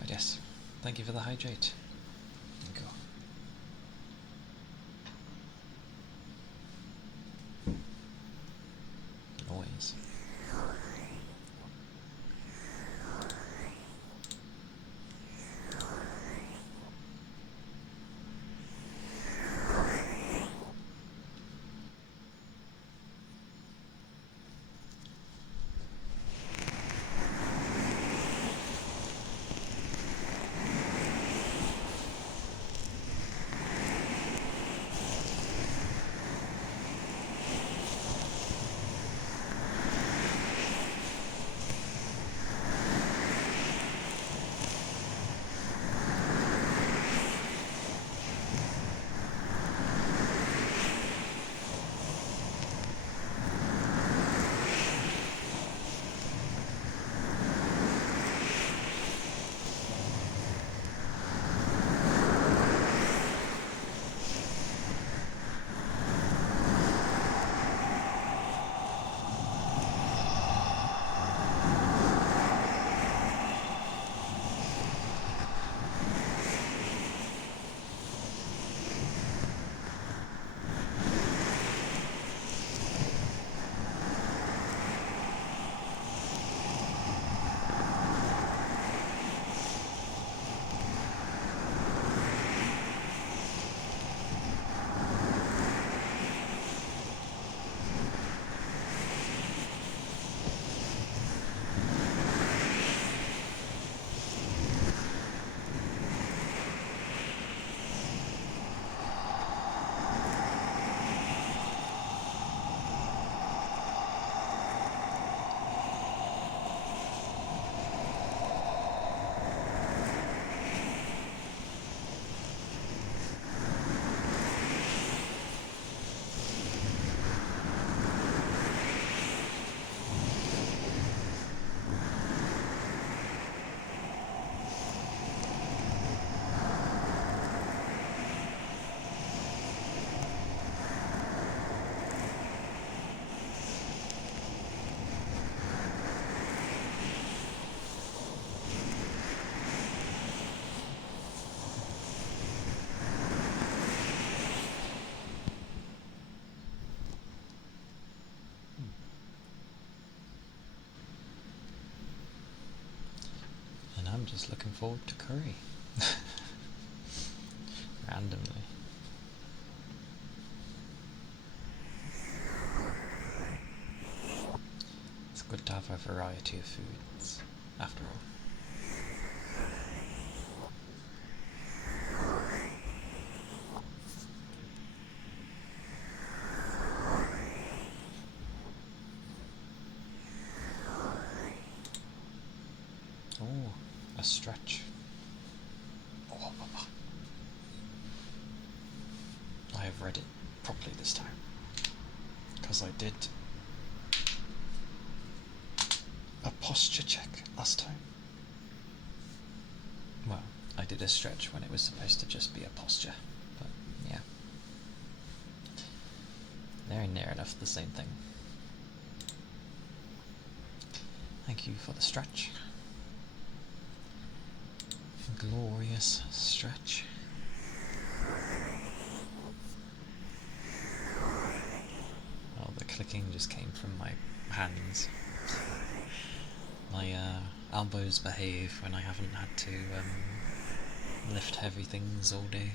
But yes, thank you for the hydrate. Thank you. Noise. I'm just looking forward to curry. Randomly. It's good to have a variety of foods, after all. Oh, a stretch. Oh, I have read it properly this time, because I did a posture check last time. Well, I did a stretch when it was supposed to just be a posture, but yeah. They're near enough the same thing. Thank you for the stretch. Glorious stretch. Oh, the clicking just came from my hands. My elbows behave when I haven't had to lift heavy things all day.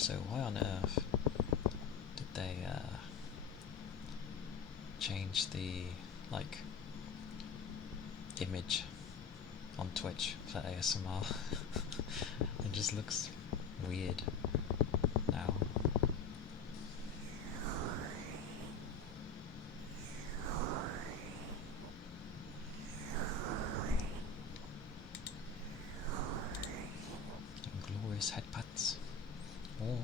Also, why on earth did they change the like image on Twitch for ASMR? It just looks weird now. Glorious headpats. Oh.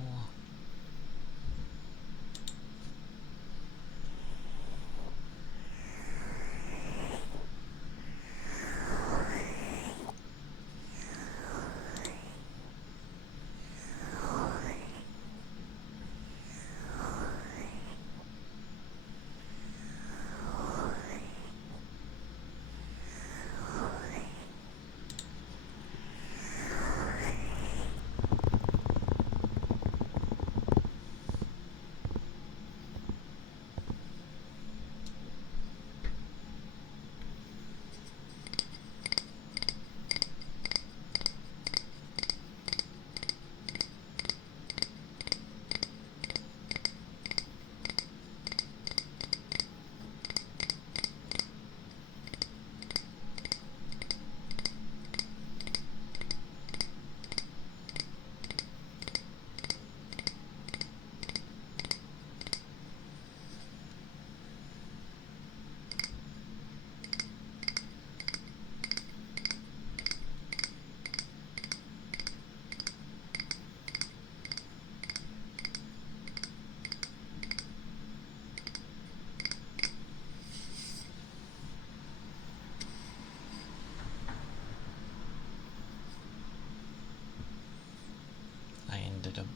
I ended up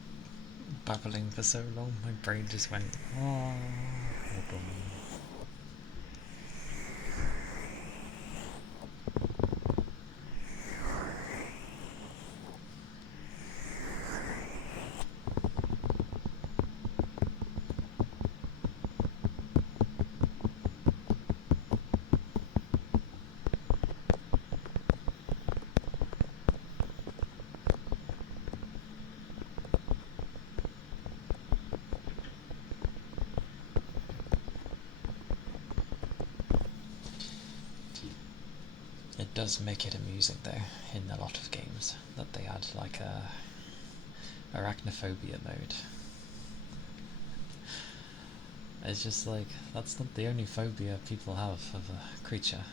babbling for so long, my brain just went, oh. It does make it amusing though, in a lot of games, that they add like a arachnophobia mode. It's just like, that's not the only phobia people have of a creature.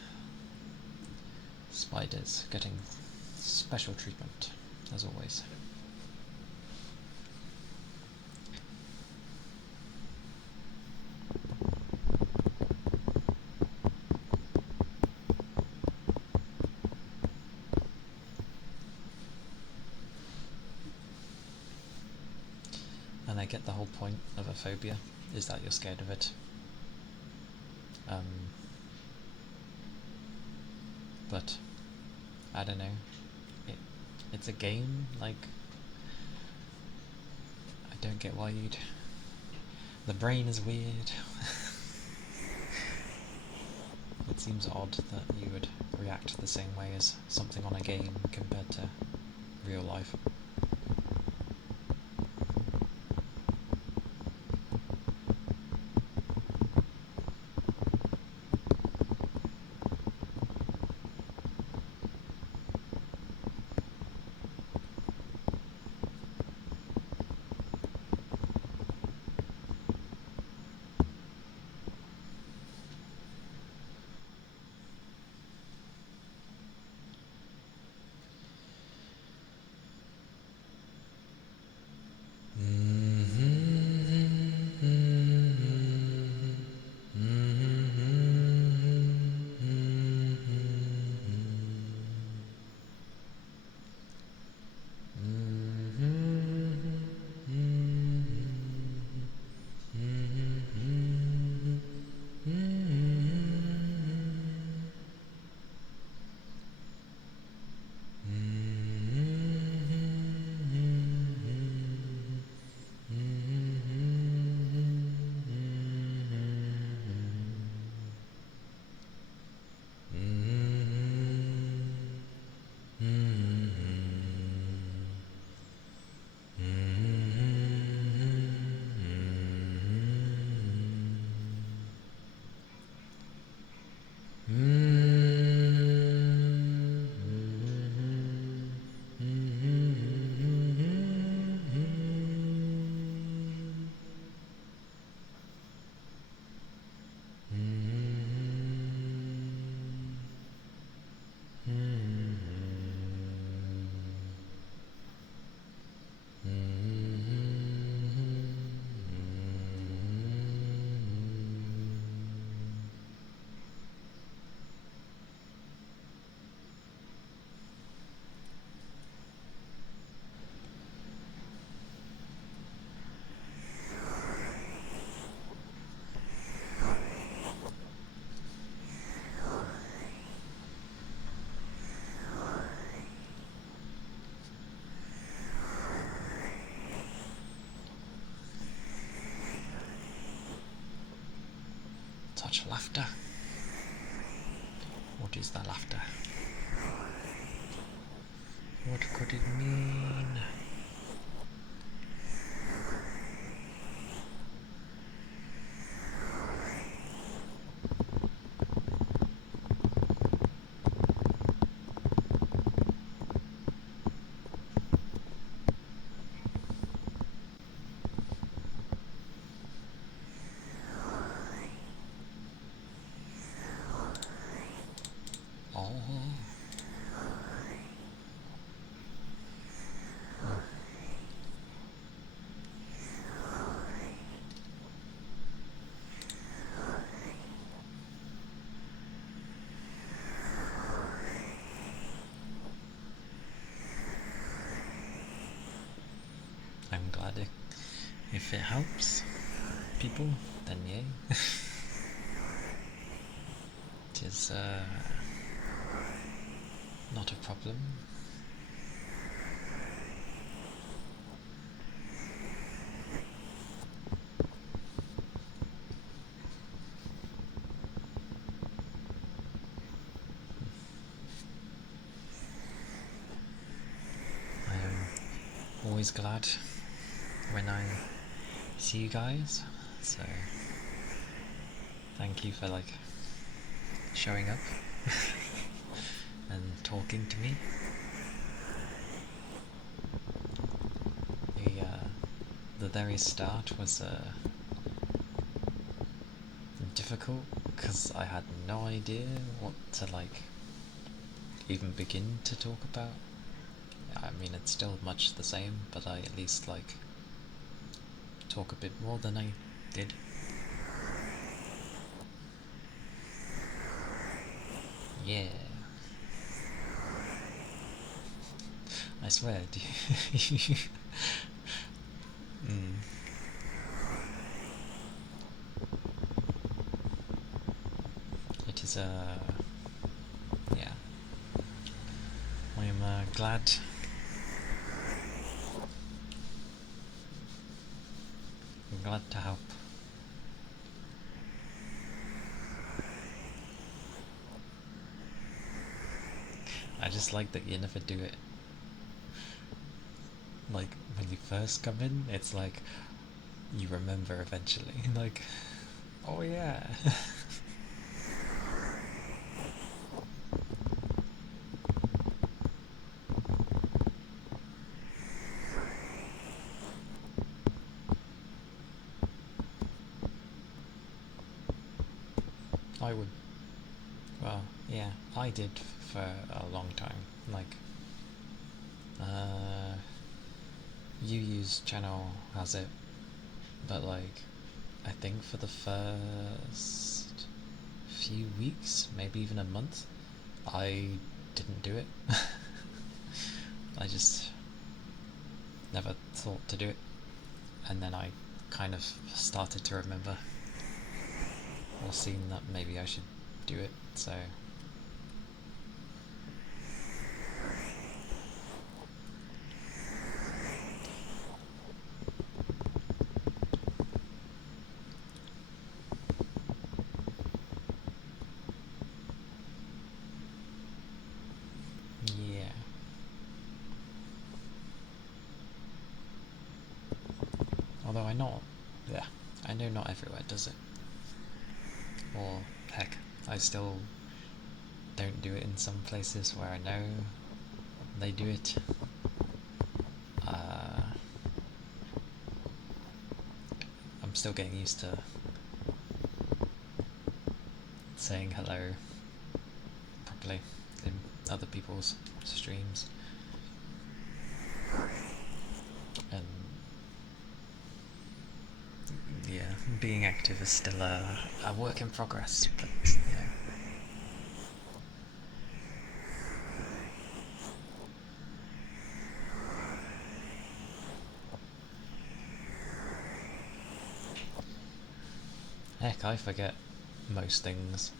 Spiders getting special treatment, as always. And I get the whole point of a phobia, is that you're scared of it. But, I don't know, it's a game, like, I don't get why you'd... The brain is weird. It seems odd that you would react the same way as something on a game compared to real life. Such laughter. What is the laughter? What could it mean? Oh. I'm glad if it helps people, then yay. It is not a problem. I am always glad when I see you guys, so thank you for like showing up and talking to me. The very start was difficult because I had no idea what to like even begin to talk about. I mean, it's still much the same, but I at least like talk a bit more than I did. Yeah. I swear, do you... It is yeah. I am glad. I'm glad to help. I just like that you never do it. Like, when you first come in, it's like, you remember eventually. Like, oh yeah. I would. Well, yeah, I did for a long time. Like, Yu's channel has it, but like, I think for the first few weeks, maybe even a month, I didn't do it. I just never thought to do it, and then I kind of started to remember or seen that maybe I should do it, so yeah. Although I know not everywhere does it. Or heck, I still don't do it in some places where I know they do it. I'm still getting used to saying hello properly in other people's streams. And yeah, being active is still a work in progress, but you know. Heck, I forget most things.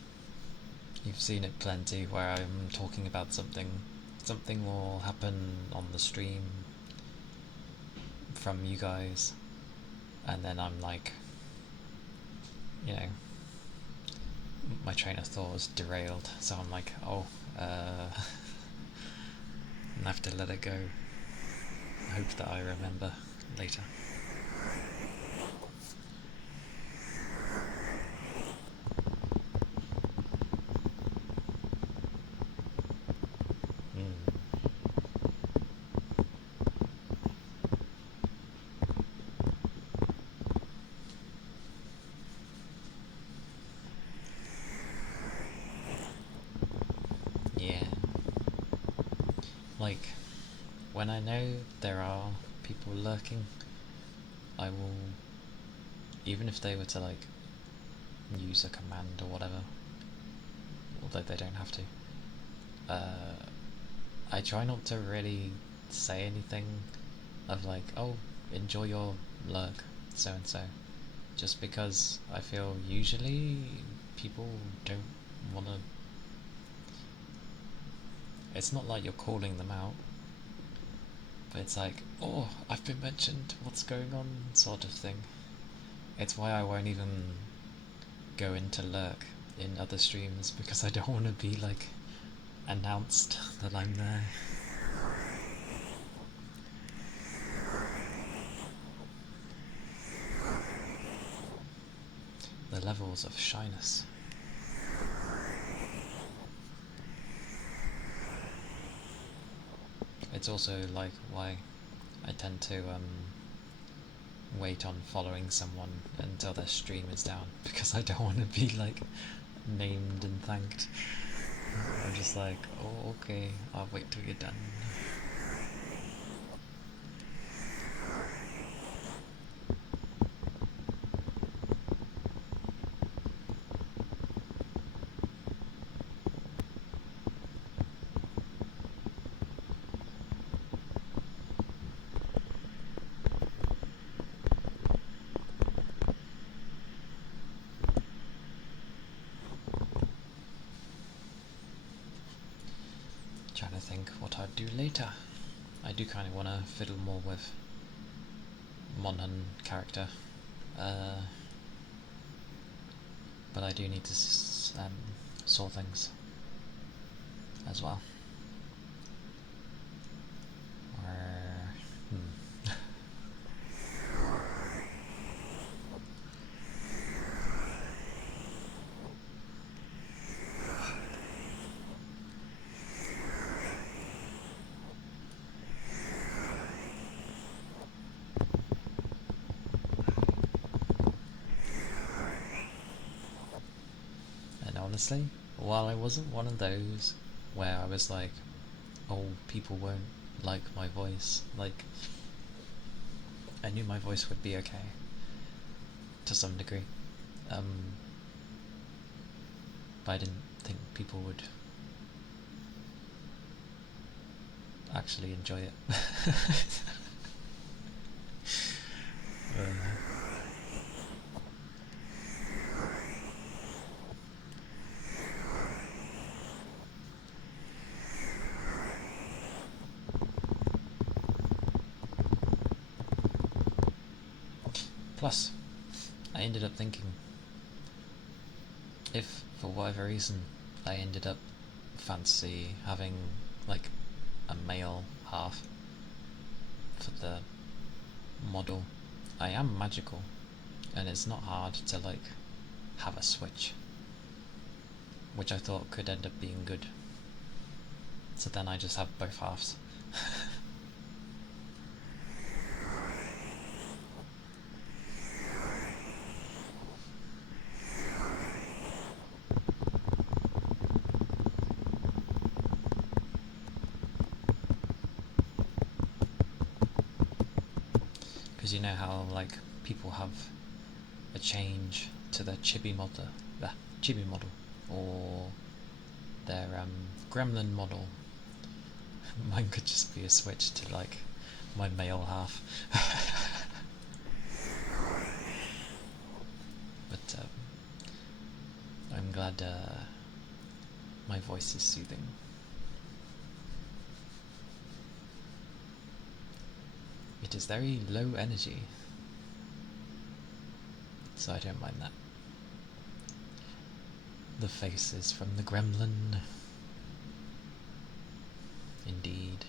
You've seen it plenty where I'm talking about something will happen on the stream from you guys, and then I'm like, you know, my train of thought was derailed, so I'm like, oh, I have to let it go. Hope that I remember later. Mm. Yeah. Like, when I know there are people lurking, I will, even if they were to like use a command or whatever, although they don't have to, I try not to really say anything of like, oh, enjoy your lurk, so and so, just because I feel usually people don't want to. It's not like you're calling them out, but it's like, oh, I've been mentioned, what's going on, sort of thing. It's why I won't even go into lurk in other streams, because I don't want to be like announced that I'm there. The levels of shyness. It's also like why I tend to wait on following someone until their stream is down, because I don't want to be like named and thanked. I'm just like, oh, okay, I'll wait till you're done. Trying to think what I'd do later. I do kind of want to fiddle more with Monhan character, but I do need to sort things as well. Or, And honestly, while I wasn't one of those where I was like, oh, people won't like my voice, like, I knew my voice would be okay to some degree, but I didn't think people would actually enjoy it. Plus, I ended up thinking, if for whatever reason I ended up fancy having like a male half for the model, I am magical, and it's not hard to like have a switch, which I thought could end up being good. So then I just have both halves. Because you know how like people have a change to their chibi model, or their gremlin model. Mine could just be a switch to like my male half. But I'm glad my voice is soothing. It is very low energy, so I don't mind that. The faces from the gremlin. Indeed.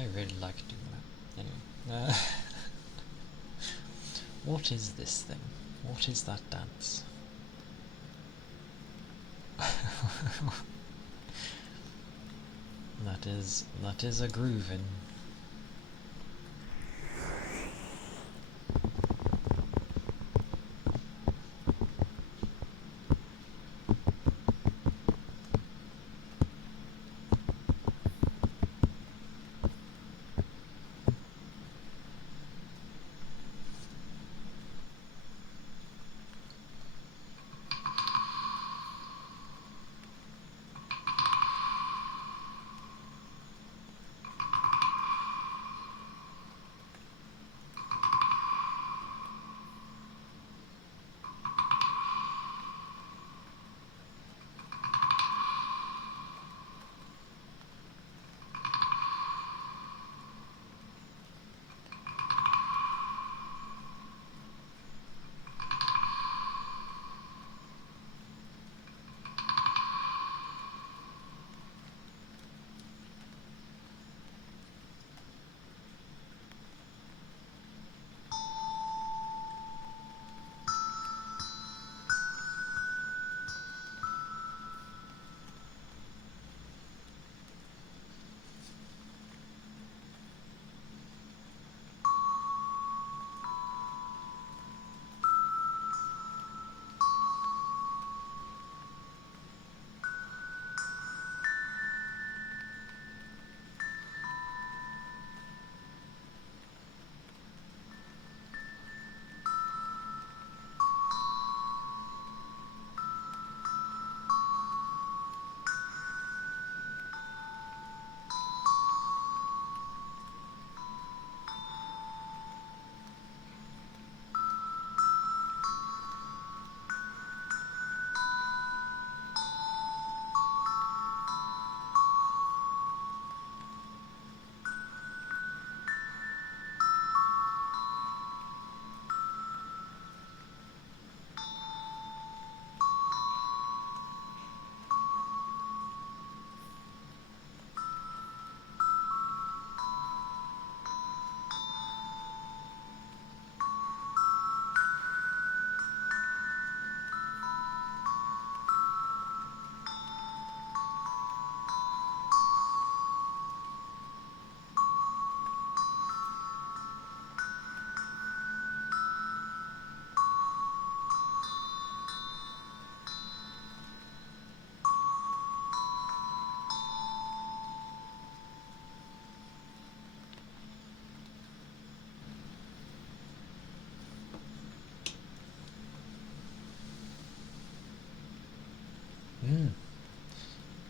I really like doing that. Anyway. What is this thing? What is that dance? That is a groovin'.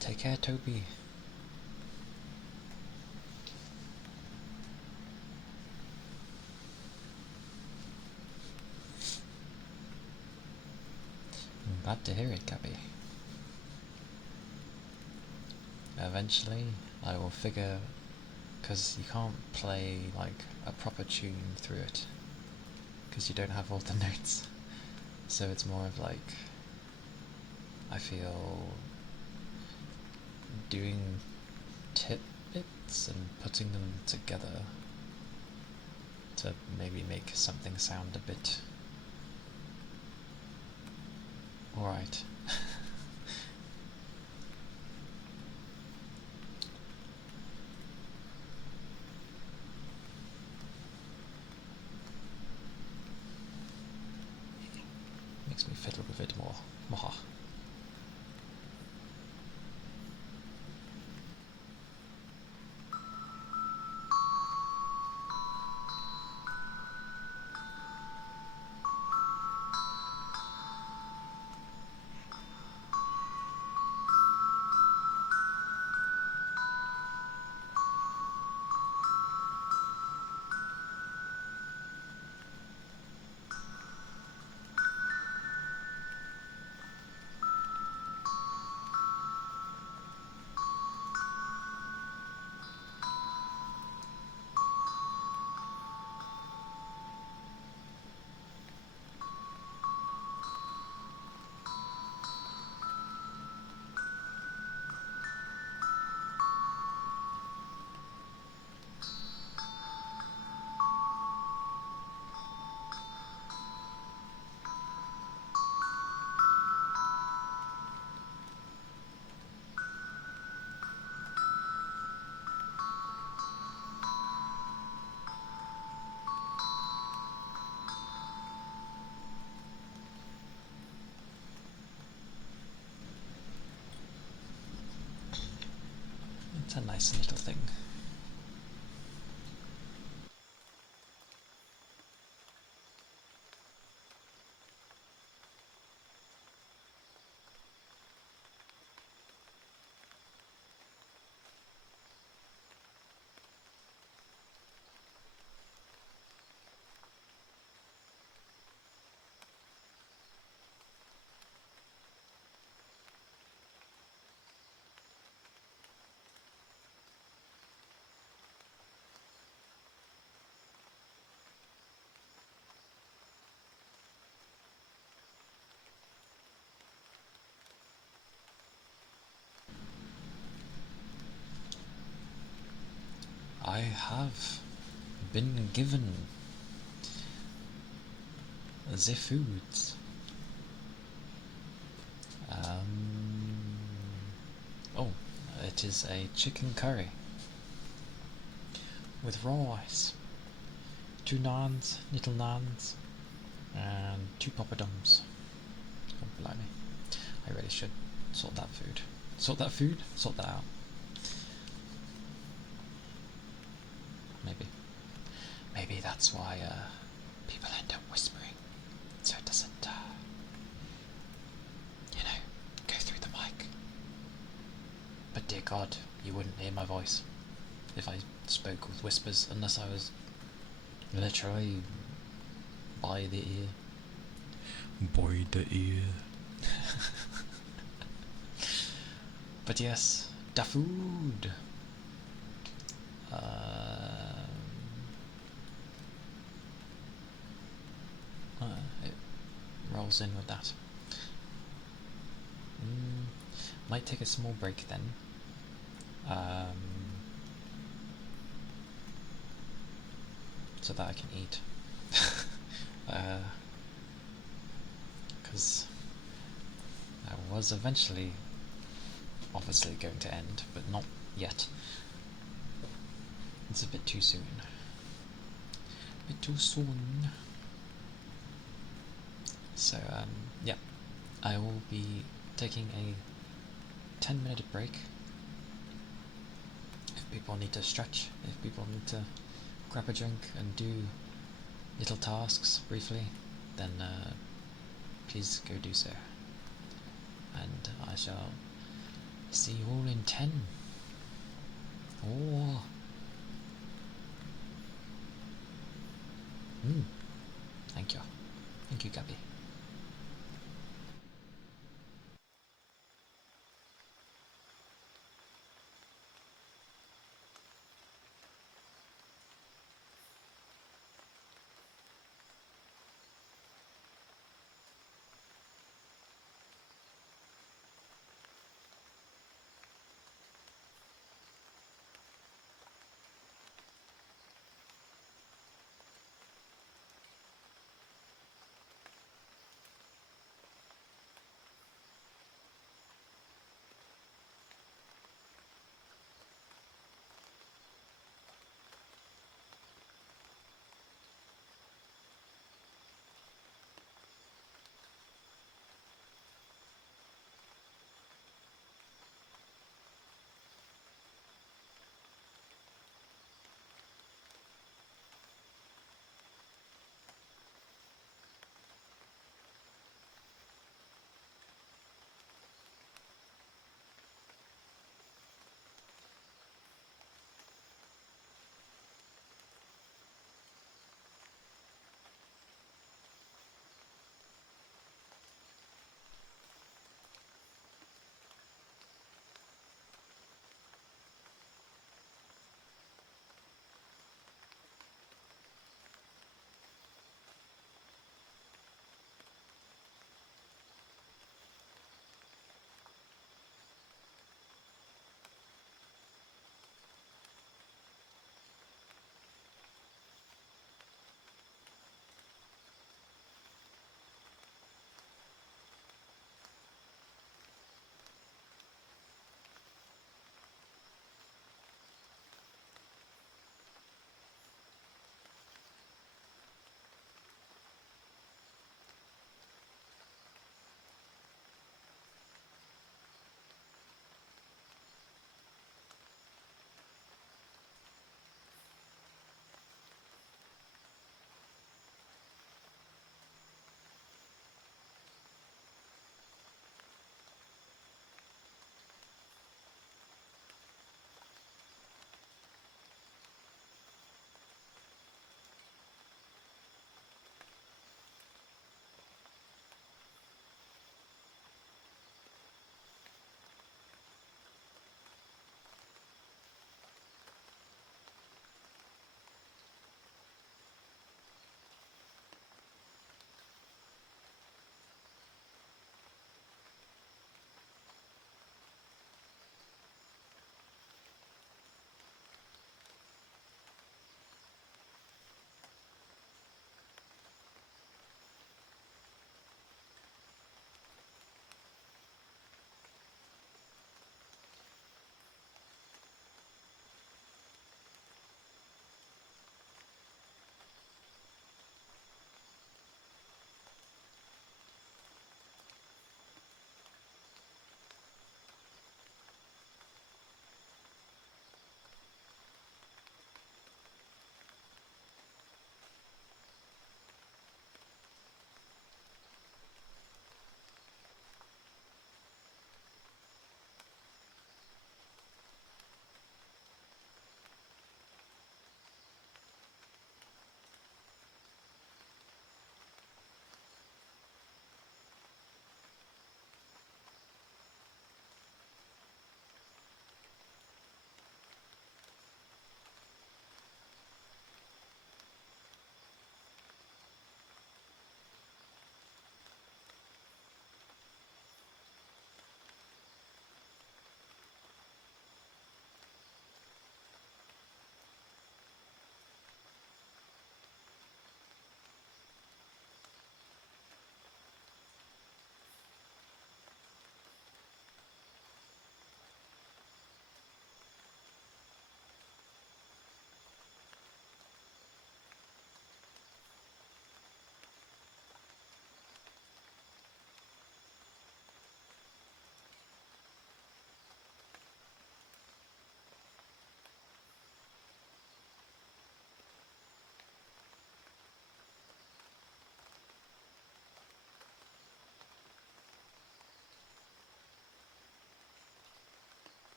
Take care, Toby. I'm glad to hear it, Gabby. Eventually, I will figure, because you can't play like a proper tune through it, because you don't have all the notes. So it's more of like, I feel, doing tidbits and putting them together to maybe make something sound a bit alright. Makes me fiddle with bit more. Maha. It's a nice little thing. I have been given the foods. Oh, it is a chicken curry with raw rice, 2 naans, little naans, and 2 poppadoms. Oh, blimey. I really should sort that food. Sort that food? Sort that out. Maybe. Maybe that's why people end up whispering, so it doesn't, go through the mic. But dear God, you wouldn't hear my voice if I spoke with whispers unless I was literally by the ear. By the ear. But yes, da food. It rolls in with that. Might take a small break then. So that I can eat. Because I was eventually obviously going to end, but not yet. It's a bit too soon. A bit too soon. So, yeah, I will be taking a 10-minute break. If people need to stretch, if people need to grab a drink and do little tasks briefly, then please go do so. And I shall see you all in 10. Oh. Thank you. Thank you, Gabby.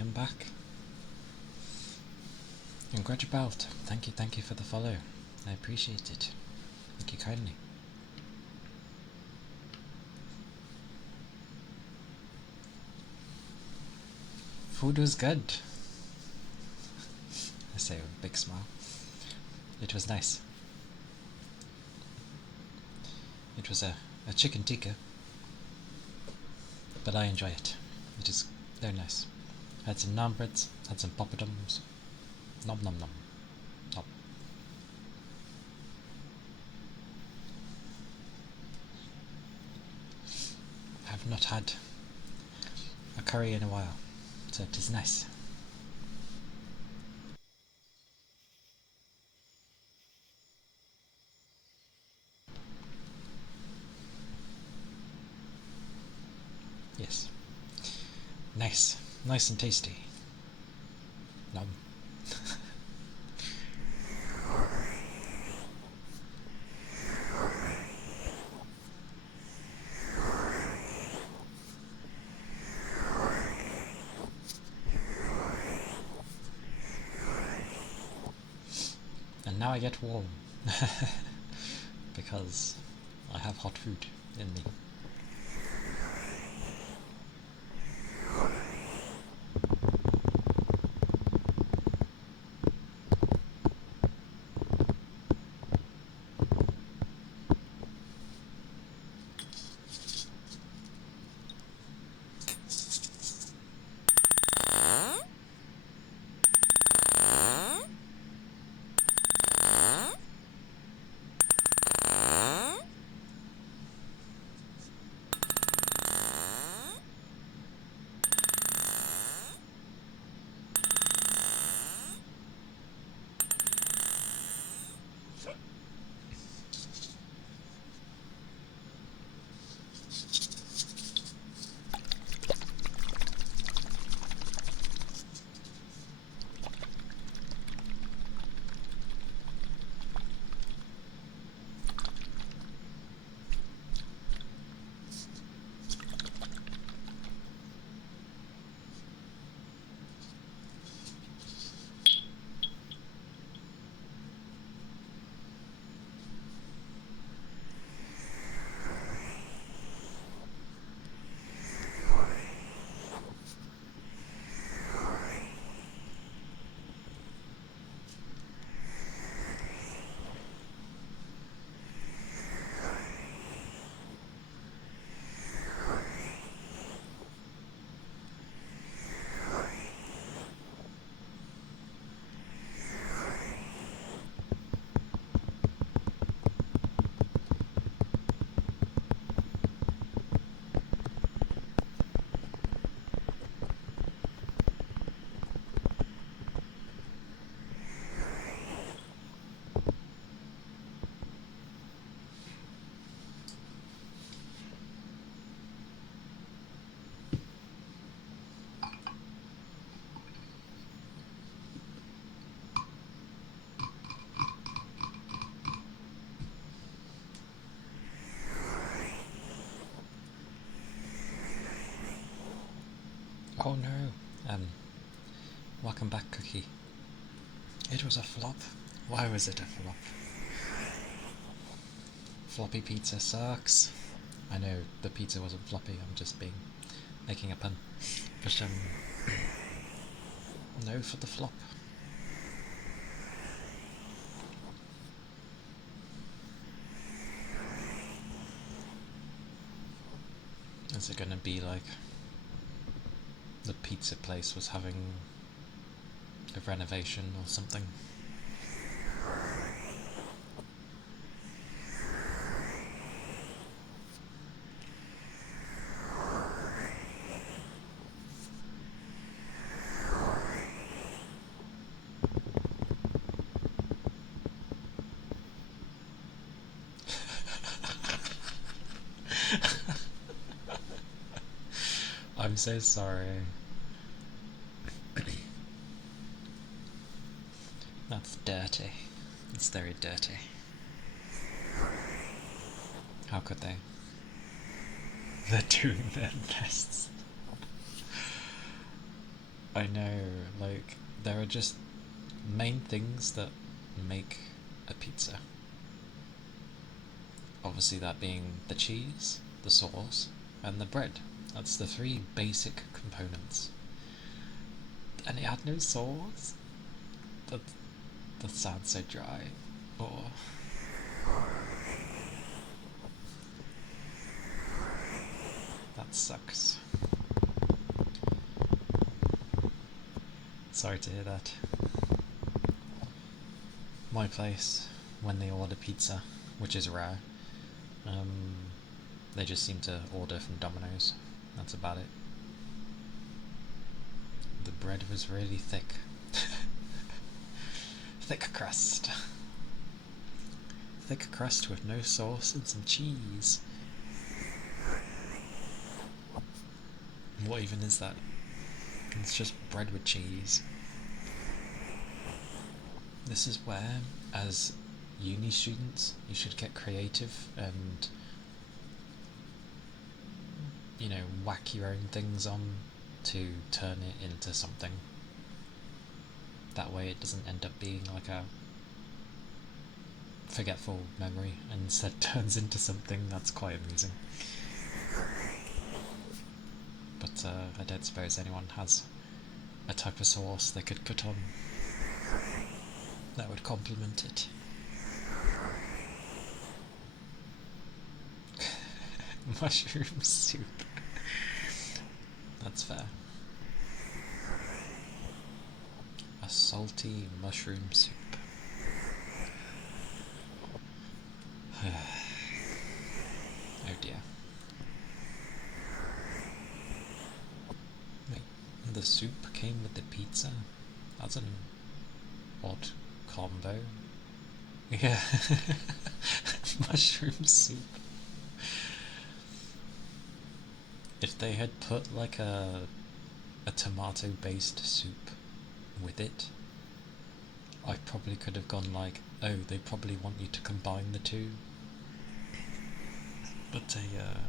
him back. And Grudge Belt, thank you for the follow. I appreciate it. Thank you kindly. Food was good. I say with a big smile. It was nice. It was a chicken tikka, but I enjoy it. It is very nice. Had some naan breads, had some poppadoms. Nom nom nom. Nom. I have not had a curry in a while, so it is nice. Yes. Nice. Nice and tasty. Nom. And now I get warm. Because I have hot food in me. Oh no. Welcome back, Cookie. It was a flop. Why was it a flop? Floppy pizza sucks. I know the pizza wasn't floppy, I'm just making a pun. But no for the flop. Is it gonna be like the pizza place was having a renovation or something? I'm so sorry. That's dirty. It's very dirty. How could they? They're doing their best. I know, like, there are just main things that make a pizza. Obviously, that being the cheese, the sauce, and the bread. That's the three basic components. And it had no sauce? That, that sounds so dry. Oh, that sucks. Sorry to hear that. My place, when they order pizza, which is rare, um, they just seem to order from Domino's. That's about it. The bread was really thick. Thick crust. Thick crust with no sauce and some cheese. What even is that? It's just bread with cheese. This is where, as uni students, you should get creative and, whack your own things on to turn it into something. That way it doesn't end up being like a forgetful memory and instead turns into something that's quite amusing. But I don't suppose anyone has a type of sauce they could put on that would complement it. Mushroom soup. That's fair. A salty mushroom soup. Oh dear. Wait, the soup came with the pizza? That's an odd combo. Yeah. Mushroom soup. If they had put like a tomato based soup with it, I probably could have gone like, oh, they probably want you to combine the two. But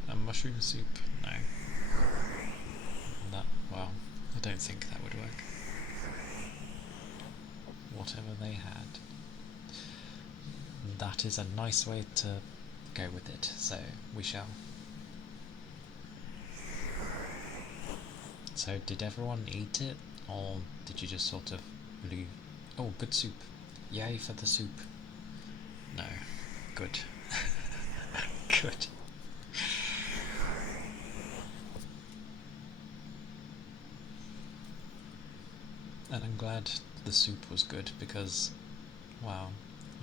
a mushroom soup, no. Well, I don't think that would work. Whatever they had. That is a nice way to go with it, so we shall. So, did everyone eat it, or did you just sort of leave? Oh, good soup. Yay for the soup. No. Good. Good. And I'm glad the soup was good because, wow,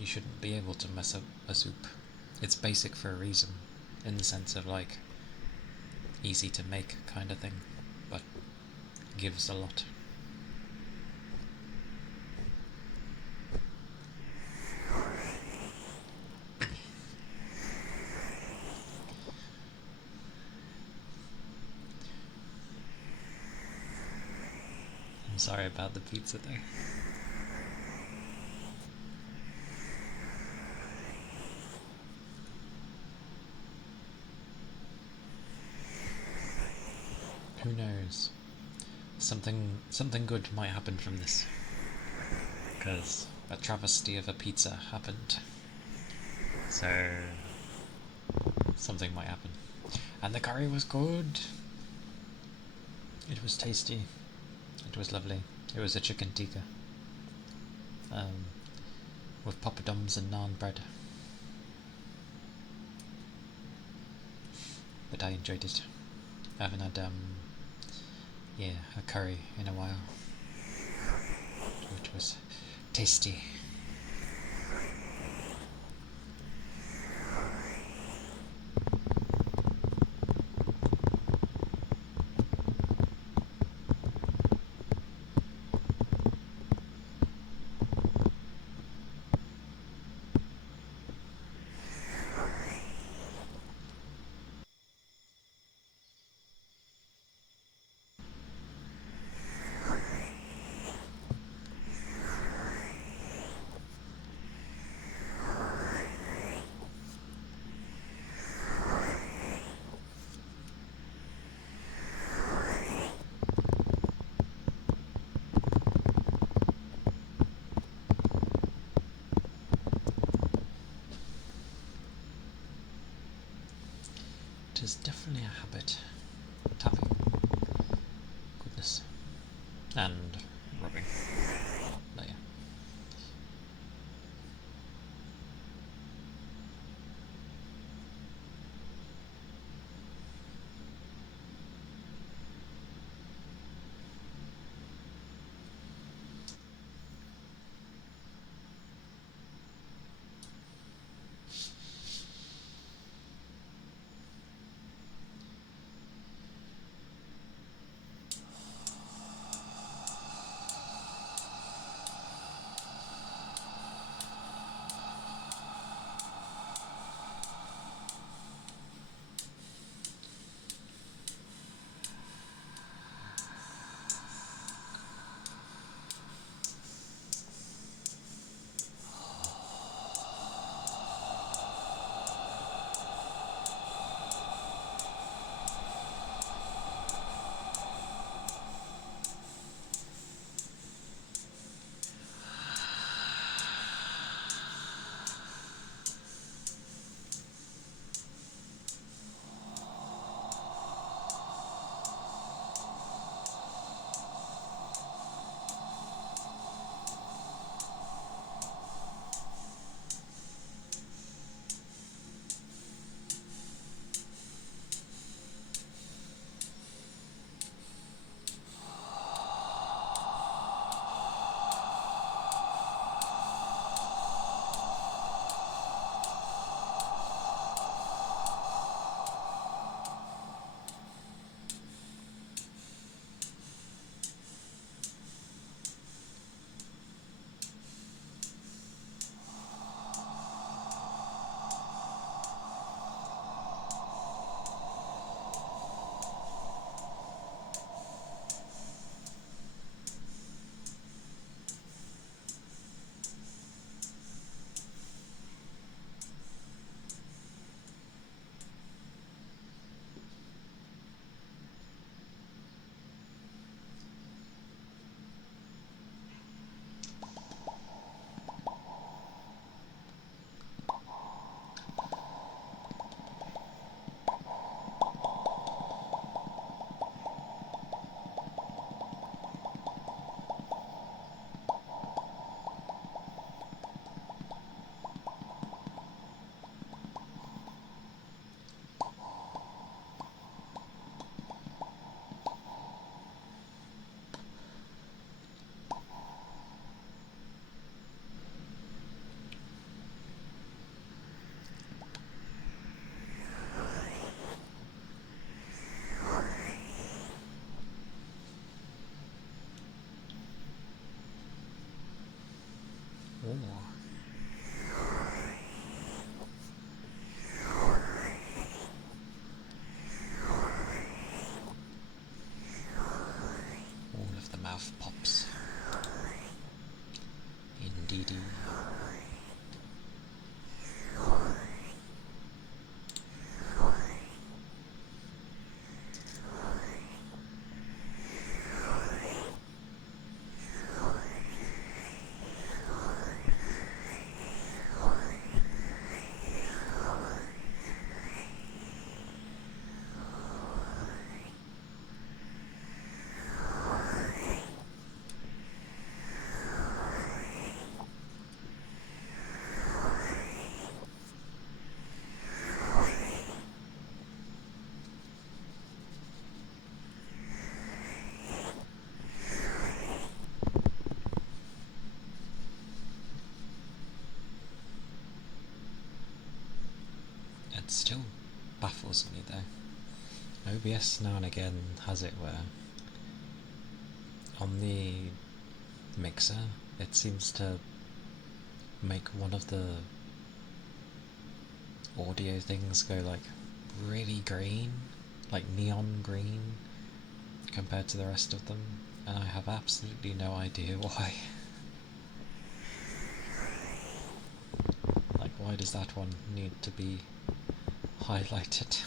you shouldn't be able to mess up a soup. It's basic for a reason, in the sense of like easy to make kind of thing, but gives a lot. I'm sorry about the pizza there. Who knows? Something good might happen from this. Because a travesty of a pizza happened. So something might happen. And the curry was good. It was tasty. It was lovely. It was a chicken tikka. With poppadoms and naan bread. But I enjoyed it. I haven't had a curry in a while, which was tasty. and rubbing. But yeah. Ooh. All of the mouth pops. Indeedy. It still baffles me though. OBS now and again has it where on the mixer it seems to make one of the audio things go like really green, like neon green, compared to the rest of them, and I have absolutely no idea why. Like, why does that one need to be highlighted?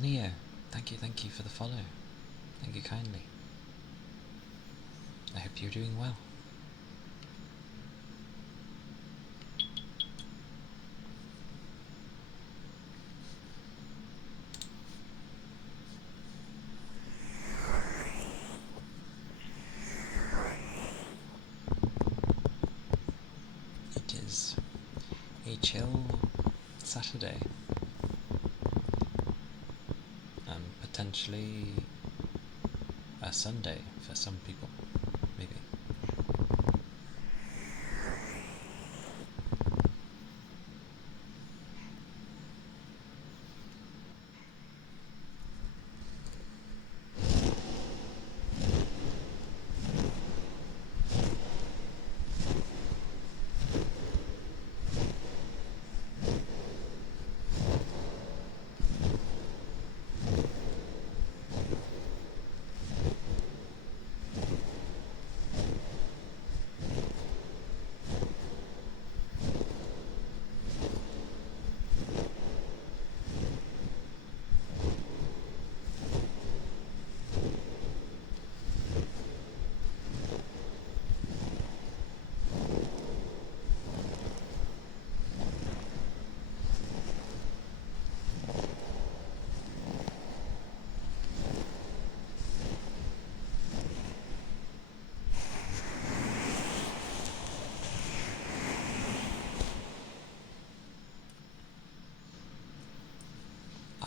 Neo, thank you for the follow. Thank you kindly. I hope you're doing well. It is a chill Saturday. Potentially a Sunday for some people, maybe.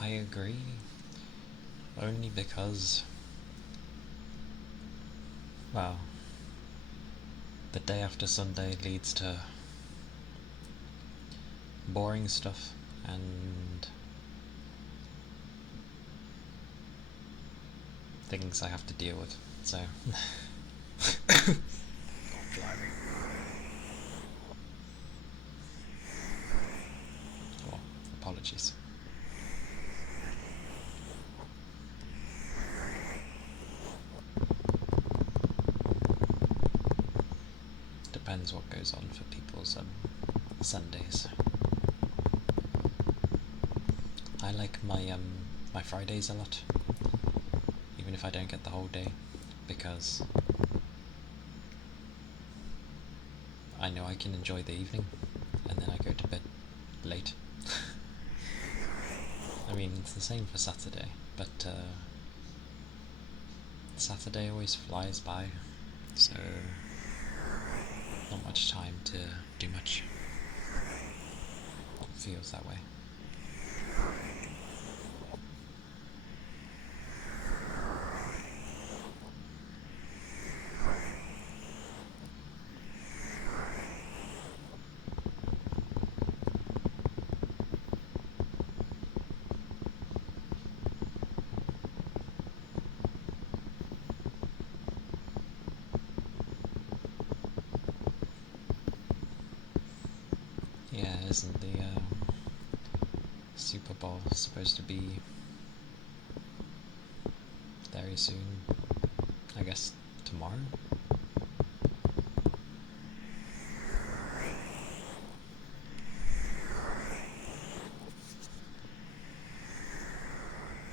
I agree, only because, well, the day after Sunday leads to boring stuff and things I have to deal with, so... Oh, apologies. Depends what goes on for people's Sundays. I like my Fridays a lot, even if I don't get the whole day, because I know I can enjoy the evening, and then I go to bed late. I mean, it's the same for Saturday, but Saturday always flies by, so not much time to do much. It feels that way. Yeah, isn't the Super Bowl supposed to be very soon? I guess tomorrow?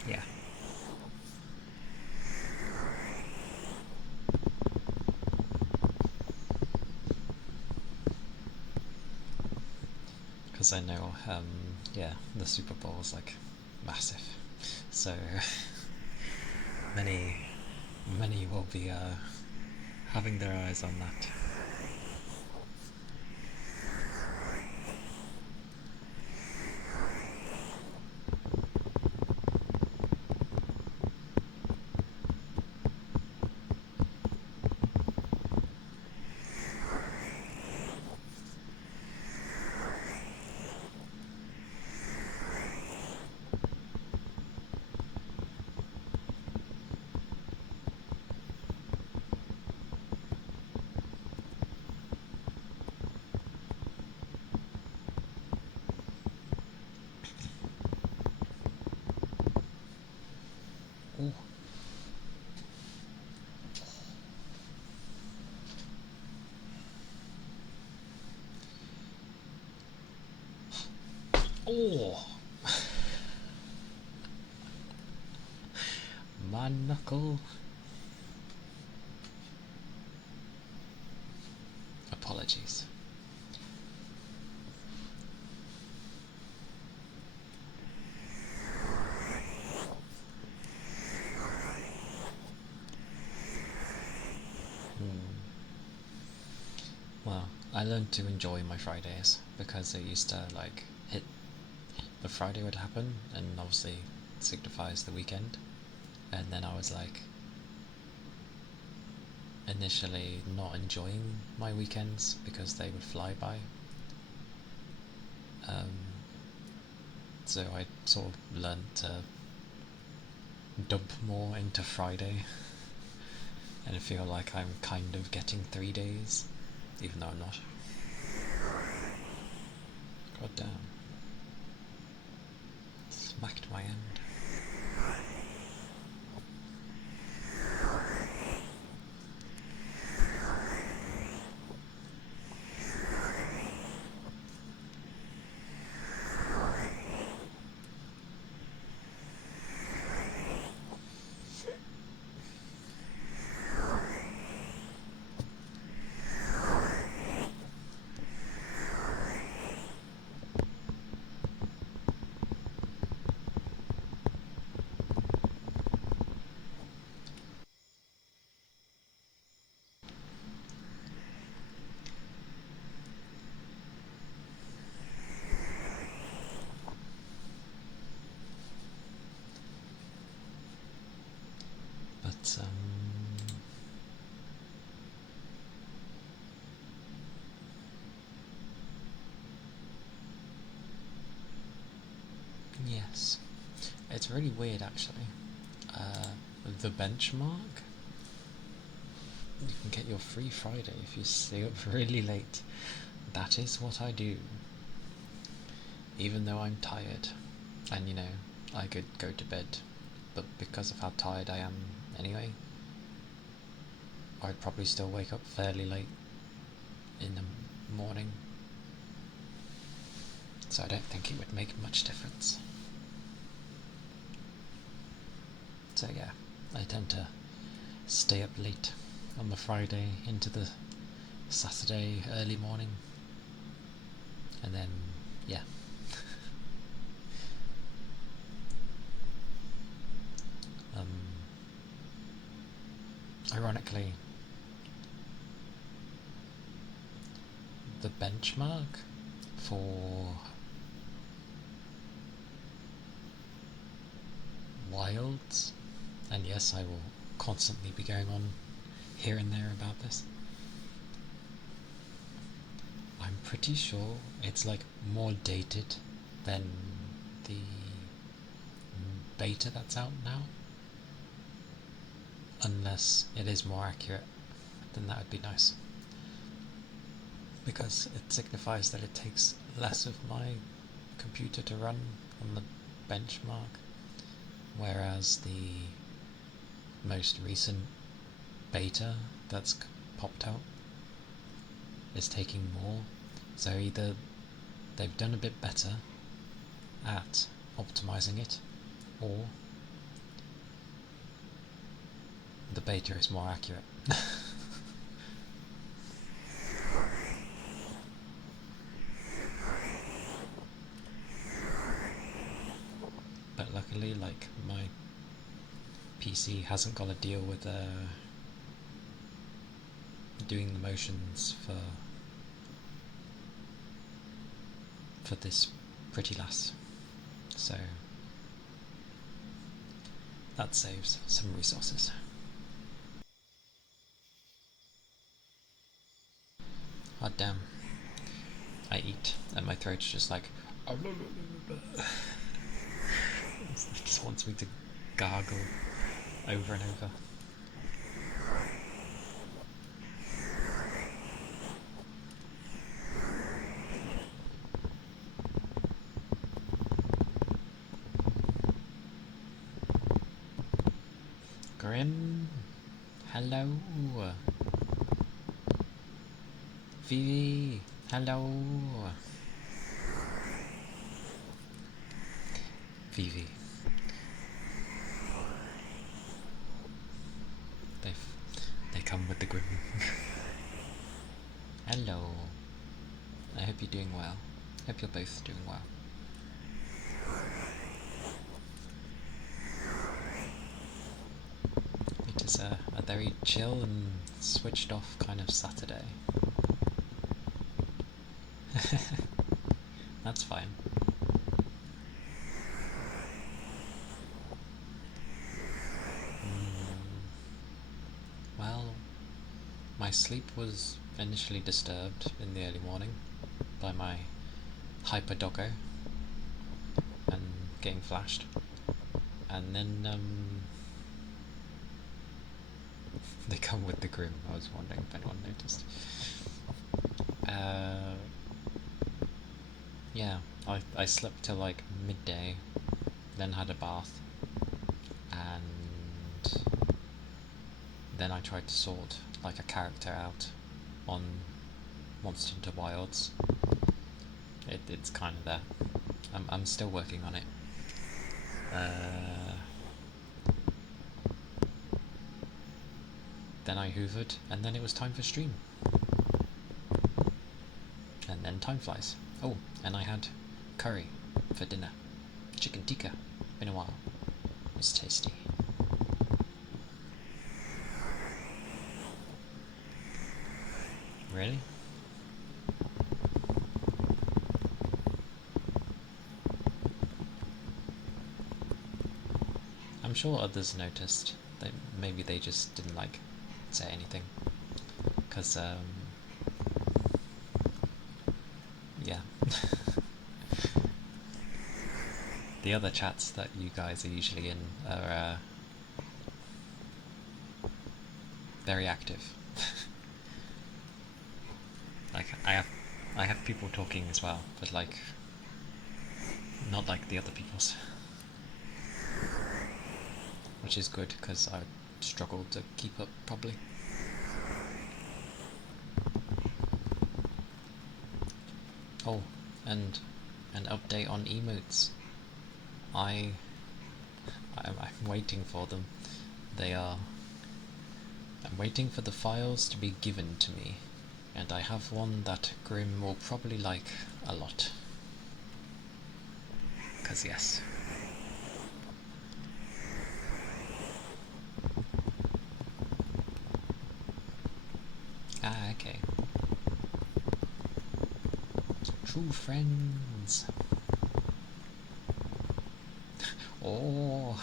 Yeah. Because I know, yeah, the Super Bowl is like massive, so many will be having their eyes on that. Ooh. Oh. my knuckle. Apologies. Well, I learned to enjoy my Fridays because it used to like hit the Friday would happen and obviously it signifies the weekend. And then I was like initially not enjoying my weekends because they would fly by. Um, so I sort of learned to dump more into Friday and I feel like I'm kind of getting 3 days, even though I'm not. God damn. Smacked my end. But yes, it's really weird actually. The benchmark, you can get your free Friday if you stay up really late. That is what I do, even though I'm tired. And you know, I could go to bed, but because of how tired I am anyway, I'd probably still wake up fairly late in the morning. So I don't think it would make much difference. So yeah, I tend to stay up late on the Friday into the Saturday early morning. And then, yeah. Ironically, the benchmark for wilds, and yes, I will constantly be going on here and there about this. I'm pretty sure it's like more dated than the beta that's out now. Unless it is more accurate, then that would be nice. Because it signifies that it takes less of my computer to run on the benchmark, whereas the most recent beta that's popped out is taking more. So either they've done a bit better at optimizing it, or the beta is more accurate. But luckily, like, my PC hasn't got to deal with doing the motions for this pretty lass, so that saves some resources. God damn, I eat and my throat's just like it just wants me to gargle over and over. Grim, hello. Vivi, hello. Vivi. come with the grim. Hello. I hope you're doing well. Hope you're both doing well. It is a very chill and switched off kind of Saturday. That's fine. Well, my sleep was initially disturbed in the early morning by my hyper doggo and getting flashed, and then they come with the grim. I was wondering if anyone noticed. Yeah, I slept till like midday, then had a bath, and then I tried to sort like a character out on Monster Hunter Wilds. It's kind of there. I'm still working on it. Then I hoovered, and then it was time for stream. And then time flies. Oh, and I had curry for dinner. Chicken tikka. Been a while. It was tasty. Really? I'm sure others noticed. Maybe they just didn't like say anything. Because, yeah. The other chats that you guys are usually in are very active. Like I have people talking as well, but like not like the other people's, which is good because I struggled to keep up properly. Oh, and an update on emotes. I'm waiting for them. I'm waiting for the files to be given to me, and I have one that Grim will probably like a lot. 'Cause yes. Ah, okay. True friends. Oh.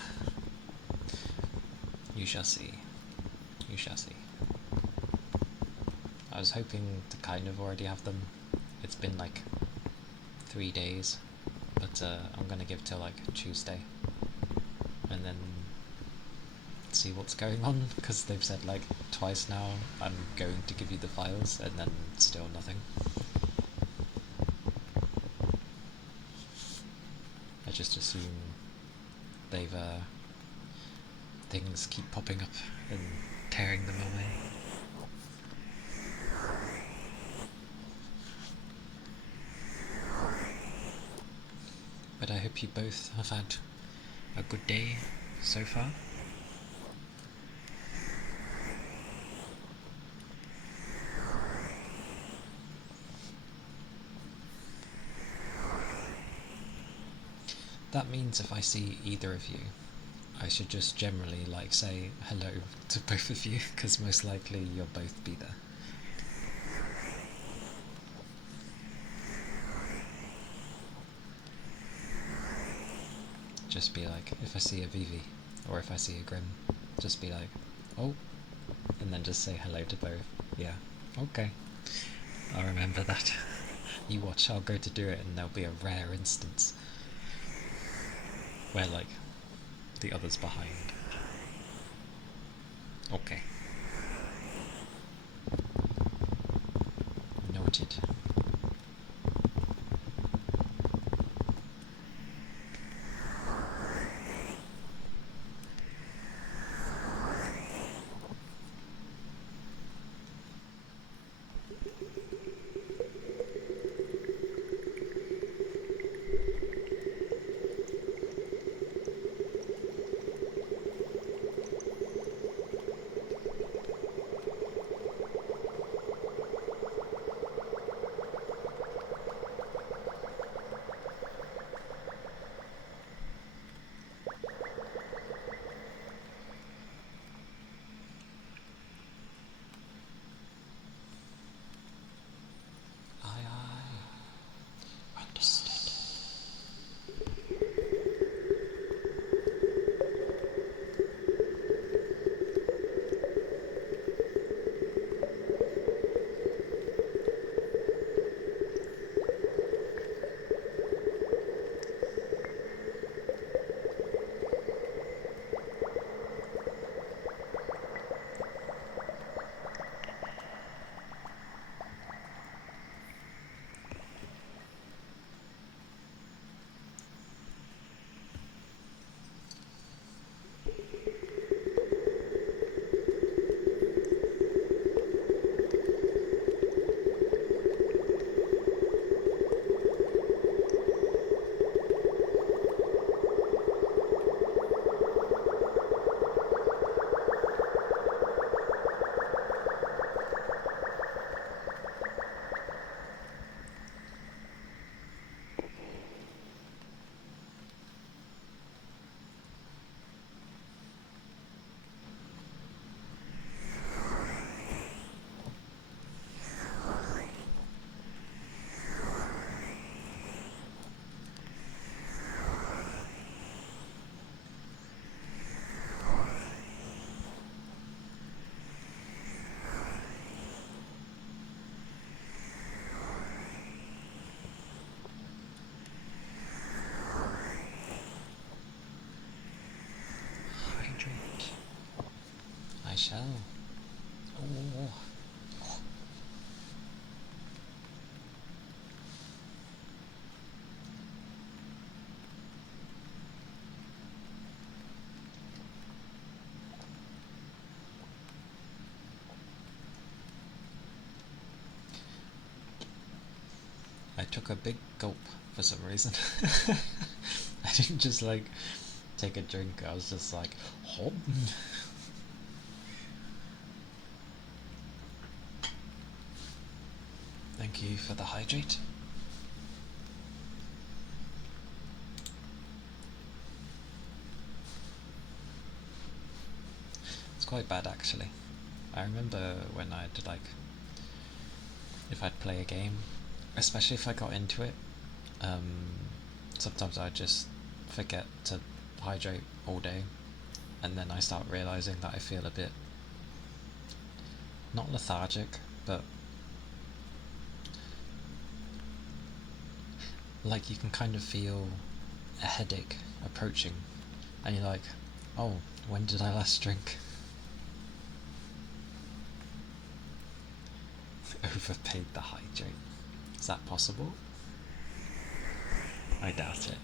You shall see. You shall see. I was hoping to kind of already have them. It's been like 3 days, but I'm gonna give till like Tuesday, and then see what's going on, because they've said like twice now I'm going to give you the files, and then still nothing. I just assume they've things keep popping up and tearing them away. But I hope you both have had a good day so far. That means if I see either of you, I should just generally like say hello to both of you, because most likely you'll both be there. Just be like, if I see a Vivi, or if I see a Grim, just be like, oh, and then just say hello to both. Yeah, okay. I'll remember that. You watch, I'll go to do it, and there'll be a rare instance where, like, the other's behind. Okay. Noted. I shall. Oh. I took a big gulp for some reason. I didn't just like take a drink, I was just like, hop. Thank you for the hydrate. It's quite bad actually. I remember when I'd like, if I'd play a game, especially if I got into it, sometimes I'd just forget to hydrate all day, and then I start realising that I feel a bit, not lethargic, but like you can kind of feel a headache approaching, and you're like, oh, when did I last drink? Overpaid the hydrate. Is that possible? I doubt it.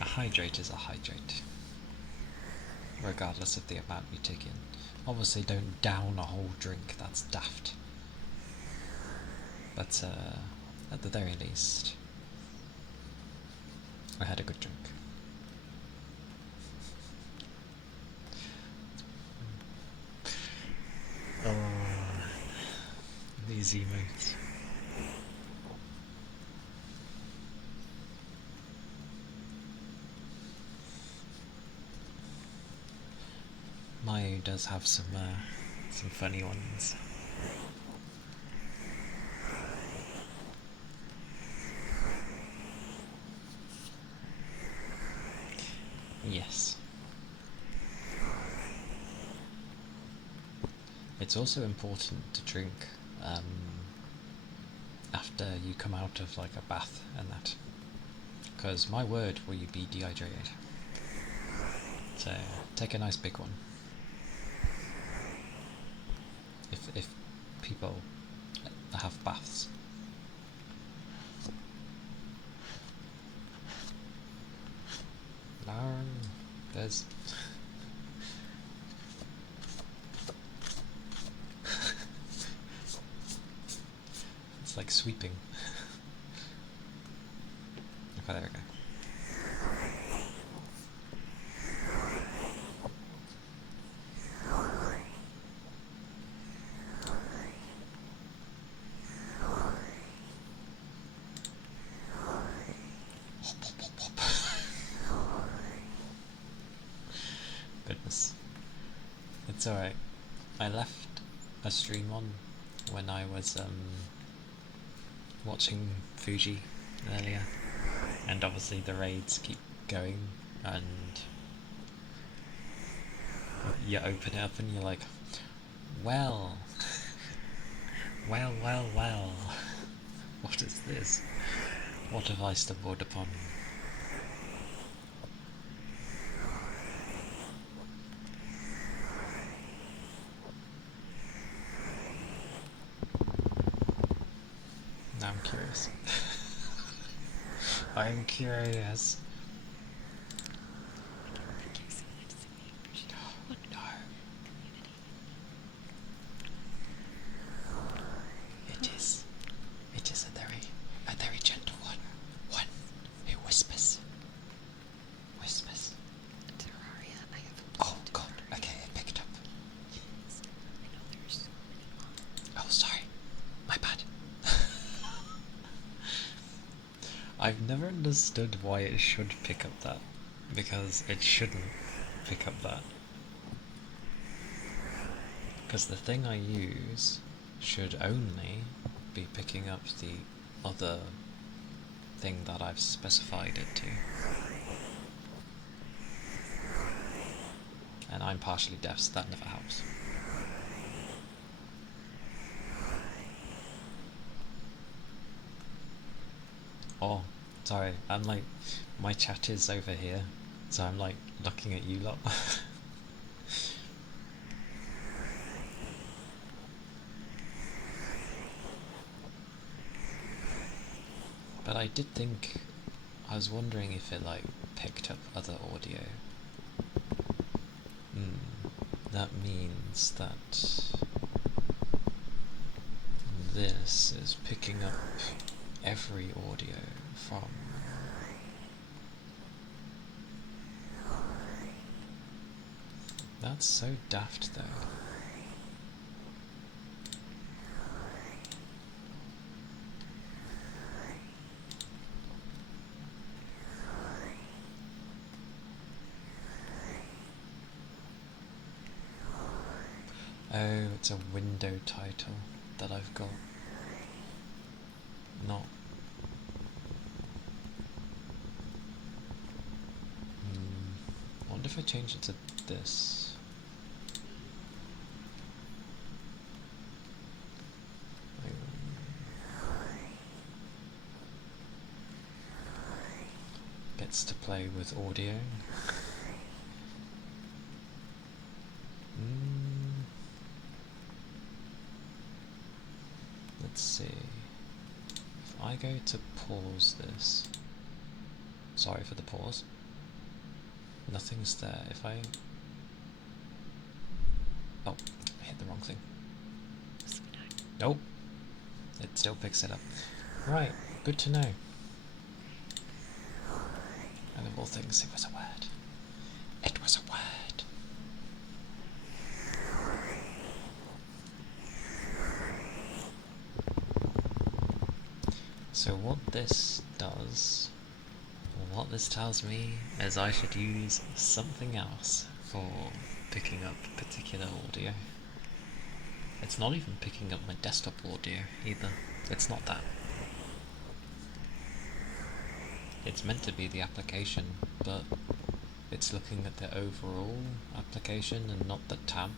A hydrate is a hydrate, regardless of the amount you take in. Obviously don't down a whole drink, that's daft. But at the very least, I had a good drink. Oh, these emotes. Mayu does have some funny ones. Yes. It's also important to drink after you come out of like a bath and that, because my word, will you be dehydrated. So take a nice big one. If people have baths. There's it's like sweeping. Okay, there we go. Goodness. It's alright. I left a stream on when I was watching Fuji earlier, and obviously the raids keep going, and you open it up and you're like, well, well, what is this? What have I stumbled upon? Now I'm curious. I'm curious. No. It is. It is a very gentle one. One who whispers. Whispers. Terraria, I have. Oh god. Okay, it picked up. Yes. I know there's so many Oh, sorry. My bad. I've never understood why it should pick up that, because it shouldn't pick up that. Because the thing I use should only be picking up the other thing that I've specified it to. And I'm partially deaf, so that never helps. Oh, sorry, I'm like, my chat is over here, so I'm like looking at you lot. But I did think, I was wondering if it like picked up other audio. That means that this is picking up every audio from... That's so daft though. Oh, it's a window title that I've got. Not... I wonder if I change it to this. Gets to play with audio. Let's see. If I go to pause this, sorry for the pause, nothing's there. If I... Oh, I hit the wrong thing. Nope, it still picks it up. Right, good to know. And of all things, it was a word. It was a word. So what this does, or what this tells me, is I should use something else for picking up particular audio. It's not even picking up my desktop audio either. It's not that. It's meant to be the application, but it's looking at the overall application and not the tab.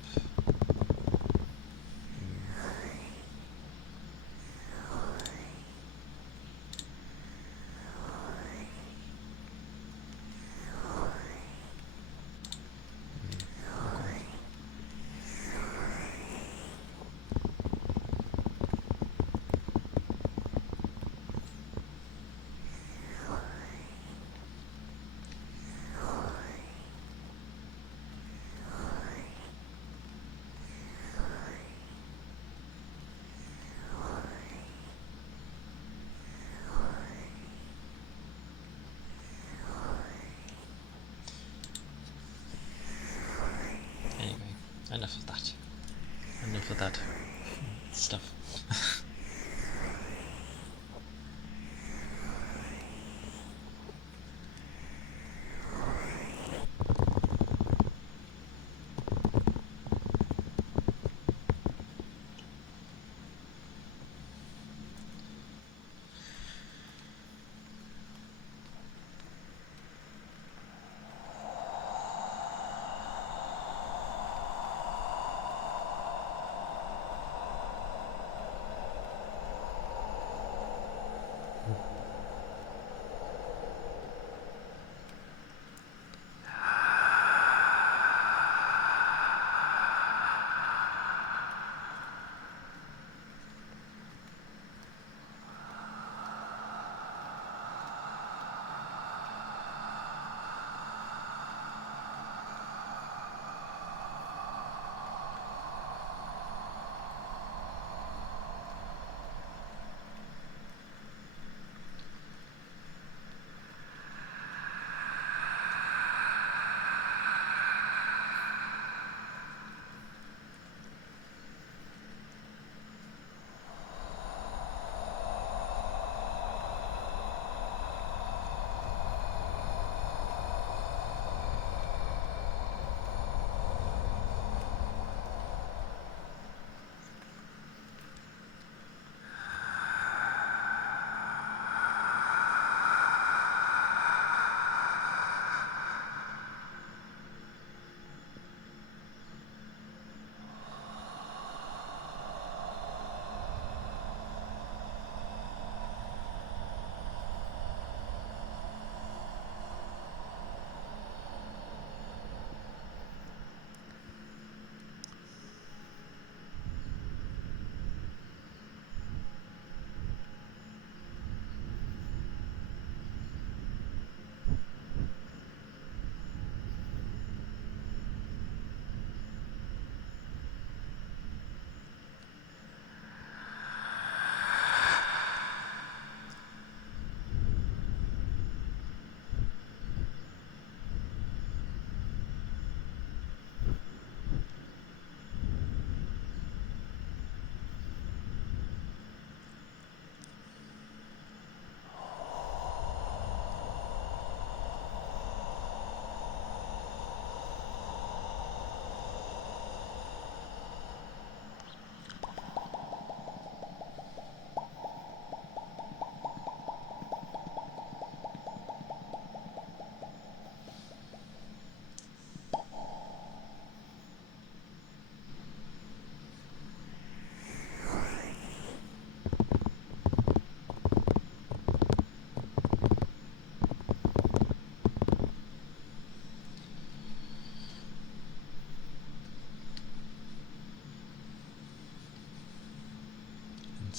Enough of that. Enough of that stuff.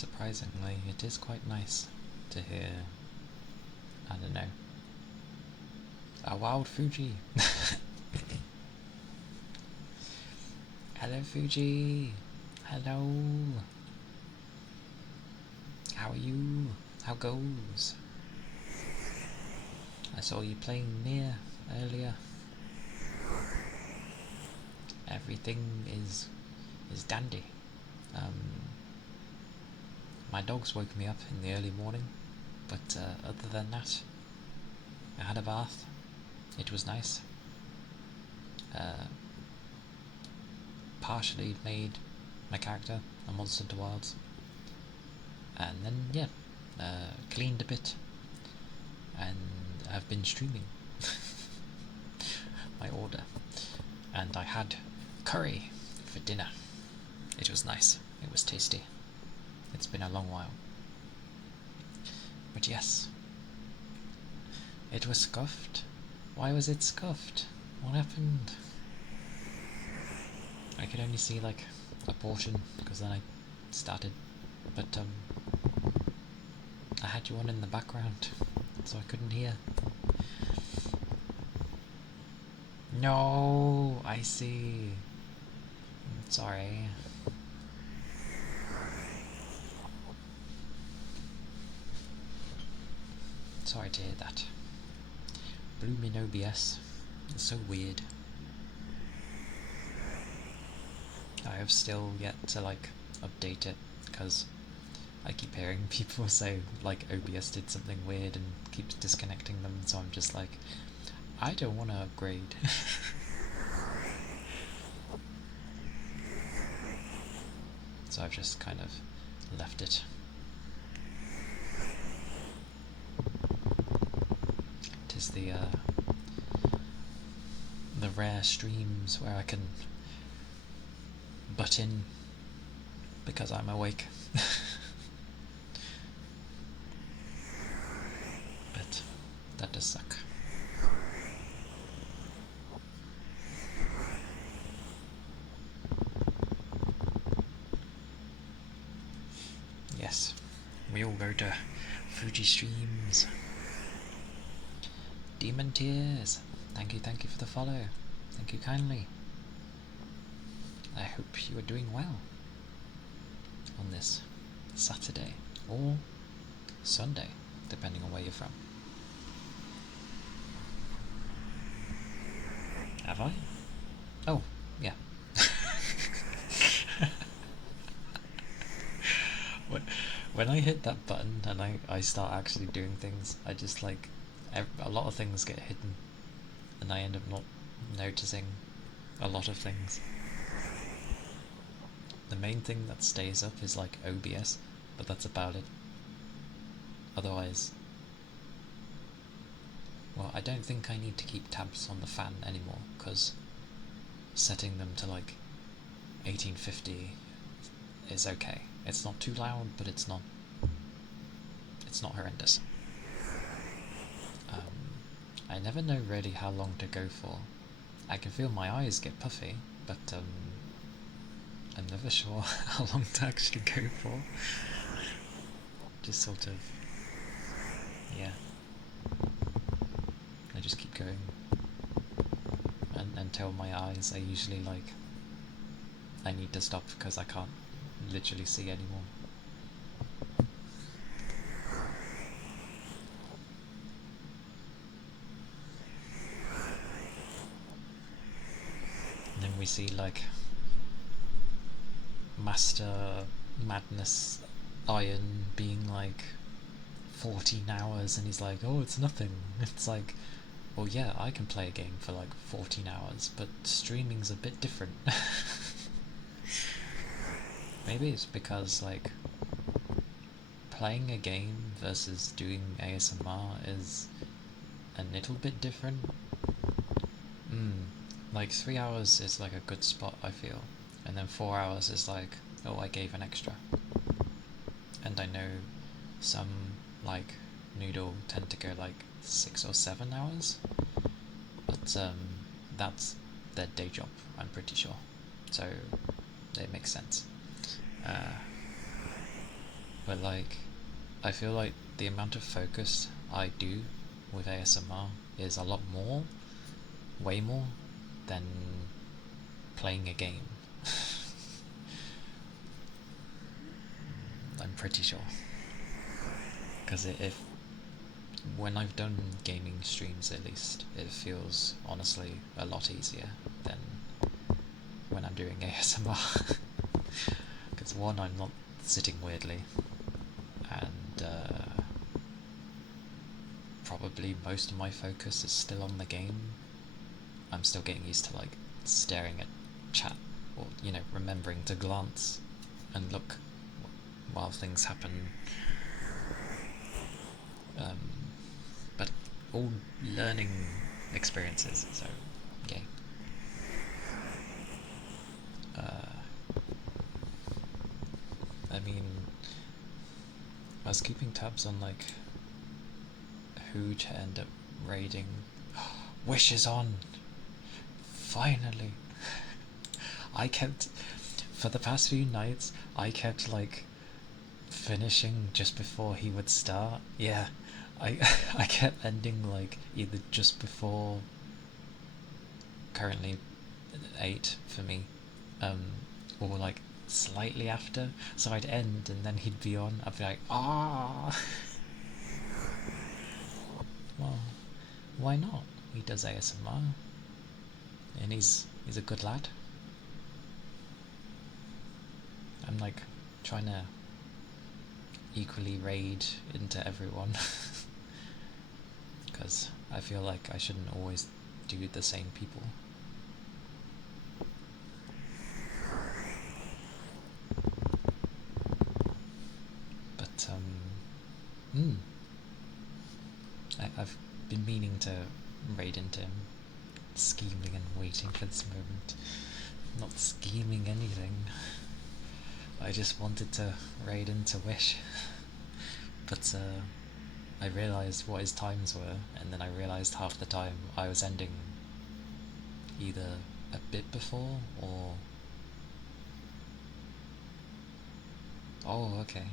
Surprisingly, it is quite nice to hear, I don't know, a wild Fuji. Hello Fuji! Hello! How are you? How goes? I saw you playing near earlier. Everything is dandy. My dogs woke me up in the early morning, but other than that, I had a bath. It was nice. Partially made my character a monster to wilds, and then cleaned a bit, and I've been streaming my order, and I had curry for dinner. It was nice. It was tasty. It's been a long while. But yes, it was scuffed. Why was it scuffed? What happened? I could only see like a portion because then I started, but I had you on in the background, so I couldn't hear. No, I see. Sorry. Sorry to hear that. Blooming OBS. It's so weird. I have still yet to like update it because I keep hearing people say like OBS did something weird and keeps disconnecting them, so I'm just like, I don't want to upgrade. So I've just kind of left it. Tis the rare streams where I can butt in because I'm awake. But that does suck. Yes, we all go to Fuji streams. Demon Tears, thank you for the follow. Thank you kindly. I hope you are doing well on this Saturday or Sunday, depending on where you're from. Have I? Oh, yeah. When I hit that button and I start actually doing things, I just like, a lot of things get hidden and I end up not noticing a lot of things. The main thing that stays up is like OBS, but that's about it. Otherwise, well, I don't think I need to keep tabs on the fan anymore, because setting them to like 1850 is okay. It's not too loud, but it's not horrendous. I never know really how long to go for. I can feel my eyes get puffy, but I'm never sure how long to actually go for. Just sort of, yeah. I just keep going until my eyes are usually like, I need to stop because I can't literally see anymore. And then we see like Master Madness Iron being like 14 hours and he's like, oh, it's nothing. It's like, well, yeah, I can play a game for like 14 hours, but streaming's a bit different. Maybe it's because like playing a game versus doing ASMR is a little bit different. Like 3 hours is like a good spot, I feel, and then 4 hours is like, oh, I gave an extra. And I know some like Noodle tend to go like 6 or 7 hours, but that's their day job, I'm pretty sure, so it makes sense. but like I feel like the amount of focus I do with ASMR is a lot more, way more, than playing a game. I'm pretty sure. Because if when I've done gaming streams, at least, it feels honestly a lot easier than when I'm doing ASMR. Because one, I'm not sitting weirdly, and probably most of my focus is still on the game. I'm still getting used to like staring at chat, or remembering to glance and look while things happen. Um, but all learning experiences, so yay. I mean, I was keeping tabs on like who to end up raiding. Wish is on! Finally! I kept, for the past few nights, I kept like finishing just before he would start. Yeah, I I kept ending like either just before, currently 8 for me, um, or like slightly after. So I'd end and then he'd be on. I'd be like, ah. Well, why not? He does ASMR, and he's a good lad. I'm like trying to equally raid into everyone because I feel like I shouldn't always do the same people. But I've been meaning to raid into him, scheming and waiting for this moment. Not scheming anything. I just wanted to raid into Wish, but I realised what his times were, and then I realised half the time I was ending either a bit before or. Oh, okay.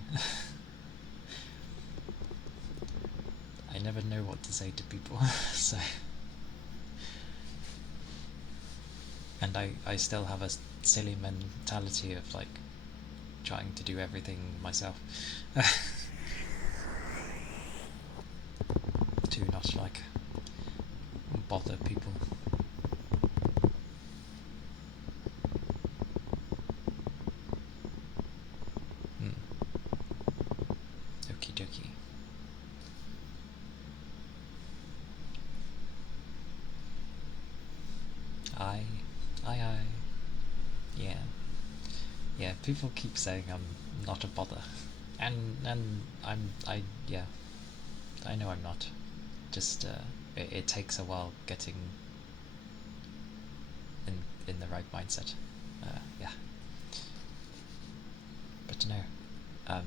I never know what to say to people, so. And I still have a silly mentality of like trying to do everything myself. To not like bother people. Hmm. Okie dokie. I, I. Yeah, yeah. People keep saying I'm not a bother, and yeah. I know I'm not. Just it takes a while getting in the right mindset. Yeah, but no. Um,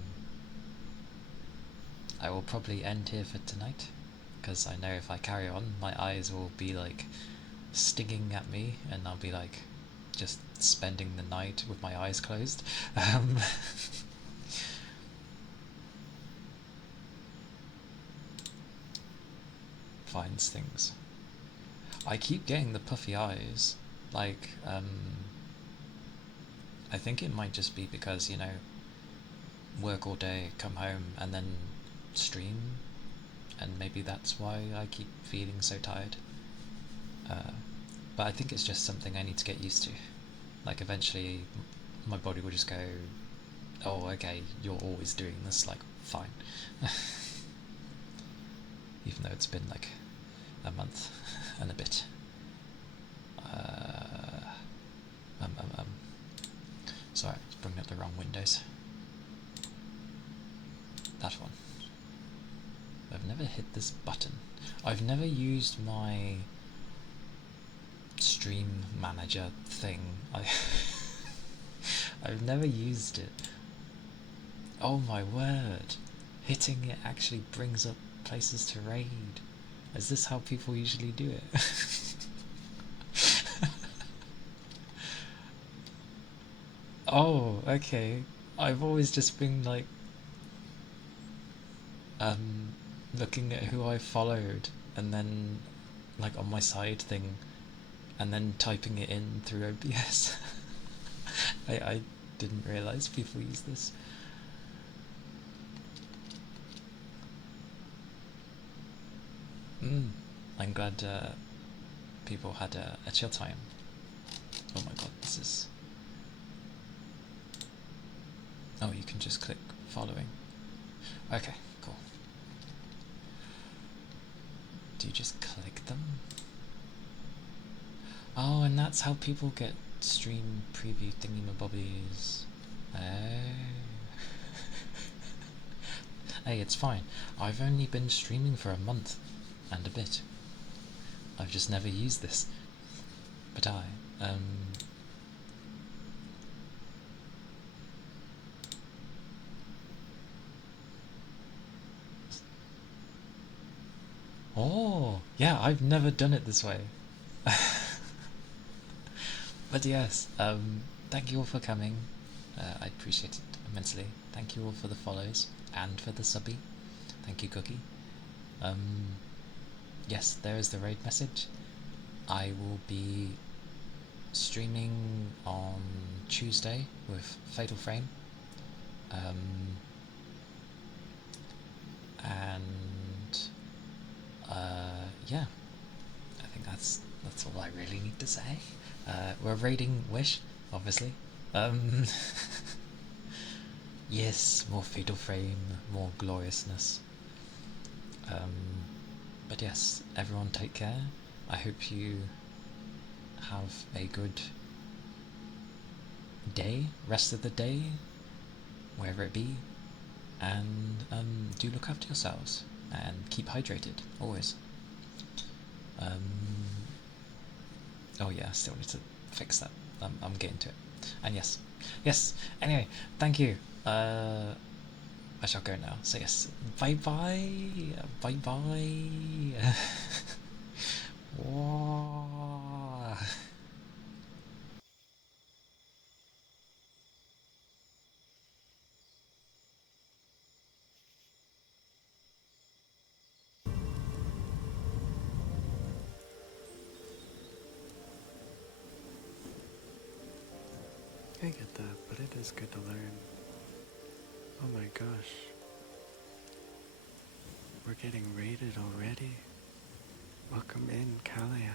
I will probably end here for tonight because I know if I carry on, my eyes will be like stinging at me, and I'll be like just spending the night with my eyes closed. Um, finds things. I keep getting the puffy eyes. Like, I think it might just be because, work all day, come home, and then stream, and maybe that's why I keep feeling so tired. But I think it's just something I need to get used to. Like, eventually, my body will just go, oh, okay, you're always doing this, like, fine. Even though it's been like a month and a bit. Uh, um, um, um. Sorry, I was bringing up the wrong windows. That one. I've never hit this button. I've never used my stream manager thing. I've never used it. Oh my word. Hitting it actually brings up places to raid. Is this how people usually do it? Oh, okay. I've always just been like looking at who I followed and then like on my side thing and then typing it in through OBS. I didn't realize people use this. I'm glad people had a chill time. Oh my god, this is. Oh, you can just click following. Okay, cool. Do you just click them? Oh, and that's how people get stream preview thingy-mabobbies. Oh. Hey, it's fine. I've only been streaming for a month and a bit. I've just never used this. But oh, yeah, I've never done it this way. But yes, thank you all for coming. I appreciate it immensely. Thank you all for the follows and for the subby. Thank you, Cookie. Yes, there is the raid message. I will be streaming on Tuesday with Fatal Frame. And yeah, I think that's all I really need to say. We're raiding Wish, obviously. Um, yes, more Fatal Frame, more gloriousness. But yes, everyone take care. I hope you have a good day, rest of the day, wherever it be, and do look after yourselves and keep hydrated always. Oh yeah, I still need to fix that. I'm getting to it. And yes. Anyway, thank you. I shall go now. So yes, bye bye, bye bye. Whoa. I get that, but it is good to learn. Oh my gosh. We're getting raided already. Welcome in, Calia.